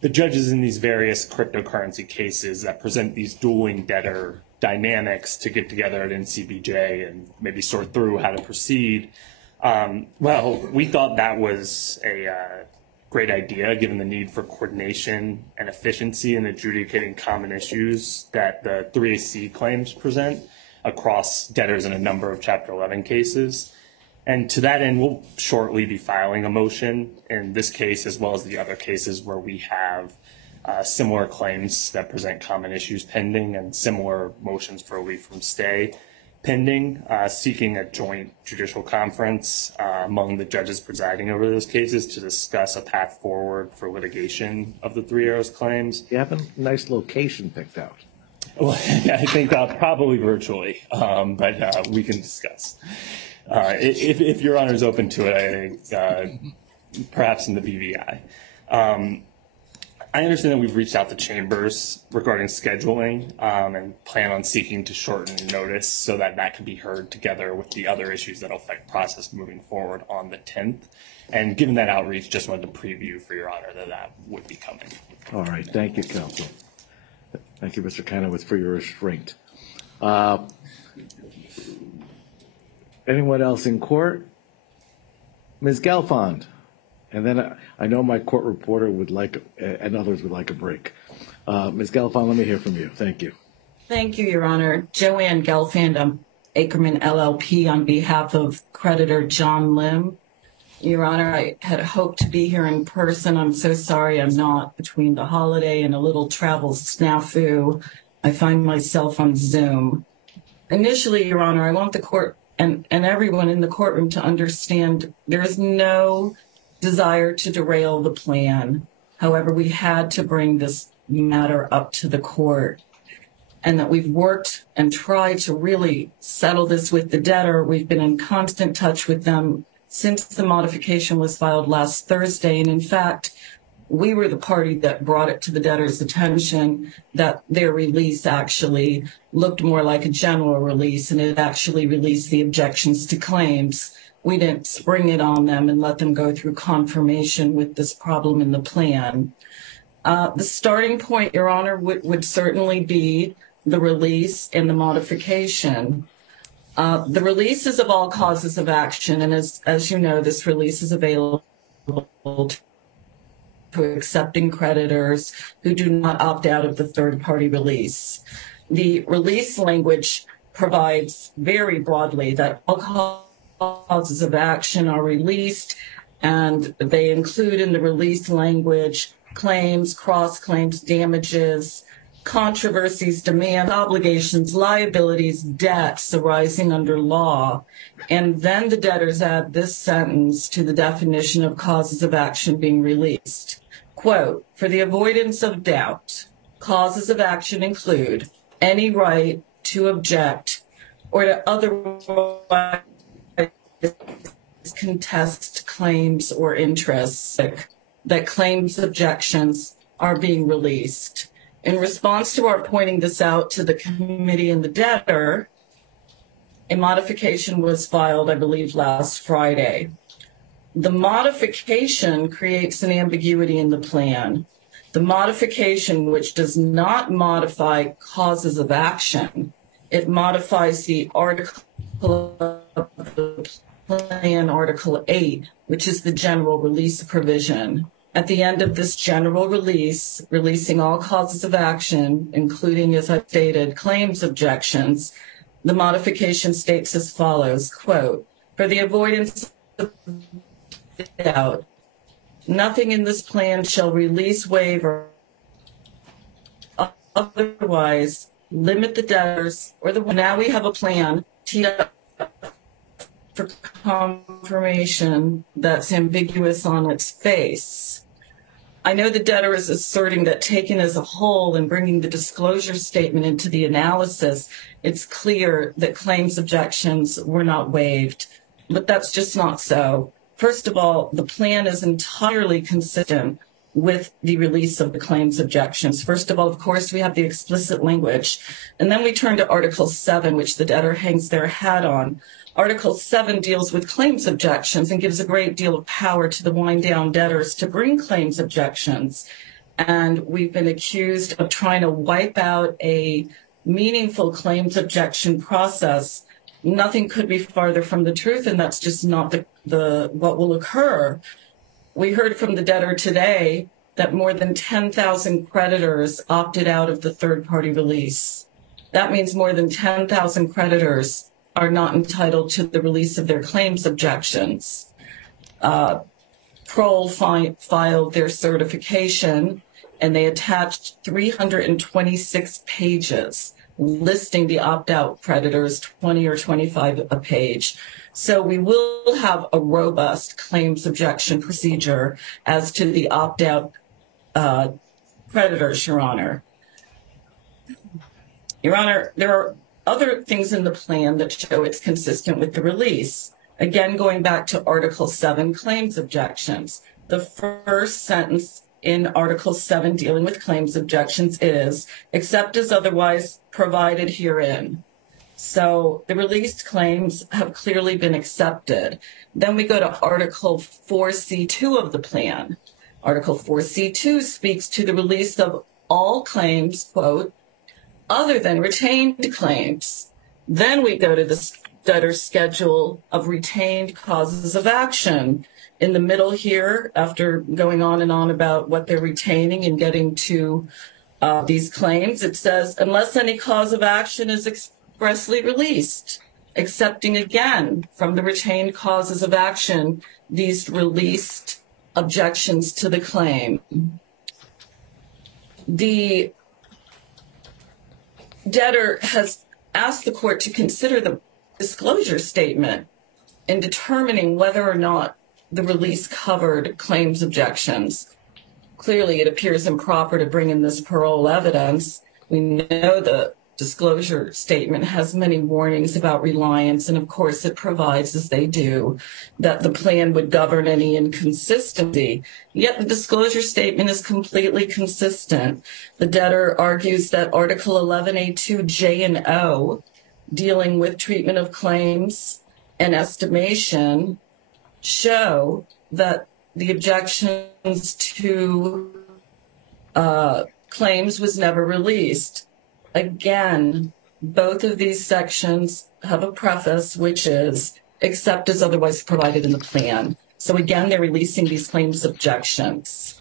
the judges in these various cryptocurrency cases that present these dueling debtor dynamics to get together at NCBJ and maybe sort through how to proceed. Well, we thought that was a great idea, given the need for coordination and efficiency in adjudicating common issues that the 3AC claims present across debtors in a number of Chapter 11 cases. And to that end, we'll shortly be filing a motion in this case, as well as the other cases where we have similar claims that present common issues pending and similar motions for relief from stay pending, seeking a joint judicial conference among the judges presiding over those cases to discuss a path forward for litigation of the Three Arrows claims. You have a nice location picked out. Well, I think probably virtually, but we can discuss. If Your Honor is open to it, I think perhaps in the BVI. I understand that we've reached out to chambers regarding scheduling and plan on seeking to shorten notice so that that can be heard together with the other issues that will affect process moving forward on the 10th. And given that outreach, just wanted to preview for Your Honor that that would be coming. All right. Thank you, counsel. Thank you, Mr. Kanowitz, for your restraint. Anyone else in court? Ms. Gelfand. And then I know my court reporter would like, and others would like a break. Ms. Gelfand, let me hear from you. Thank you. Thank you, Your Honor. Joanne Gelfand, I'm Ackerman LLP on behalf of creditor John Lim. Your Honor, I had hoped to be here in person. I'm so sorry I'm not. Between the holiday and a little travel snafu, I find myself on Zoom. Initially, Your Honor, I want the court and everyone in the courtroom to understand there is no desire to derail the plan. However, we had to bring this matter up to the court, and that we've worked and tried to really settle this with the debtor. We've been in constant touch with them since the modification was filed last Thursday. And in fact, we were the party that brought it to the debtor's attention that their release actually looked more like a general release, and it actually released the objections to claims. We didn't spring it on them and let them go through confirmation with this problem in the plan. The starting point, Your Honor, would certainly be the release and the modification. The release is of all causes of action, and as you know, this release is available to accepting creditors who do not opt out of the third-party release. The release language provides very broadly that all causes of action are released, and they include in the release language claims, cross-claims, damages, controversies, demands, obligations, liabilities, debts arising under law. And then the debtors add this sentence to the definition of causes of action being released. Quote, for the avoidance of doubt, causes of action include any right to object or to otherwise contest claims or interests that claims objections are being released. In response to our pointing this out to the committee and the debtor, a modification was filed, I believe, last Friday. The modification creates an ambiguity in the plan. The modification, which does not modify causes of action, it modifies the article of the plan, Article 8, which is the general release provision. At the end of this general release, releasing all causes of action, including, as I've stated, claims objections, the modification states as follows, quote, for the avoidance of doubt, nothing in this plan shall release, waive, or otherwise limit the debtors or the one. Now we have a plan teed up for confirmation that's ambiguous on its face. I know the debtor is asserting that taken as a whole and bringing the disclosure statement into the analysis, it's clear that claims objections were not waived, but that's just not so. First of all, the plan is entirely consistent with the release of the claims objections. First of all, of course, we have the explicit language, and then we turn to Article 7, which the debtor hangs their hat on. Article 7 deals with claims objections and gives a great deal of power to the wind-down debtors to bring claims objections. and we've been accused of trying to wipe out a meaningful claims objection process. Nothing could be farther from the truth, and that's just not what will occur. We heard from the debtor today that more than 10,000 creditors opted out of the third-party release. That means more than 10,000 creditors are not entitled to the release of their claims objections. Kroll filed their certification, and they attached 326 pages listing the opt-out creditors, 20 or 25 a page. So we will have a robust claims objection procedure as to the opt-out creditors, Your Honor. Your Honor, there are other things in the plan that show it's consistent with the release. Again, going back to Article 7 claims objections, the first sentence in Article 7 dealing with claims objections is, except as otherwise provided herein. So the released claims have clearly been accepted. Then we go to Article 4C2 of the plan. Article 4C2 speaks to the release of all claims, quote, other than retained claims. Then we go to the debtor's schedule of retained causes of action. In the middle here, after going on and on about what they're retaining and getting to these claims, it says, unless any cause of action is expressly released, accepting again from the retained causes of action these released objections to the claim. The debtor has asked the court to consider the disclosure statement in determining whether or not the release covered claims objections. Clearly, it appears improper to bring in this parole evidence. We know the disclosure statement has many warnings about reliance, and of course it provides, as they do, that the plan would govern any inconsistency. Yet the disclosure statement is completely consistent. The debtor argues that Article 11A2 J and O, dealing with treatment of claims and estimation, show that the objections to claims was never released. Again, both of these sections have a preface, which is, except as otherwise provided in the plan. So again, they're releasing these claims objections.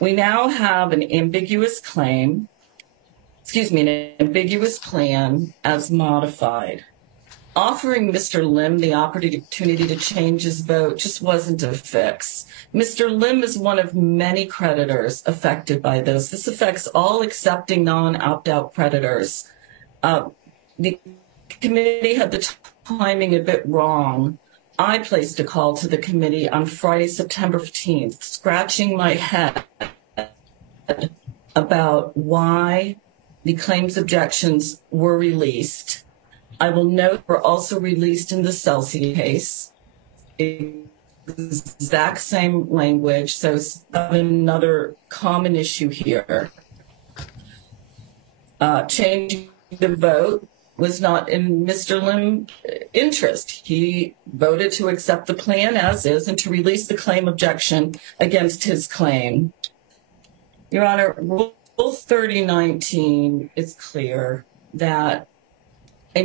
We now have an ambiguous claim, an ambiguous plan as modified. Offering Mr. Lim the opportunity to change his vote just wasn't a fix. Mr. Lim is one of many creditors affected by this. This affects all accepting non-opt-out creditors. The committee had the timing a bit wrong. I placed a call to the committee on Friday, September 15th, scratching my head about why the claims objections were released. I will note were also released in the Celsi case. Exact same language, so another common issue here. Changing the vote was not in Mr. Lim's interest. He voted to accept the plan as is and to release the claim objection against his claim. Your Honor, Rule 3019 is clear that a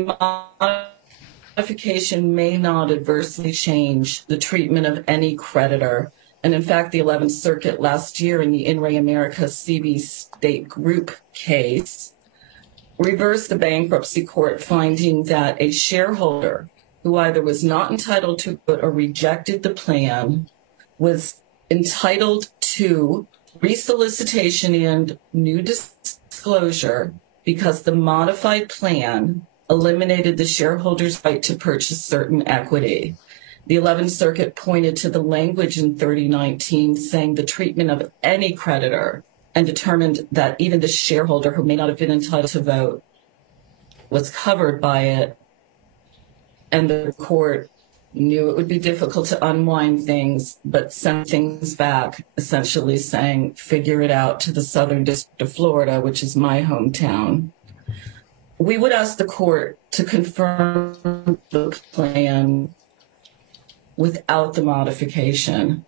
modification may not adversely change the treatment of any creditor. And in fact, the 11th Circuit last year in the In Re America CB State Group case reversed the bankruptcy court finding that a shareholder who either was not entitled to vote or rejected the plan was entitled to resolicitation and new disclosure because the modified plan eliminated the shareholder's right to purchase certain equity. The 11th Circuit pointed to the language in 3019 saying the treatment of any creditor and determined that even the shareholder who may not have been entitled to vote was covered by it. And the court knew it would be difficult to unwind things, but sent things back, essentially saying, figure it out to the Southern District of Florida, which is my hometown. We would ask the court to confirm the plan without the modification.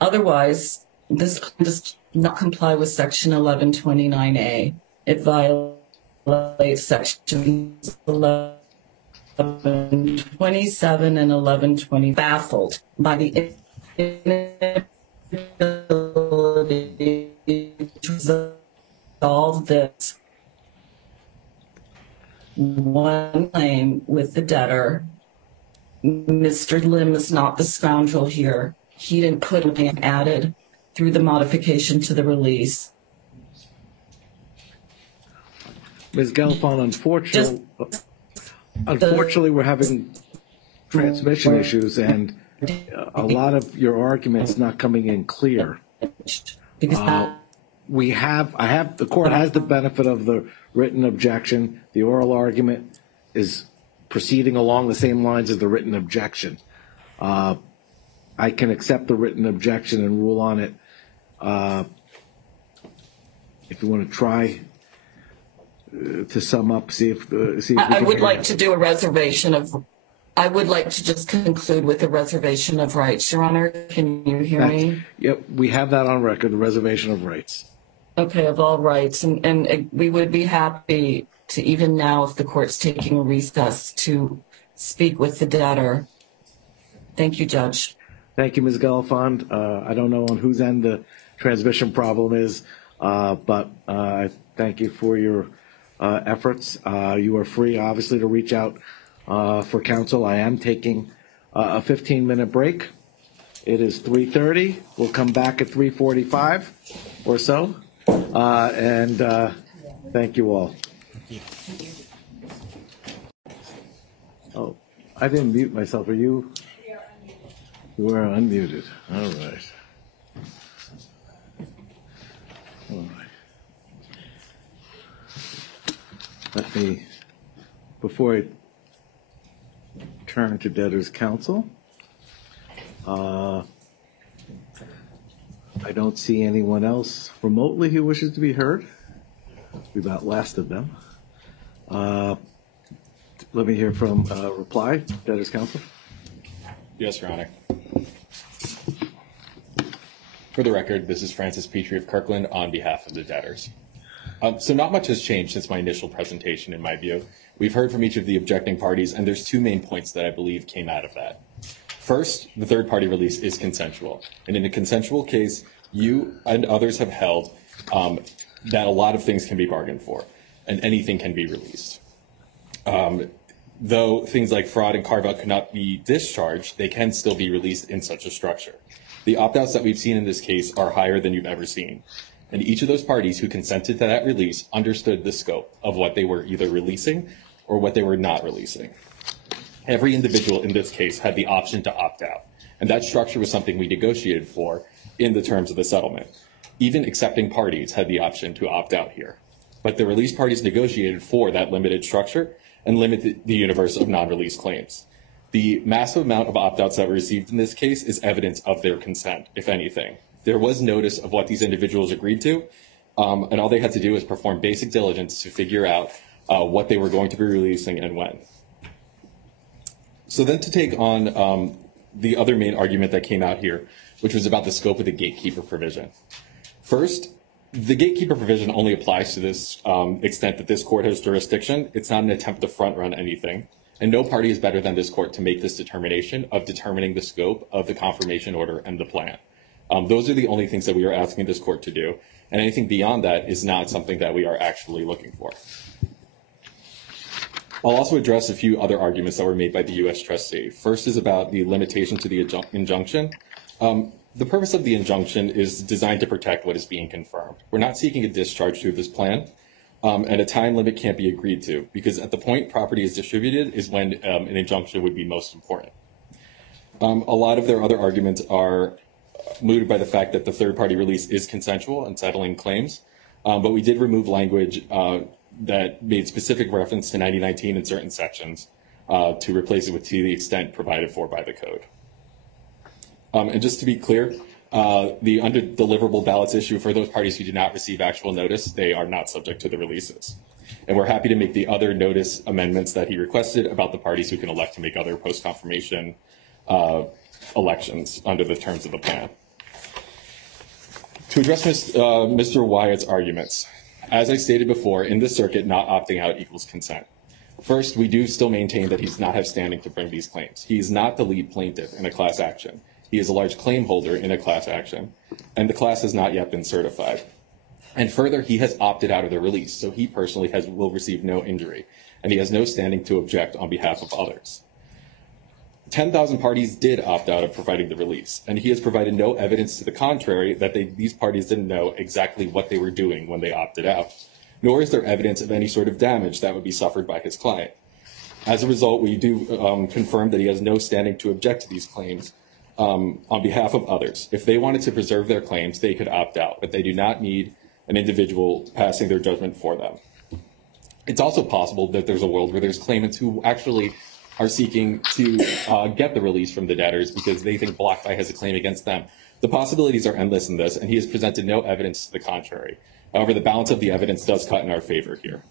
Otherwise, This does not comply with Section 1129A. It violates Sections 1127 and 1120. Baffled by the inability to resolve this one claim with the debtor. Mr. Lim is not the scoundrel here. He didn't put anything added through the modification to the release. Ms. Gelfond, unfortunately, we're having transmission issues, and a lot of your arguments not coming in clear. The court has the benefit of the written objection. The oral argument is proceeding along the same lines as the written objection. I can accept the written objection and rule on it. If you want to try to sum up, see if we can. I would like to do a reservation of. I would like to just conclude with a reservation of rights, Your Honor. Can you hear me? Yep, we have that on record, the reservation of rights. Okay, of all rights. And we would be happy to, even now, if the court's taking a recess, to speak with the debtor. Thank you, Judge. Thank you, Ms. Gelfond. I don't know on whose end the transmission problem is, but I thank you for your efforts. You are free, obviously, to reach out for counsel. I am taking a 15-minute break. It is 3:30. We'll come back at 3:45 or so. And thank you all. Oh, I didn't mute myself. Are you? You are unmuted. All right. All right. Let me, before I turn to debtor's counsel, I don't see anyone else remotely who wishes to be heard. We've outlasted them. Let me hear from reply, debtor's counsel. Yes, Your Honor. For the record, this is Francis Petrie of Kirkland on behalf of the debtors. So not much has changed since my initial presentation, in my view. We've heard from each of the objecting parties, and there's two main points that I believe came out of that. First, the third-party release is consensual. And in a consensual case, you and others have held that a lot of things can be bargained for, and anything can be released. Though things like fraud and carve-out could not be discharged, they can still be released in such a structure. The opt-outs that we've seen in this case are higher than you've ever seen. And each of those parties who consented to that release understood the scope of what they were either releasing or what they were not releasing. Every individual in this case had the option to opt out. And that structure was something we negotiated for in the terms of the settlement. Even accepting parties had the option to opt out here. But the release parties negotiated for that limited structure and limited the universe of non-release claims. The massive amount of opt-outs that were received in this case is evidence of their consent, if anything. There was notice of what these individuals agreed to, and all they had to do was perform basic diligence to figure out what they were going to be releasing and when. So then to take on the other main argument that came out here, which was about the scope of the gatekeeper provision. First, the gatekeeper provision only applies to this extent that this court has jurisdiction. It's not an attempt to front-run anything. And no party is better than this court to make this determination of determining the scope of the confirmation order and the plan. Those are the only things that we are asking this court to do. And anything beyond that is not something that we are actually looking for. I'll also address a few other arguments that were made by the U.S. trustee. First is about the limitation to the injunction. The purpose of the injunction is designed to protect what is being confirmed. We're not seeking a discharge through this plan, and a time limit can't be agreed to, because at the point property is distributed is when an injunction would be most important. A lot of their other arguments are mooted by the fact that the third-party release is consensual and settling claims, but we did remove language that made specific reference to 9019 in certain sections to replace it with to the extent provided for by the code. And just to be clear, the undeliverable ballots issue for those parties who did not receive actual notice, they are not subject to the releases. And we're happy to make the other notice amendments that he requested about the parties who can elect to make other post-confirmation elections under the terms of the plan. To address Mr. Wyatt's arguments, as I stated before, in this circuit, not opting out equals consent. First, we do still maintain that he does not have standing to bring these claims. He is not the lead plaintiff in a class action. He is a large claim holder in a class action, and the class has not yet been certified. And further, he has opted out of the release, so he personally will receive no injury, and he has no standing to object on behalf of others. 10,000 parties did opt out of providing the release, and he has provided no evidence to the contrary that these parties didn't know exactly what they were doing when they opted out, nor is there evidence of any sort of damage that would be suffered by his client. As a result, we do confirm that he has no standing to object to these claims on behalf of others. If they wanted to preserve their claims, they could opt out, but they do not need an individual passing their judgment for them. It's also possible that there's a world where there's claimants who actually are seeking to get the release from the debtors because they think BlockFi has a claim against them. The possibilities are endless in this, and he has presented no evidence to the contrary. However, the balance of the evidence does cut in our favor here.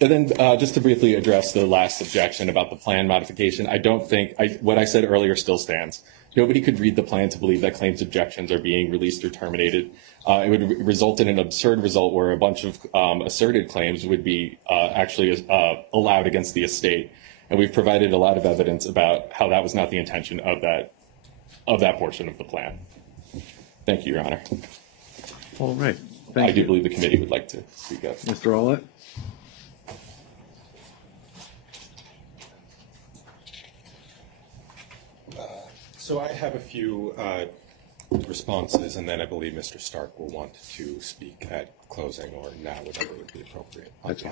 And then just to briefly address the last objection about the plan modification, I don't think what I said earlier still stands. Nobody could read the plan to believe that claims objections are being released or terminated. It would result in an absurd result where a bunch of asserted claims would be actually allowed against the estate. And we've provided a lot of evidence about how that was not the intention of that portion of the plan. Thank you, Your Honor. All right. I do believe the committee would like to speak up. Mr. Olet? So I have a few responses, and then I believe Mr. Stark will want to speak at closing or now, whatever would be appropriate. That's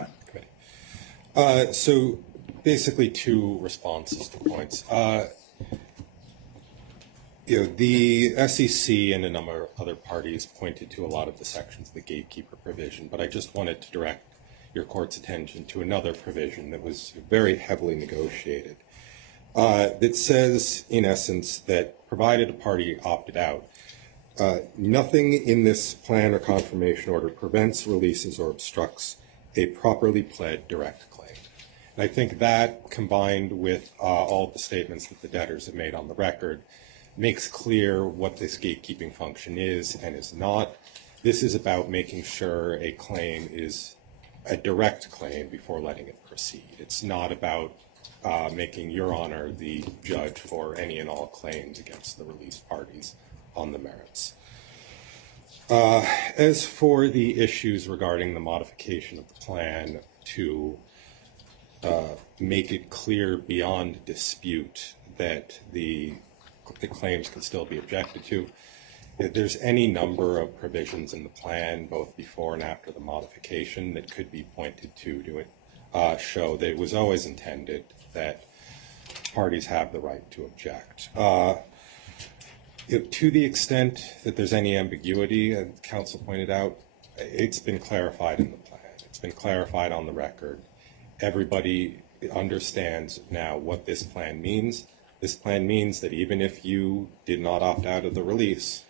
fine. So basically two responses to points. The SEC and a number of other parties pointed to a lot of the sections of the gatekeeper provision, but I just wanted to direct your court's attention to another provision that was very heavily negotiated. That says, in essence, that provided a party opted out, nothing in this plan or confirmation order prevents, releases, or obstructs a properly pled direct claim. And I think that, combined with all of the statements that the debtors have made on the record, makes clear what this gatekeeping function is and is not. This is about making sure a claim is a direct claim before letting it proceed. It's not about making Your Honor the judge for any and all claims against the released parties on the merits. As for the issues regarding the modification of the plan to make it clear beyond dispute that the claims can still be objected to, if there's any number of provisions in the plan, both before and after the modification, that could be pointed to show that it was always intended that parties have the right to object. To the extent that there's any ambiguity, as counsel pointed out, it's been clarified in the plan. It's been clarified on the record. Everybody understands now what this plan means. This plan means that even if you did not opt out of the release,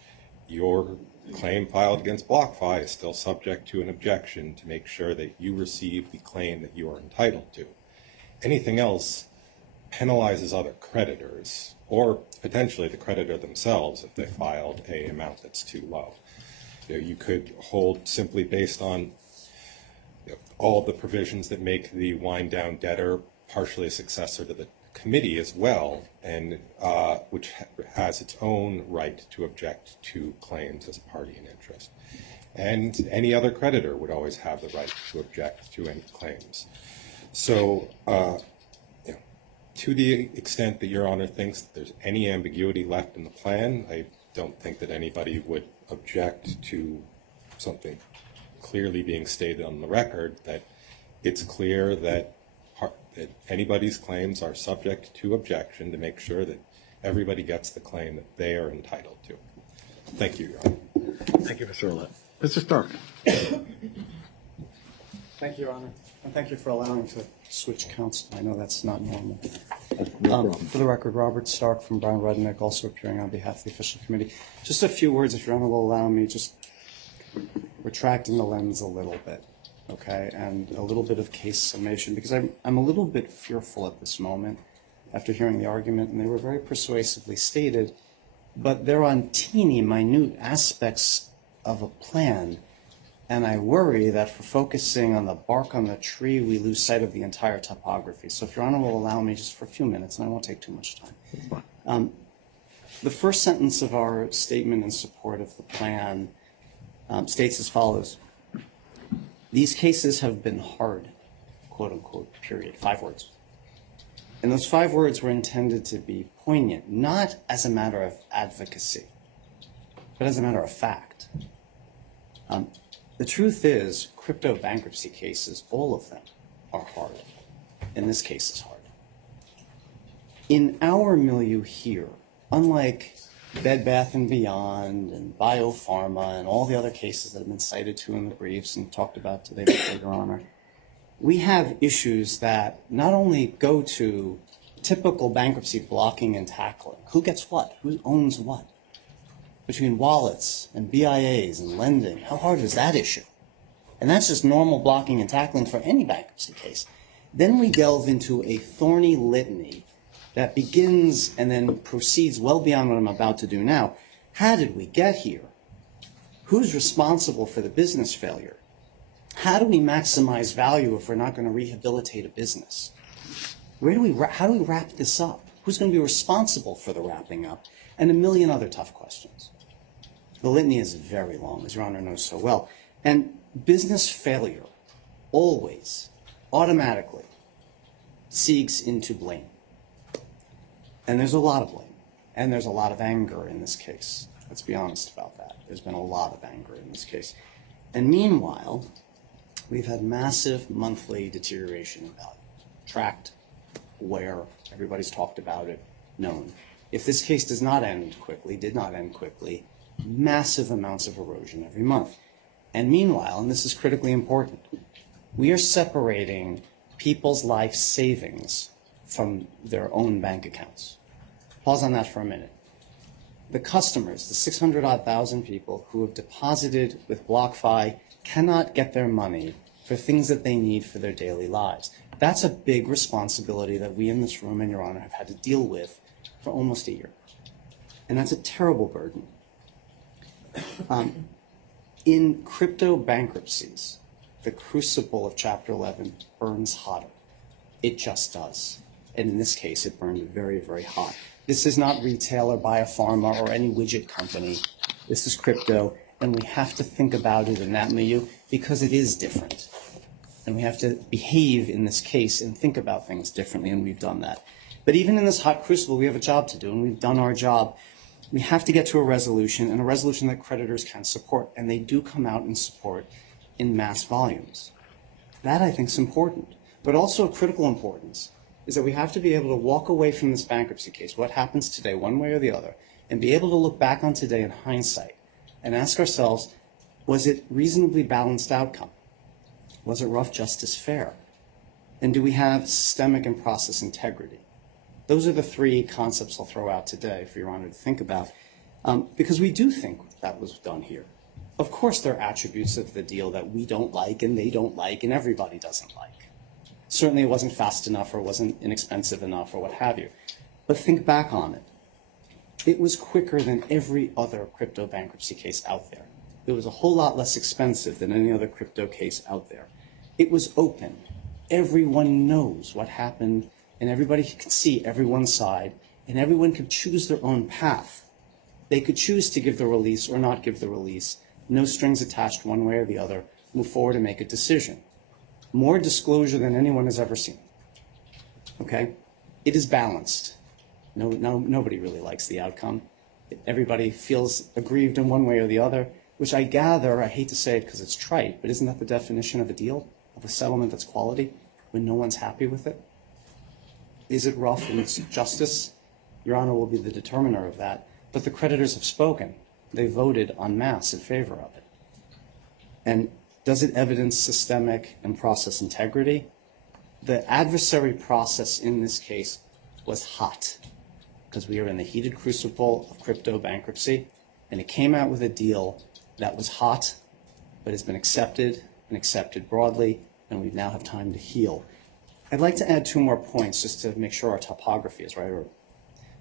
your claim filed against BlockFi is still subject to an objection to make sure that you receive the claim that you are entitled to. Anything else penalizes other creditors, or potentially the creditor themselves if they filed an amount that's too low. You could hold simply based on all of the provisions that make the wind-down debtor partially a successor to the committee as well, and which has its own right to object to claims as a party in interest. And any other creditor would always have the right to object to any claims. So to the extent that Your Honor thinks that there's any ambiguity left in the plan, I don't think that anybody would object to something clearly being stated on the record, that it's clear that anybody's claims are subject to objection to make sure that everybody gets the claim that they are entitled to. Thank you, Your Honor. Thank you, Mr. Olet. Mr. Stark. Thank you, Your Honor. And thank you for allowing to switch counsel. I know that's not normal. No problem. For the record, Robert Stark from Brown Rudnick, also appearing on behalf of the official committee. Just a few words, if Your Honor will allow me, just retracting the lens a little bit, okay, and a little bit of case summation, because I'm a little bit fearful at this moment after hearing the argument, and they were very persuasively stated, but they're on teeny, minute aspects of a plan. And I worry that for focusing on the bark on the tree, we lose sight of the entire topography. So if Your Honor will allow me just for a few minutes, and I won't take too much time. The first sentence of our statement in support of the plan states as follows. These cases have been hard, quote unquote, period, 5 words. And those 5 words were intended to be poignant, not as a matter of advocacy, but as a matter of fact. The truth is, crypto bankruptcy cases, all of them, are hard. And this case is hard. In our milieu here, unlike Bed Bath & Beyond and Biopharma and all the other cases that have been cited to in the briefs and talked about today, Your Honor, we have issues that not only go to typical bankruptcy blocking and tackling. Who gets what? Who owns what? Between wallets and BIAs and lending, how hard is that issue? And that's just normal blocking and tackling for any bankruptcy case. Then we delve into a thorny litany that begins and then proceeds well beyond what I'm about to do now. How did we get here? Who's responsible for the business failure? How do we maximize value if we're not going to rehabilitate a business? How do we wrap this up? Who's going to be responsible for the wrapping up? And a million other tough questions. The litany is very long, as Your Honor knows so well. And business failure always, automatically, seeks into blame. And there's a lot of blame. And there's a lot of anger in this case. Let's be honest about that. There's been a lot of anger in this case. And meanwhile, we've had massive monthly deterioration in value. Tracked, aware, everybody's talked about it, known. If this case does not end quickly, did not end quickly, massive amounts of erosion every month. And meanwhile, and this is critically important, we are separating people's life savings from their own bank accounts. Pause on that for a minute. The customers, the 600,000 people who have deposited with BlockFi cannot get their money for things that they need for their daily lives. That's a big responsibility that we in this room, and Your Honor, have had to deal with for almost a year. And that's a terrible burden. In crypto bankruptcies, the crucible of Chapter 11 burns hotter. It just does. And in this case, it burned very, very hot. This is not retail or biopharma or any widget company. This is crypto, and we have to think about it in that milieu because it is different. And we have to behave in this case and think about things differently, and we've done that. But even in this hot crucible, we have a job to do, and we've done our job. We have to get to a resolution, and a resolution that creditors can support, and they do come out and support in mass volumes. That, I think, is important. But also of critical importance is that we have to be able to walk away from this bankruptcy case, what happens today, one way or the other, and be able to look back on today in hindsight and ask ourselves, was it reasonably balanced outcome? Was it rough justice fair? And do we have systemic and process integrity? Those are the 3 concepts I'll throw out today for Your Honor to think about, because we do think that was done here. Of course, there are attributes of the deal that we don't like and they don't like and everybody doesn't like. Certainly it wasn't fast enough or wasn't inexpensive enough or what have you. But think back on it. It was quicker than every other crypto bankruptcy case out there. It was a whole lot less expensive than any other crypto case out there. It was open. Everyone knows what happened, and everybody can see everyone's side, and everyone could choose their own path. They could choose to give the release or not give the release. No strings attached one way or the other. Move forward and make a decision. More disclosure than anyone has ever seen. Okay? It is balanced. Nobody really likes the outcome. Everybody feels aggrieved in one way or the other, which I gather, I hate to say it because it's trite, but isn't that the definition of a deal, of a settlement that's quality, when no one's happy with it? Is it rough in its justice? Your Honor will be the determiner of that. But the creditors have spoken. They voted en masse in favor of it. And does it evidence systemic and process integrity? The adversary process in this case was hot because we are in the heated crucible of crypto bankruptcy, and it came out with a deal that was hot, but has been accepted and accepted broadly, and we now have time to heal. I'd like to add 2 more points just to make sure our topography is right.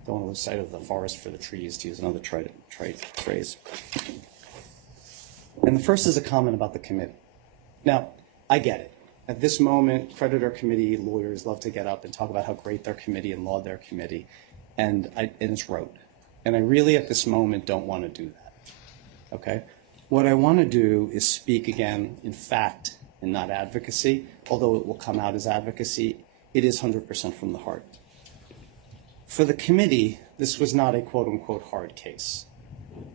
don't want to lose sight of the forest for the trees, to use another trite phrase. And the first is a comment about the committee. Now, I get it. At this moment, creditor committee lawyers love to get up and talk about how great their committee and laud their committee, and it's rote. And I really, at this moment, don't want to do that. Okay? What I want to do is speak again in fact and not advocacy, although it will come out as advocacy. It is 100% from the heart. For the committee, this was not a quote-unquote hard case.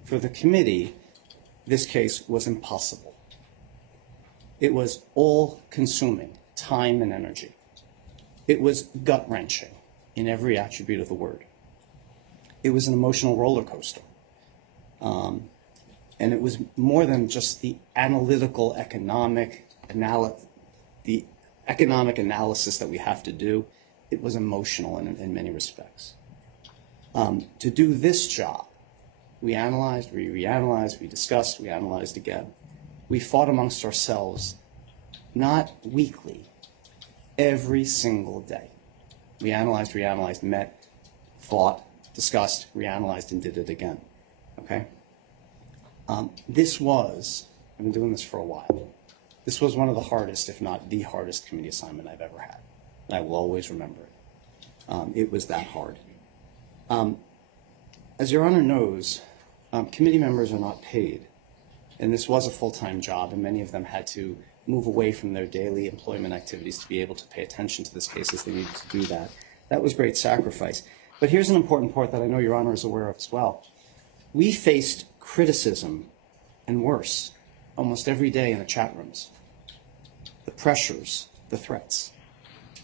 For the committee, this case was impossible. It was all-consuming, time and energy. It was gut-wrenching in every attribute of the word. It was an emotional roller coaster. And it was more than just the analytical economic analysis that we have to do. It was emotional in many respects. To do this job, we analyzed, we reanalyzed, we discussed, we analyzed again. We fought amongst ourselves, not weekly, every single day. We analyzed, reanalyzed, met, fought, discussed, reanalyzed, and did it again. Okay? This was, I've been doing this for a while, this was one of the hardest, if not the hardest committee assignment I've ever had. And I will always remember it. It was that hard. As Your Honor knows, committee members are not paid. And this was a full-time job, and many of them had to move away from their daily employment activities to be able to pay attention to this case as they needed to do that. That was great sacrifice. But here's an important part that I know Your Honor is aware of as well. We faced criticism and worse almost every day in the chat rooms. The pressures, the threats.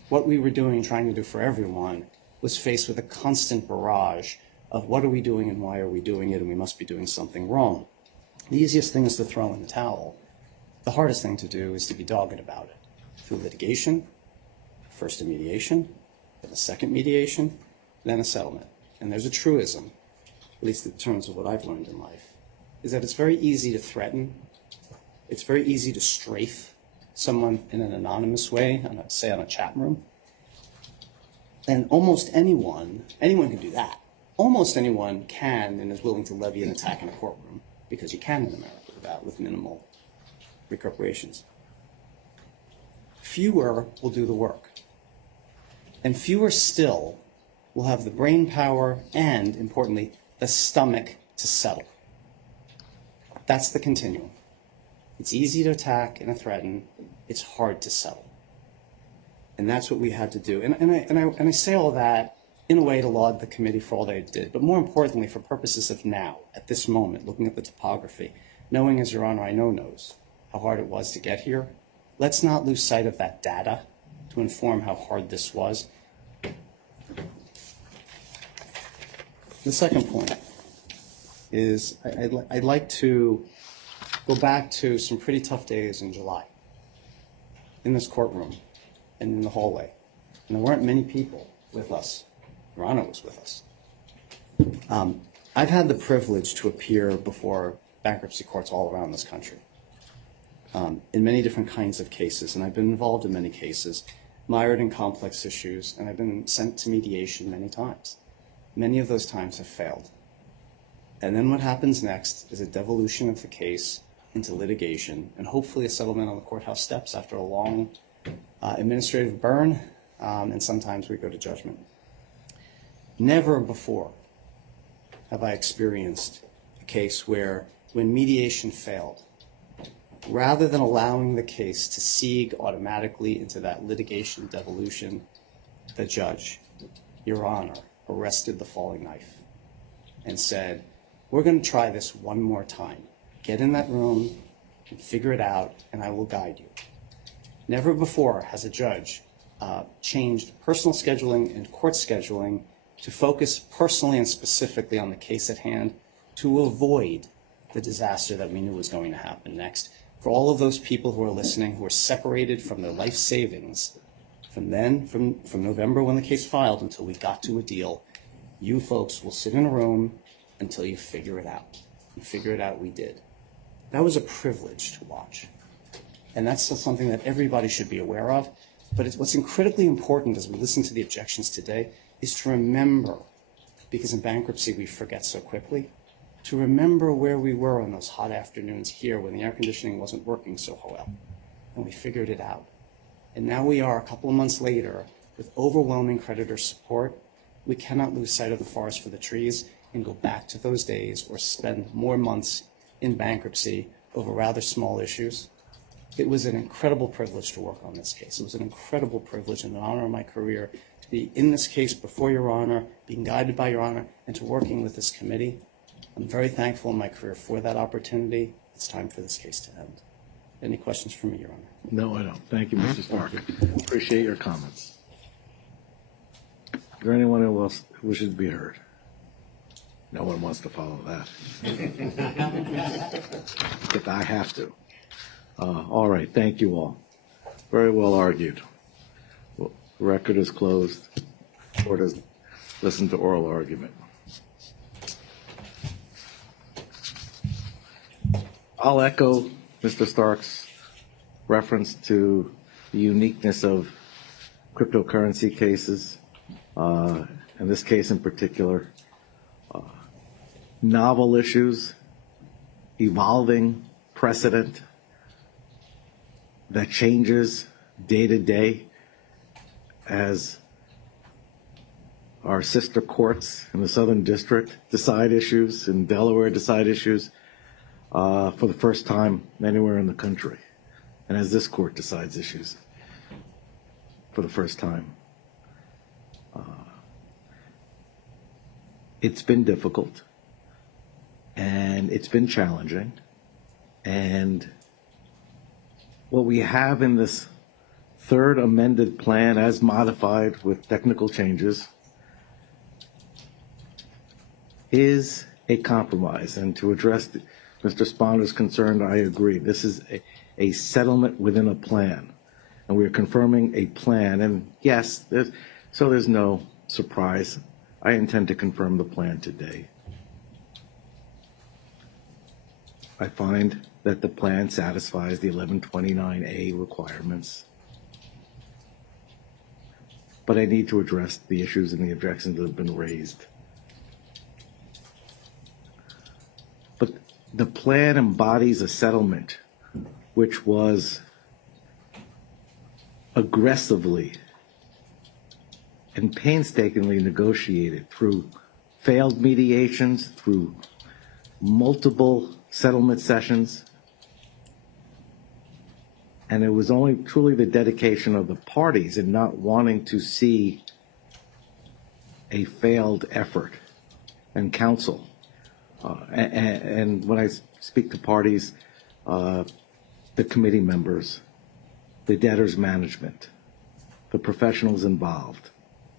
What we were doing, trying to do for everyone, was faced with a constant barrage of what are we doing and why are we doing it, and we must be doing something wrong. The easiest thing is to throw in the towel. The hardest thing to do is to be dogged about it. Through litigation, first a mediation, then a second mediation, then a settlement. And there's a truism, at least in terms of what I've learned in life, is that it's very easy to threaten. It's very easy to strafe someone in an anonymous way, say on a chat room. And almost anyone can do that. Almost anyone can and is willing to levy an attack in a courtroom, because you can in America with minimal reverberations. Fewer will do the work. And fewer still will have the brain power and, importantly, the stomach to settle. That's the continuum. It's easy to attack and threaten. It's hard to settle. And that's what we had to do. And I say all that in a way to laud the committee for all they did, but more importantly, for purposes of now, at this moment, looking at the topography, knowing, as Your Honor I know knows, how hard it was to get here, let's not lose sight of that data to inform how hard this was. The second point is I'd like to go back to some pretty tough days in July in this courtroom and in the hallway. And there weren't many people with us. Your Honor was with us. I've had the privilege to appear before bankruptcy courts all around this country in many different kinds of cases, and I've been involved in many cases, mired in complex issues, and I've been sent to mediation many times. Many of those times have failed. And then what happens next is a devolution of the case into litigation, and hopefully a settlement on the courthouse steps after a long administrative burn, and sometimes we go to judgment. Never before have I experienced a case where, when mediation failed, rather than allowing the case to seeg automatically into that litigation devolution, the judge, Your Honor, arrested the falling knife and said, we're going to try this one more time. Get in that room and figure it out, and I will guide you. Never before has a judge changed personal scheduling and court scheduling to focus personally and specifically on the case at hand to avoid the disaster that we knew was going to happen next. For all of those people who are listening, who are separated from their life savings, from November when the case filed until we got to a deal, you folks will sit in a room until you figure it out. And figure it out we did. That was a privilege to watch. And that's something that everybody should be aware of. But what's critically important as we listen to the objections today is to remember because in bankruptcy we forget so quickly, to remember where we were on those hot afternoons here when the air conditioning wasn't working so well, and we figured it out. And now we are a couple of months later with overwhelming creditor support. We cannot lose sight of the forest for the trees and go back to those days or spend more months in bankruptcy over rather small issues. It was an incredible privilege to work on this case. It was an incredible privilege and an honor of my career to be in this case before Your Honor, being guided by Your Honor, and to working with this committee. I'm very thankful in my career for that opportunity. It's time for this case to end. Any questions for me, Your Honor? No, I don't. Thank you, Mr. Stark. Appreciate your comments. Is there anyone else who wishes to be heard? No one wants to follow that. But I have to. All right, thank you all. Very well argued. Well, the record is closed. Court has listened to oral argument. I'll echo Mr. Stark's reference to the uniqueness of cryptocurrency cases, in this case in particular. Novel issues, evolving precedent that changes day to day as our sister courts in the Southern District decide issues, in Delaware decide issues for the first time anywhere in the country, and as this court decides issues for the first time. It's been difficult, and it's been challenging, and what we have in this third amended plan as modified with technical changes is a compromise. And to address Mr. Sponder's concern, I agree. This is a settlement within a plan, and we are confirming a plan. And yes, there's no surprise. I intend to confirm the plan today. I find that the plan satisfies the 1129A requirements, but I need to address the issues and the objections that have been raised. But the plan embodies a settlement which was aggressively and painstakingly negotiated through failed mediations, through multiple settlement sessions, and it was only truly the dedication of the parties in not wanting to see a failed effort and counsel. And when I speak to parties, the committee members, the debtors management, the professionals involved,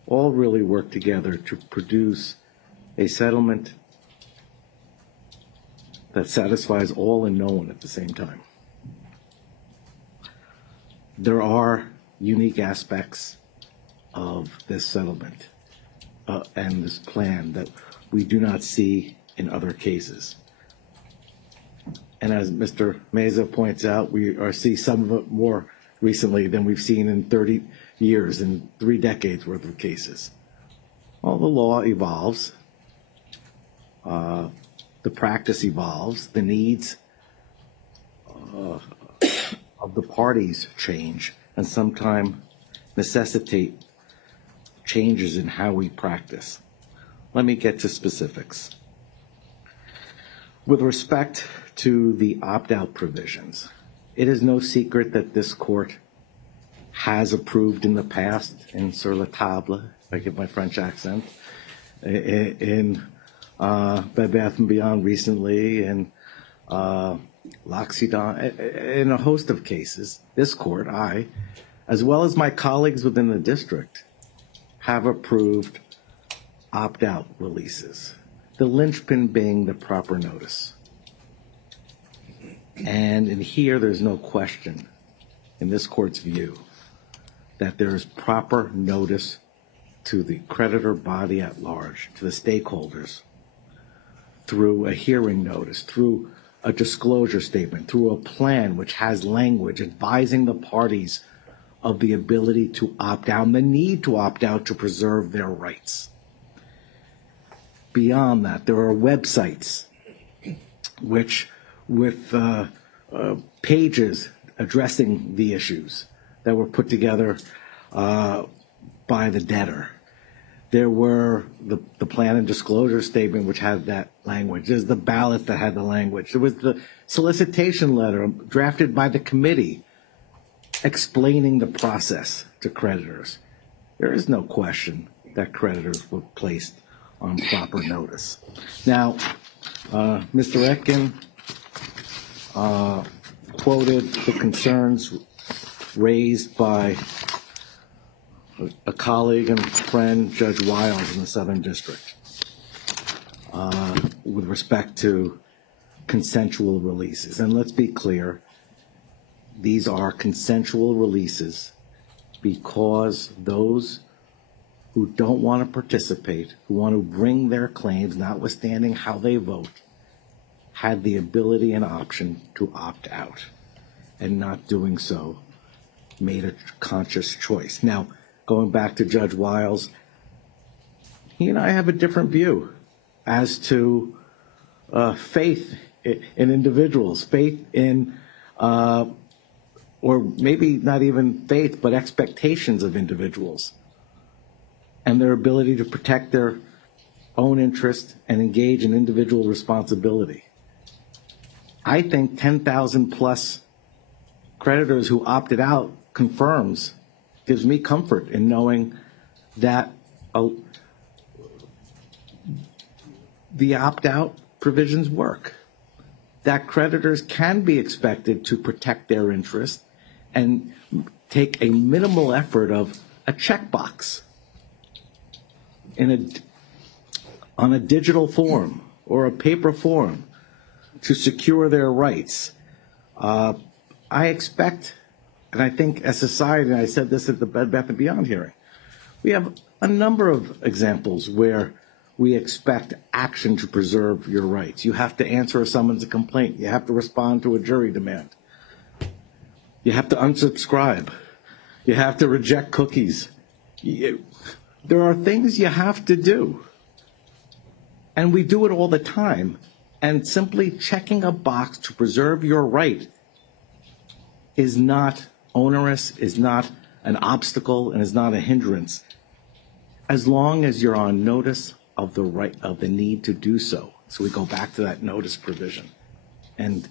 all really work together to produce a settlement that satisfies all and no one at the same time. There are unique aspects of this settlement and this plan that we do not see in other cases. And as Mr. Meza points out, we see some of it more recently than we've seen in 30 years, in 3 decades worth of cases. Well, the law evolves. The practice evolves. The needs of the parties change and sometimes necessitate changes in how we practice. Let me get to specifics. With respect to the opt-out provisions, it is no secret that this court has approved in the past, in sur la table, if I get my French accent, in Bed Bath & Beyond recently, and L'Occident, in a host of cases, this court, I, as well as my colleagues within the district, have approved opt-out releases, the linchpin being the proper notice. And in here, there's no question, in this court's view, that there is proper notice to the creditor body at large, to the stakeholders, through a hearing notice, through a disclosure statement, through a plan which has language advising the parties of the ability to opt out, the need to opt out to preserve their rights. beyond that. There are websites which, with pages addressing the issues that were put together by the debtor. There were the plan and disclosure statement, which had that language. There's the ballot that had the language. There was the solicitation letter drafted by the committee explaining the process to creditors. There is no question that creditors were placed on proper notice. Now, Mr. Etkin quoted the concerns raised by a colleague and friend, Judge Wiles in the Southern District, with respect to consensual releases. And let's be clear, these are consensual releases because those who don't want to participate, who want to bring their claims, notwithstanding how they vote, had the ability and option to opt out, and not doing so made a conscious choice. Now, going back to Judge Wiles, he and I have a different view as to faith in individuals, faith in, or maybe not even faith, but expectations of individuals, and their ability to protect their own interest and engage in individual responsibility. I think 10,000 plus creditors who opted out gives me comfort in knowing that the opt-out provisions work, that creditors can be expected to protect their interest and take a minimal effort of a checkbox on a digital form or a paper form to secure their rights. I expect, and I think as society, and I said this at the Bed Bath & Beyond hearing, we have a number of examples where we expect action to preserve your rights. You have to answer a summons, a complaint. You have to respond to a jury demand. You have to unsubscribe. You have to reject cookies. There are things you have to do. And we do it all the time. And simply checking a box to preserve your right is not onerous, is not an obstacle, and is not a hindrance, as long as you're on notice of the right, of the need to do so. So we go back to that notice provision. And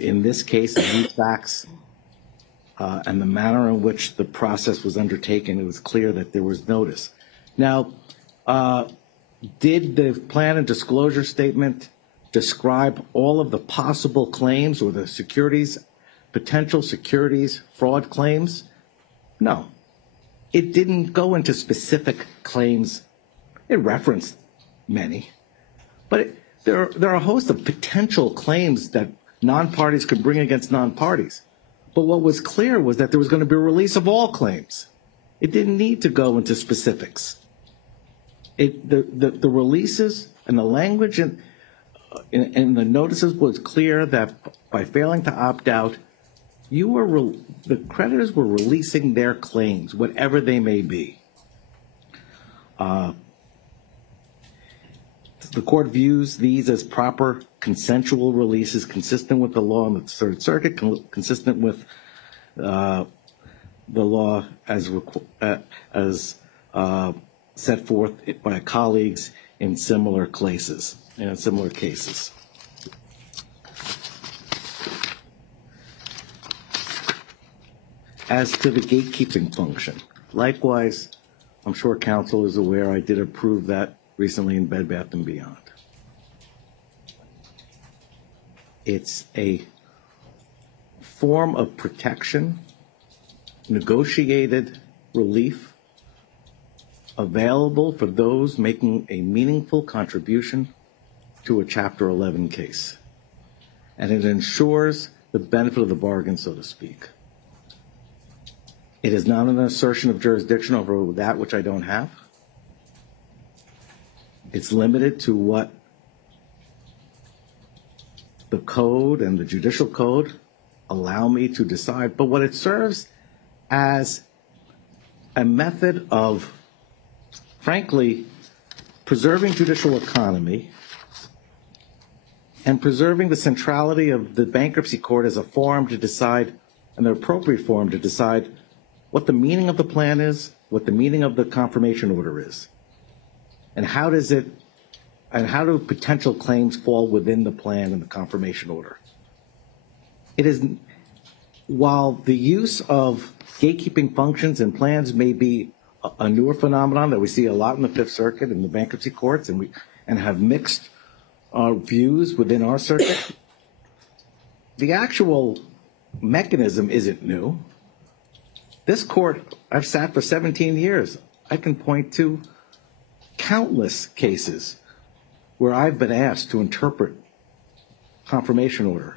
in this case, the facts and the manner in which the process was undertaken, it was clear that there was notice. Now, did the plan and disclosure statement describe all of the possible claims or the potential securities fraud claims? No. It didn't go into specific claims. It referenced many. But there are a host of potential claims that non-parties could bring against non-parties. But what was clear was that there was going to be a release of all claims. It didn't need to go into specifics. The releases and the language in the notices was clear that by failing to opt out, the creditors were releasing their claims, whatever they may be. The court views these as proper consensual releases, consistent with the law in the Third Circuit, consistent with the law as set forth by colleagues in similar cases. As to the gatekeeping function, likewise, I'm sure counsel is aware I did approve that recently in Bed Bath & Beyond. It's a form of protection, negotiated relief, available for those making a meaningful contribution to a Chapter 11 case. And it ensures the benefit of the bargain, so to speak. It is not an assertion of jurisdiction over that which I don't have. It's limited to what the code and the judicial code allow me to decide, but what it serves as a method of, frankly, preserving judicial economy and preserving the centrality of the bankruptcy court as a forum to decide, an appropriate forum to decide what the meaning of the plan is, what the meaning of the confirmation order is, and how do potential claims fall within the plan and the confirmation order. It is, while the use of gatekeeping functions and plans may be a newer phenomenon that we see a lot in the Fifth Circuit and the bankruptcy courts, and have mixed views within our circuit, the actual mechanism isn't new. This court, I've sat for 17 years. I can point to countless cases where I've been asked to interpret confirmation order,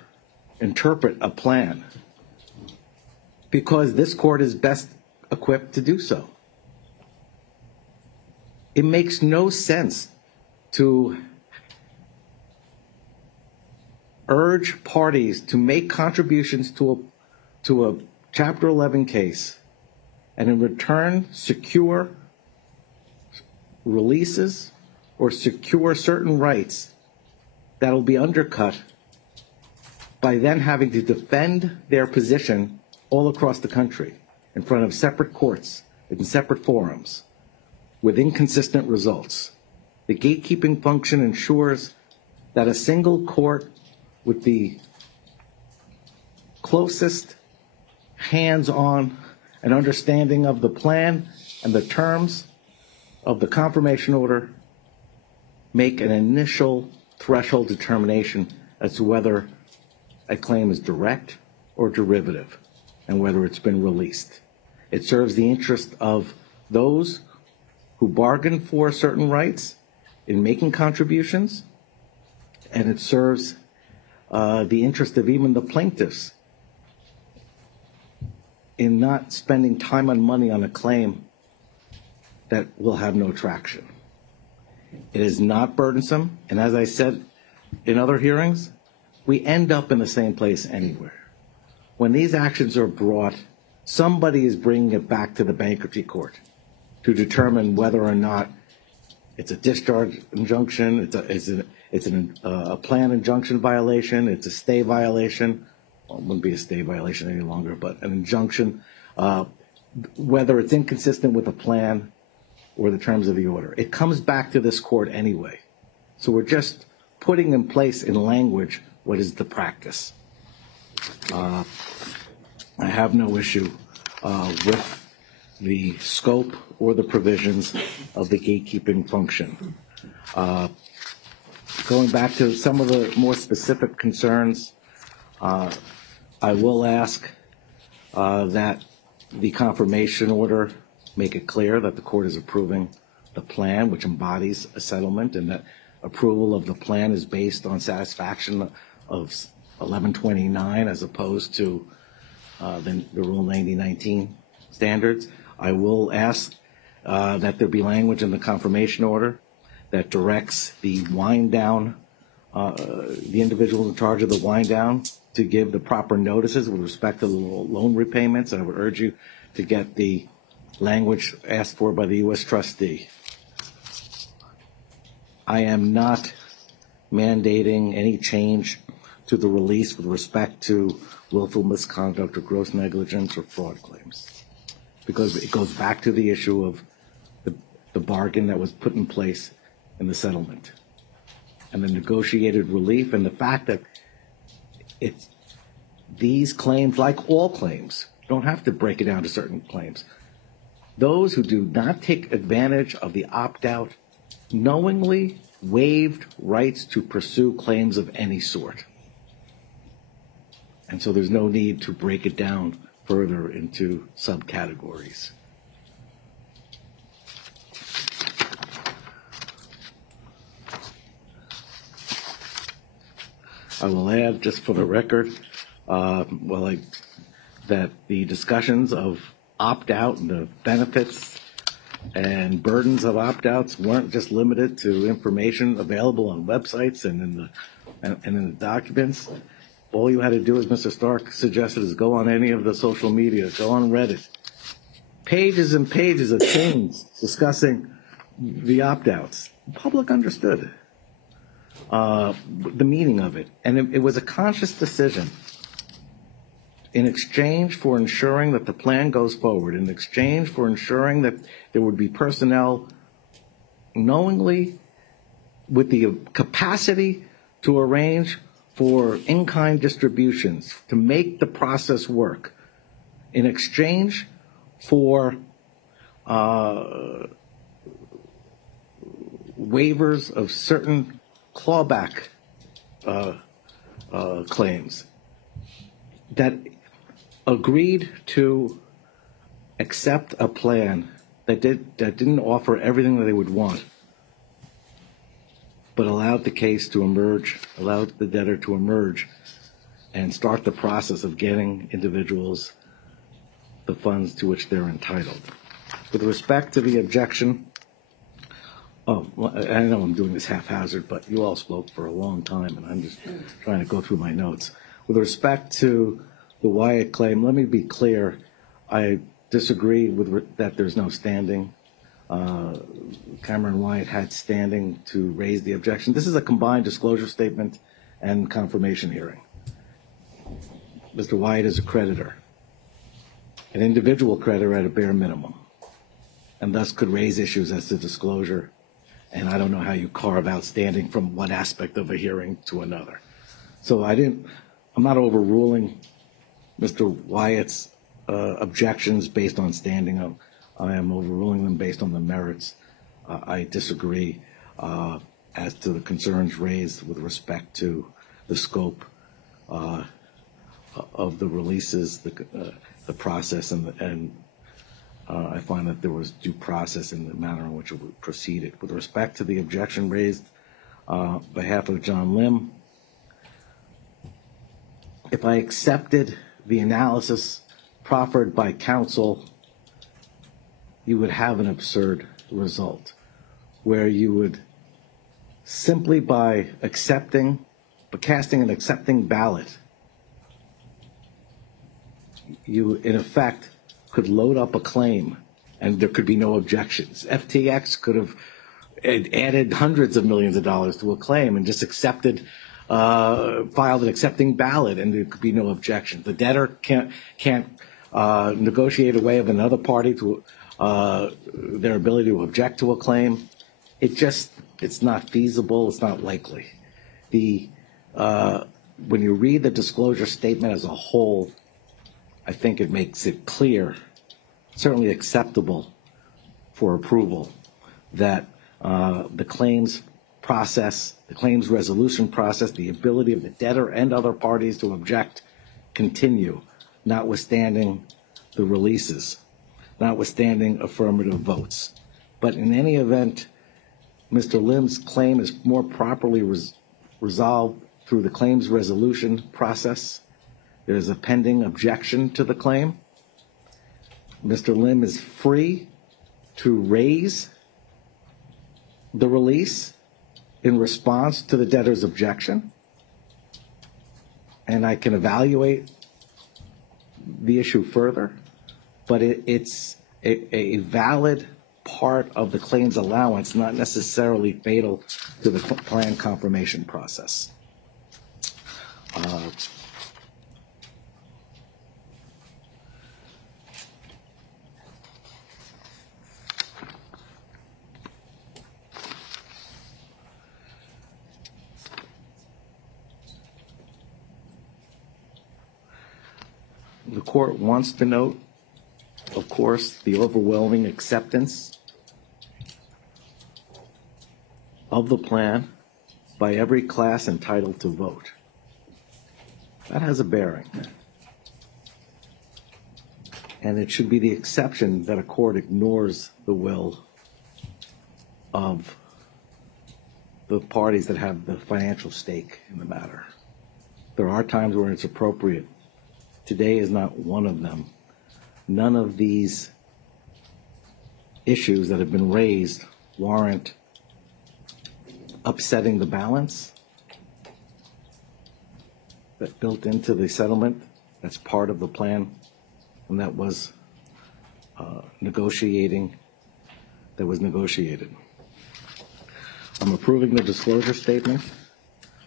interpret a plan, because this court is best equipped to do so. It makes no sense to urge parties to make contributions to a Chapter 11 case and in return secure releases or secure certain rights that will be undercut by then having to defend their position all across the country in front of separate courts, in separate forums, with inconsistent results. The gatekeeping function ensures that a single court with the closest hands-on and understanding of the plan and the terms of the confirmation order make an initial threshold determination as to whether a claim is direct or derivative and whether it's been released. It serves the interest of those who bargain for certain rights in making contributions, and it serves the interest of even the plaintiffs in not spending time and money on a claim that will have no traction. It is not burdensome, and as I said in other hearings, we end up in the same place anywhere. When these actions are brought, somebody is bringing it back to the bankruptcy court to determine whether or not it's a discharge injunction, it's a plan injunction violation, it's a stay violation. Well, it wouldn't be a stay violation any longer, but an injunction, whether it's inconsistent with the plan or the terms of the order. It comes back to this court anyway. So we're just putting in place in language what is the practice. I have no issue with the scope or the provisions of the gatekeeping function. Going back to some of the more specific concerns, I will ask that the confirmation order make it clear that the court is approving the plan, which embodies a settlement, and that approval of the plan is based on satisfaction of 1129 as opposed to the Rule 9019 standards. I will ask that there be language in the confirmation order that directs the wind down, the individual in charge of the wind down, to give the proper notices with respect to the loan repayments. And I would urge you to get the language asked for by the U.S. trustee. I am not mandating any change to the release with respect to willful misconduct or gross negligence or fraud claims, because it goes back to the issue of the bargain that was put in place in the settlement and the negotiated relief, and the fact that these claims, like all claims, don't have to break it down to certain claims. Those who do not take advantage of the opt-out knowingly waived rights to pursue claims of any sort. And so there's no need to break it down further into subcategories. I will add, just for the record, that the discussions of opt-out and the benefits and burdens of opt-outs weren't just limited to information available on websites and in the documents. All you had to do, as Mr. Stark suggested, is go on any of the social media, go on Reddit. Pages and pages of things discussing the opt-outs. the public understood the meaning of it. And it was a conscious decision in exchange for ensuring that the plan goes forward, in exchange for ensuring that there would be personnel knowingly with the capacity to arrange for in-kind distributions, to make the process work, in exchange for waivers of certain clawback claims, that agreed to accept a plan that didn't offer everything that they would want, but allowed the case to emerge, allowed the debtor to emerge and start the process of getting individuals the funds to which they're entitled. With respect to the objection, I know I'm doing this haphazard, but you all spoke for a long time, and I'm just trying to go through my notes. With respect to the Wyatt claim, let me be clear. I disagree with that there's no standing. Cameron Wyatt had standing to raise the objection. This is a combined disclosure statement and confirmation hearing. Mr. Wyatt is a creditor, an individual creditor at a bare minimum, and thus could raise issues as to disclosure. And I don't know how you carve out standing from one aspect of a hearing to another. So I'm not overruling Mr. Wyatt's objections based on standing. I am overruling them based on the merits. I disagree as to the concerns raised with respect to the scope of the releases, the process, and I find that there was due process in the manner in which it proceeded. With respect to the objection raised on behalf of John Lim, if I accepted the analysis proffered by counsel, you would have an absurd result where you would simply by casting an accepting ballot, you in effect could load up a claim and there could be no objections. FTX could have added hundreds of millions of dollars to a claim and just filed an accepting ballot, and there could be no objection. The debtor can't negotiate away of another party to their ability to object to a claim. It's not feasible. It's not likely. When you read the disclosure statement as a whole, I think it makes it clear, certainly acceptable for approval, that the claims process, the claims resolution process, the ability of the debtor and other parties to object continue, notwithstanding the releases, notwithstanding affirmative votes. But in any event, Mr. Lim's claim is more properly resolved through the claims resolution process. There is a pending objection to the claim. Mr. Lim is free to raise the release in response to the debtor's objection, and I can evaluate the issue further, but it's a valid part of the claims allowance, not necessarily fatal to the plan confirmation process. The court wants to note, of course, the overwhelming acceptance of the plan by every class entitled to vote. That has a bearing. And it should be the exception that a court ignores the will of the parties that have the financial stake in the matter. There are times where it's appropriate. Today is not one of them. None of these issues that have been raised warrant upsetting the balance that built into the settlement. That's part of the plan, and that was negotiated. I'm approving the disclosure statement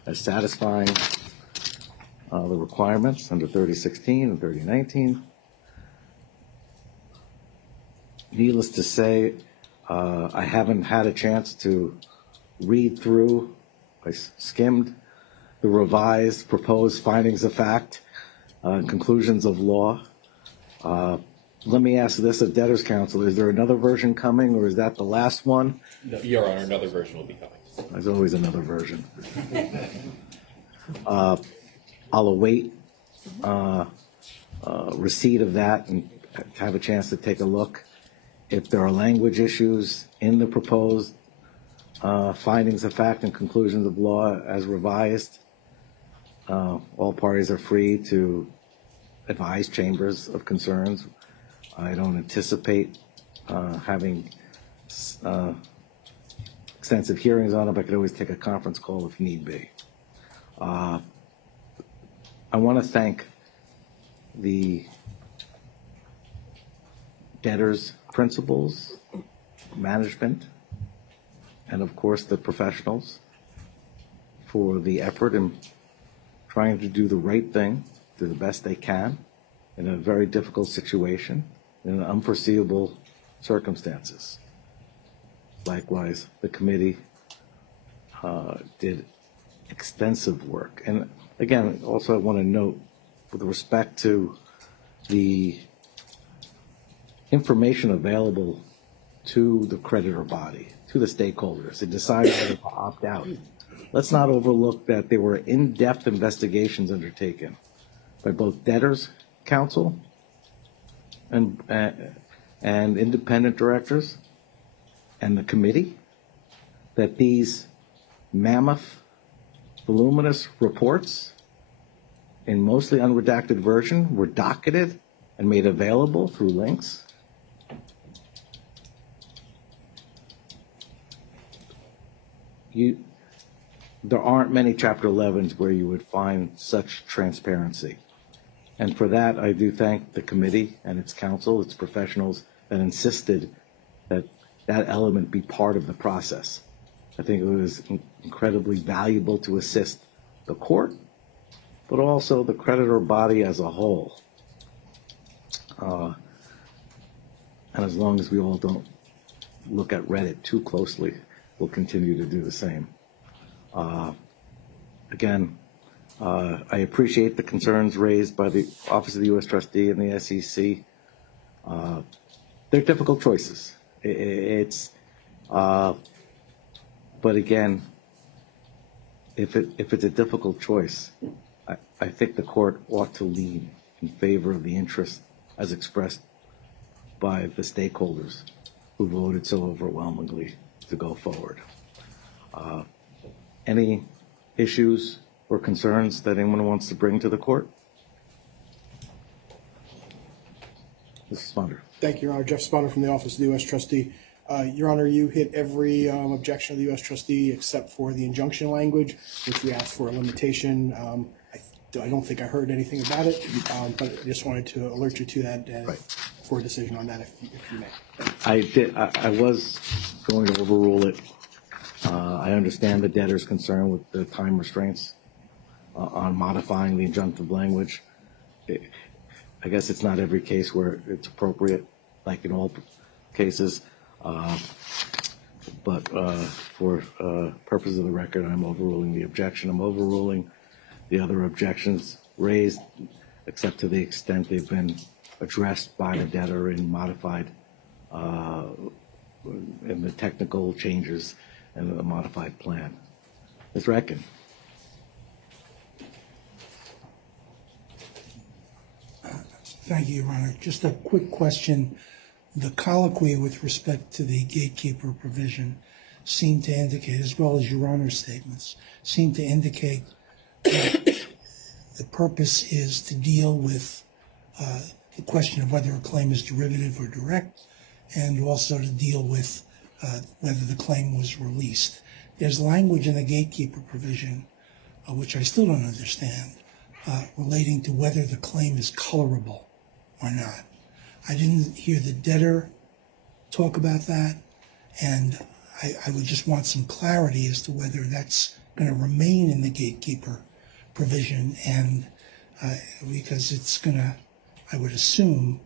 as satisfying the requirements under 3016 and 3019. Needless to say, I haven't had a chance to read through. I skimmed the revised proposed findings of fact and conclusions of law. Let me ask this of Debtors Counsel, is there another version coming, or is that the last one? No, Your Honor, another version will be coming. There's always another version. I'll await receipt of that and have a chance to take a look. If there are language issues in the proposed findings of fact and conclusions of law as revised, all parties are free to advise chambers of concerns. I don't anticipate having extensive hearings on it, but I could always take a conference call if need be. I want to thank the debtors' principals, management, and of course the professionals for the effort in trying to do the right thing, do the best they can in a very difficult situation, in unforeseeable circumstances. Likewise, the committee did extensive work. And again, also I want to note, with respect to the information available to the creditor body, to the stakeholders, in deciding whether to opt out, let's not overlook that there were in-depth investigations undertaken by both debtors' counsel and independent directors and the committee, that these mammoth, voluminous reports in mostly unredacted version were docketed and made available through links. There aren't many Chapter 11s where you would find such transparency. And for that, I do thank the committee and its counsel, its professionals, that insisted that that element be part of the process. I think it was incredibly valuable to assist the court, but also the creditor body as a whole. And as long as we all don't look at Reddit too closely, we'll continue to do the same. Again, I appreciate the concerns raised by the Office of the U.S. Trustee and the SEC. They're difficult choices. But again, if it's a difficult choice, I think the court ought to lean in favor of the interest as expressed by the stakeholders who voted so overwhelmingly to go forward. Any issues or concerns that anyone wants to bring to the court? Mrs. Sponder. Thank you, Your Honor. Jeff Sponder from the Office of the U.S. Trustee. Your Honor, you hit every objection of the U.S. Trustee except for the injunction language, which we asked for a limitation. I don't think I heard anything about it, but I just wanted to alert you to that for a decision on that, if you may. I was going to overrule it. I understand the debtor's concern with the time restraints on modifying the injunctive language. I guess it's not every case where it's appropriate, like in all cases. But for purposes of the record, I'm overruling the objection. I'm overruling the other objections raised, except to the extent they've been addressed by the debtor in modified, in the technical changes and the modified plan. Ms. Reckin. Thank you, Your Honor. Just a quick question. The colloquy with respect to the gatekeeper provision seemed to indicate, as well as Your Honor's statements, seemed to indicate that the purpose is to deal with the question of whether a claim is derivative or direct, and also to deal with whether the claim was released. There's language in the gatekeeper provision, which I still don't understand, relating to whether the claim is colorable or not. I didn't hear the debtor talk about that, and I would just want some clarity as to whether that's going to remain in the gatekeeper provision, and because it's going to, I would assume,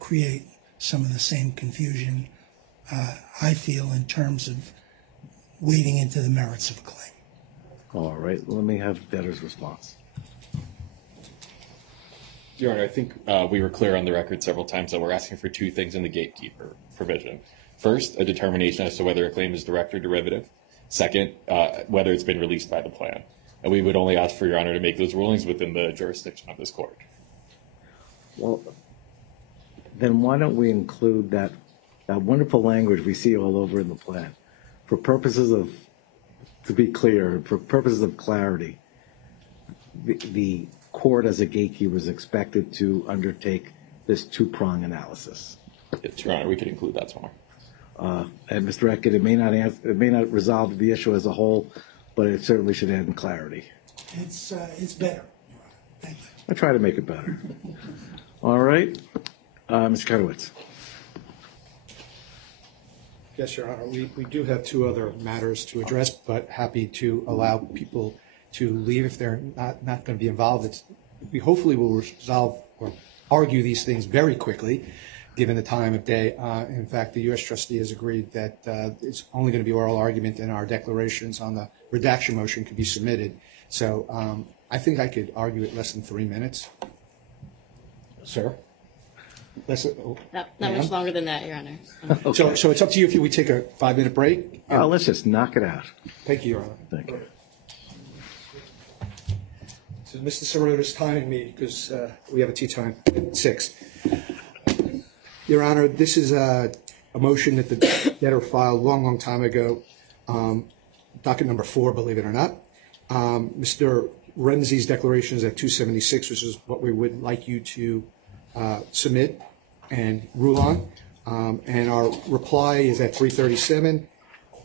create some of the same confusion I feel in terms of wading into the merits of a claim. All right, let me have debtor's response. Your Honor, I think we were clear on the record several times that we're asking for two things in the gatekeeper provision. First, a determination as to whether a claim is direct or derivative. Second, whether it's been released by the plan. And we would only ask for Your Honor to make those rulings within the jurisdiction of this court. Well, then why don't we include that wonderful language we see all over in the plan? For purposes of, to be clear, for purposes of clarity, the court as a gatekeeper is expected to undertake this two-prong analysis. Yes, Your Honor, we could include that somewhere. And Mr. Eckert, it may not resolve the issue as a whole, but it certainly should add in clarity. It's better. Thank you. I try to make it better. All right, Mr. Kudowitz. Yes, Your Honor. We do have two other matters to address, but happy to allow people to leave if they're not going to be involved. We hopefully will resolve or argue these things very quickly, given the time of day. In fact, the U.S. trustee has agreed that it's only going to be oral argument, and our declarations on the redaction motion could be submitted. So I think I could argue it less than 3 minutes. Sir? Not much longer than that, Your Honor. Okay. So it's up to you if we take a 5-minute break. Let's just knock it out. Thank you, Your Honor. Thank you. So Mr. Sorota's timing me because we have a tea time at 6. Your Honor, this is a motion that the debtor filed a long time ago, docket number 4, believe it or not. Mr. Renzi's declaration is at 276, which is what we would like you to submit and rule on. And our reply is at 337,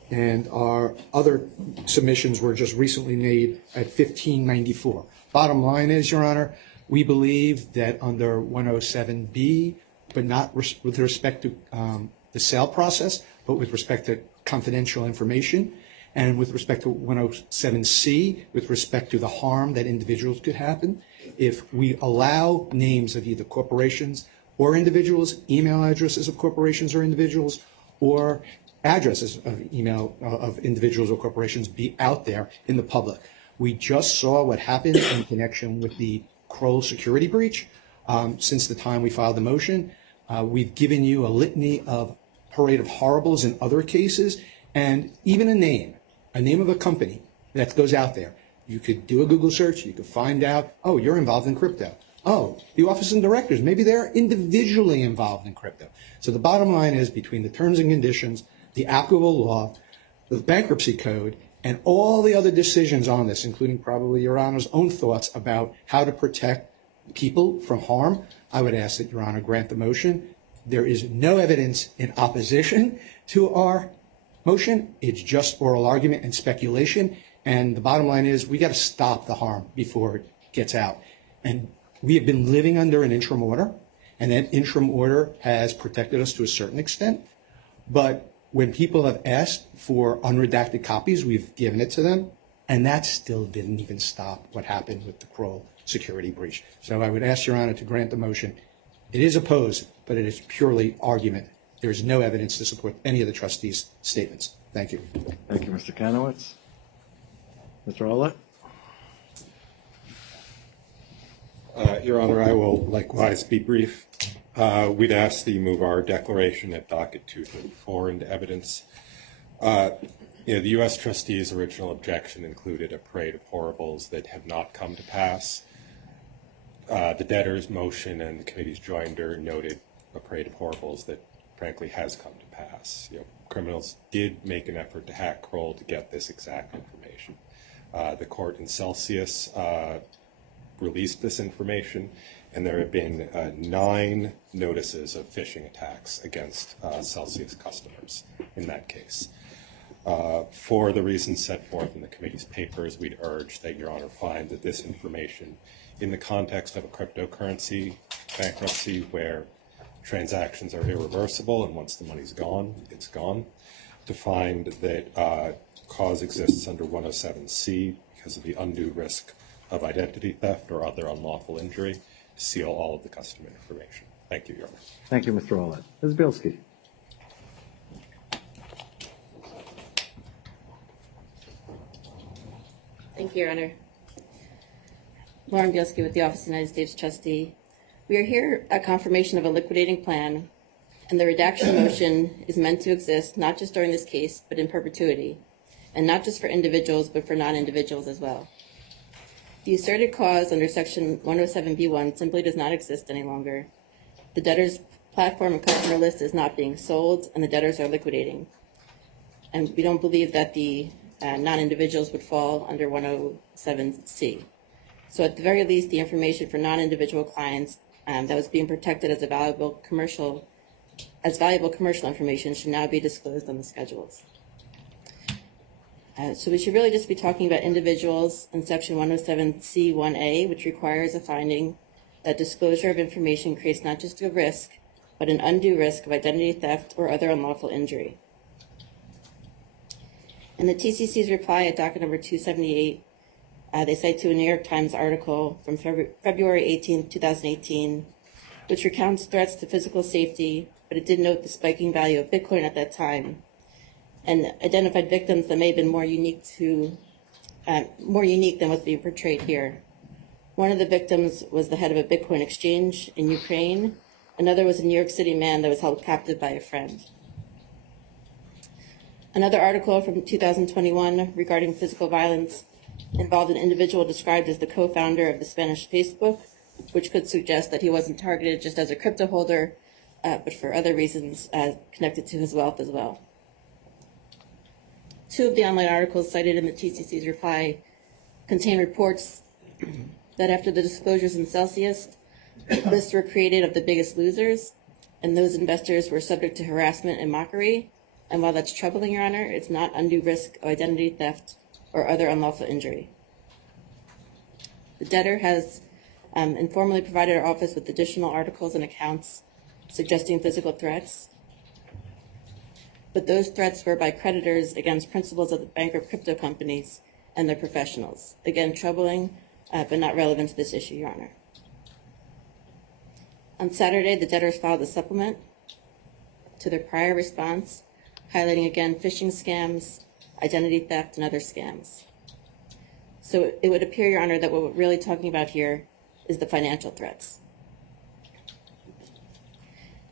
and our other submissions were just recently made at 1594. Bottom line is, Your Honor, we believe that under 107B, but not with respect to the sale process, but with respect to confidential information, and with respect to 107C, with respect to the harm that individuals could happen, if we allow names of either corporations or individuals, email addresses of corporations or individuals, or addresses of email of individuals or corporations be out there in the public. We just saw what happened in connection with the Kroll security breach. Since the time we filed the motion, we've given you a litany of parade of horribles in other cases, and even a name of a company that goes out there. You could do a Google search, you could find out, oh, you're involved in crypto. Oh, the office and directors, maybe they're individually involved in crypto. So the bottom line is, between the terms and conditions, the applicable law, the bankruptcy code, and all the other decisions on this, including probably Your Honor's own thoughts about how to protect people from harm, I would ask that Your Honor grant the motion. There is no evidence in opposition to our motion. It's just oral argument and speculation. And the bottom line is, we got to stop the harm before it gets out. And we have been living under an interim order, and that interim order has protected us to a certain extent. But when people have asked for unredacted copies, we've given it to them, and that still didn't even stop what happened with the Kroll security breach. So I would ask Your Honor to grant the motion. It is opposed, but it is purely argument. There is no evidence to support any of the trustees' statements. Thank you. Thank you, Mr. Kanowitz. Mr. Olet? Your Honor, I will likewise be brief. We'd ask that you move our declaration at docket 234 into evidence. The U.S. trustees' original objection included a parade of horribles that have not come to pass. The debtor's motion and the committee's joinder noted a parade of horribles that frankly has come to pass. Criminals did make an effort to hack Kroll to get this exact information. The court in Celsius released this information, and there have been 9 notices of phishing attacks against Celsius customers in that case. For the reasons set forth in the committee's papers, we'd urge that Your Honor find that this information, in the context of a cryptocurrency bankruptcy where transactions are irreversible and once the money's gone, it's gone, to find that cause exists under 107C because of the undue risk of identity theft or other unlawful injury, to seal all of the customer information. Thank you, Your Honor. Thank you, Mr. Olet. Ms. Bielski. Thank you, Your Honor. Lauren Bielski with the Office of the United States Trustee. We are here at confirmation of a liquidating plan, and the redaction motion is meant to exist not just during this case, but in perpetuity, and not just for individuals, but for non-individuals as well. The asserted cause under Section 107B1 simply does not exist any longer. The debtor's platform and customer list is not being sold, and the debtors are liquidating. And we don't believe that the non-individuals would fall under 107C. So at the very least, the information for non-individual clients that was being protected as valuable commercial information should now be disclosed on the schedules. So we should really just be talking about individuals in Section 107C1A, which requires a finding that disclosure of information creates not just a risk, but an undue risk of identity theft or other unlawful injury. In the TCC's reply at docket number 278, they cite to a New York Times article from February 18, 2018, which recounts threats to physical safety, but it did note the spiking value of Bitcoin at that time, and identified victims that may have been more unique than what's being portrayed here. One of the victims was the head of a Bitcoin exchange in Ukraine. Another was a New York City man that was held captive by a friend. Another article from 2021 regarding physical violence involved an individual described as the co-founder of the Spanish Facebook, which could suggest that he wasn't targeted just as a crypto holder, but for other reasons connected to his wealth as well. Two of the online articles cited in the TCC's reply contain reports that after the disclosures in Celsius, lists were created of the biggest losers, and those investors were subject to harassment and mockery. And while that's troubling, Your Honor, it's not undue risk of identity theft or other unlawful injury. The debtor has informally provided our office with additional articles and accounts suggesting physical threats, but those threats were by creditors against principals of the bankrupt crypto companies and their professionals. Again, troubling, but not relevant to this issue, Your Honor. On Saturday, the debtors filed a supplement to their prior response, highlighting again phishing scams, identity theft, and other scams. So it would appear, Your Honor, that what we're really talking about here is the financial threats.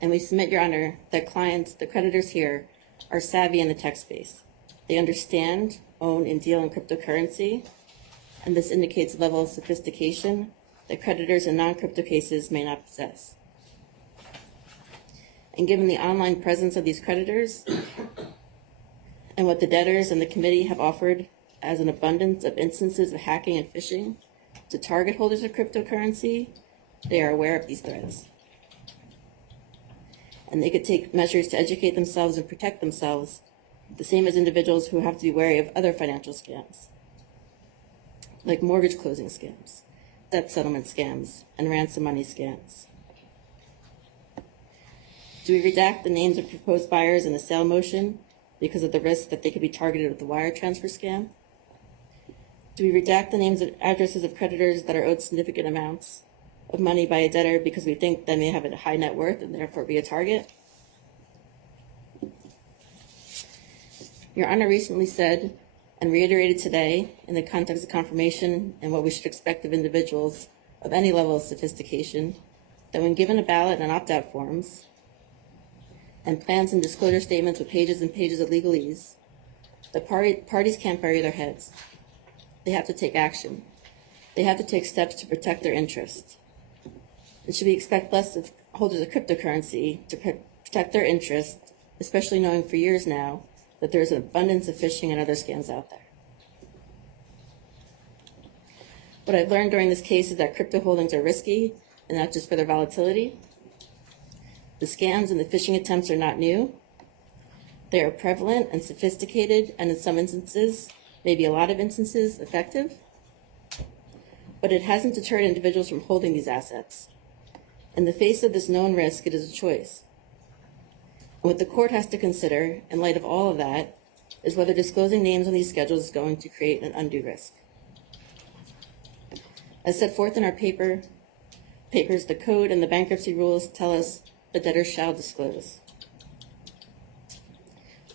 And we submit, Your Honor, that clients, the creditors here, are savvy in the tech space. They understand, own, and deal in cryptocurrency, and this indicates a level of sophistication that creditors in non-crypto cases may not possess. And given the online presence of these creditors and what the debtors and the committee have offered as an abundance of instances of hacking and phishing to target holders of cryptocurrency, they are aware of these threats. And they could take measures to educate themselves and protect themselves, the same as individuals who have to be wary of other financial scams, like mortgage closing scams, debt settlement scams, and ransom money scams. Do we redact the names of proposed buyers in the sale motion because of the risk that they could be targeted with the wire transfer scam? Do we redact the names and addresses of creditors that are owed significant amounts of money by a debtor because we think they may have a high net worth and therefore be a target? Your Honor recently said and reiterated today in the context of confirmation and what we should expect of individuals of any level of sophistication that when given a ballot and opt-out forms and plans and disclosure statements with pages and pages of legalese, the parties can't bury their heads. They have to take action. They have to take steps to protect their interests. And should we expect less of holders of cryptocurrency to protect their interests, especially knowing for years now that there's an abundance of phishing and other scams out there? What I've learned during this case is that crypto holdings are risky, and not just for their volatility. The scams and the phishing attempts are not new. They are prevalent and sophisticated, and in some instances, maybe a lot of instances, effective. But it hasn't deterred individuals from holding these assets. In the face of this known risk, it is a choice. What the court has to consider, in light of all of that, is whether disclosing names on these schedules is going to create an undue risk. As set forth in our papers, the code and the bankruptcy rules tell us the debtor shall disclose.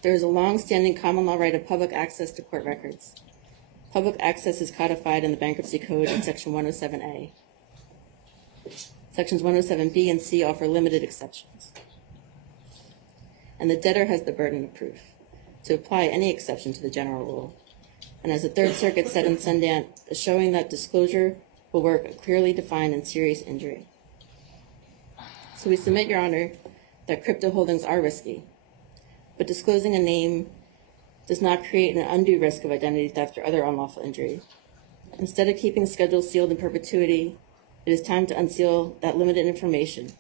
There is a long-standing common law right of public access to court records. Public access is codified in the Bankruptcy Code in Section 107A. Sections 107B and C offer limited exceptions. And the debtor has the burden of proof to apply any exception to the general rule. And as the Third Circuit said in Sundance, showing that disclosure will work a clearly defined and serious injury. So we submit, Your Honor, that crypto holdings are risky, but disclosing a name does not create an undue risk of identity theft or other unlawful injury. Instead of keeping schedules sealed in perpetuity, it is time to unseal that limited information,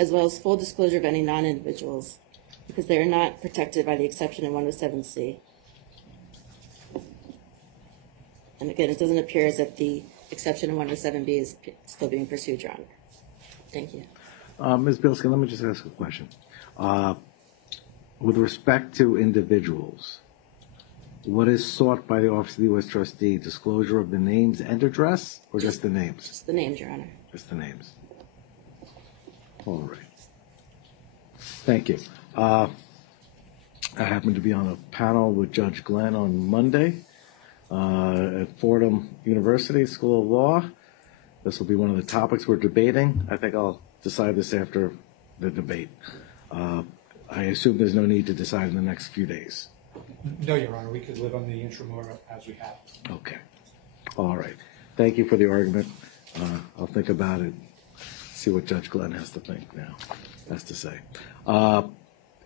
as well as full disclosure of any non-individuals, because they are not protected by the exception in 107C. And again, it doesn't appear as if the exception in 107B is still being pursued, Your Honor. Thank you. Ms. Bilski, let me just ask a question. With respect to individuals, what is sought by the Office of the U.S. Trustee? Disclosure of the names and address, or just the names? Just the names, Your Honor. Just the names. All right. Thank you. I happen to be on a panel with Judge Glenn on Monday at Fordham University School of Law. This will be one of the topics we're debating. I think I'll decide this after the debate. I assume there's no need to decide in the next few days. No, Your Honor, we could live on the interim order as we have. Okay. All right. Thank you for the argument. I'll think about it, see what Judge Glenn has to think now, has to say.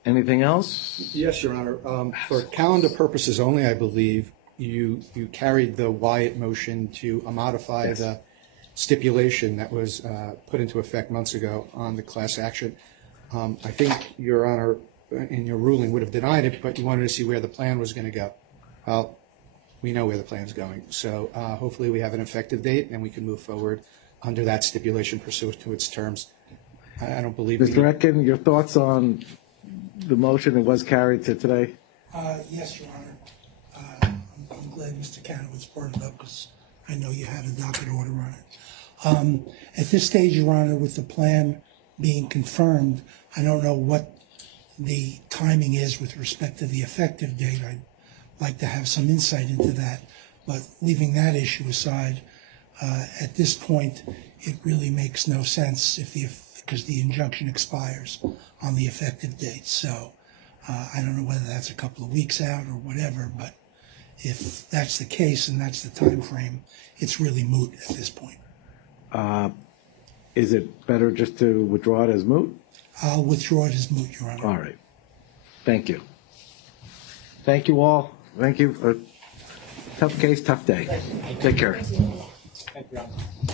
Anything else? Yes, Your Honor. For calendar purposes only, I believe you carried the Wyatt motion to modify the stipulation that was put into effect months ago on the class action. I think Your Honor, in your ruling, would have denied it, but you wanted to see where the plan was going to go. Well, we know where the plan's going. So hopefully we have an effective date and we can move forward under that stipulation pursuant to its terms. I don't believe... Mr. Etkin, your thoughts on the motion that was carried to today? Yes, Your Honor. I'm glad Mr. Kanowitz brought it up because I know you had a docket order on it. At this stage, Your Honor, with the plan being confirmed, I don't know what the timing is with respect to the effective date. I'd like to have some insight into that. But leaving that issue aside, at this point, it really makes no sense because the injunction expires on the effective date. So I don't know whether that's a couple of weeks out or whatever, but if that's the case and that's the time frame, it's really moot at this point. Is it better just to withdraw it as moot? I'll withdraw it as moot, Your Honor. All right. Thank you. Thank you all. Thank you. Tough case, tough day. Take care. Thank you, Your Honor.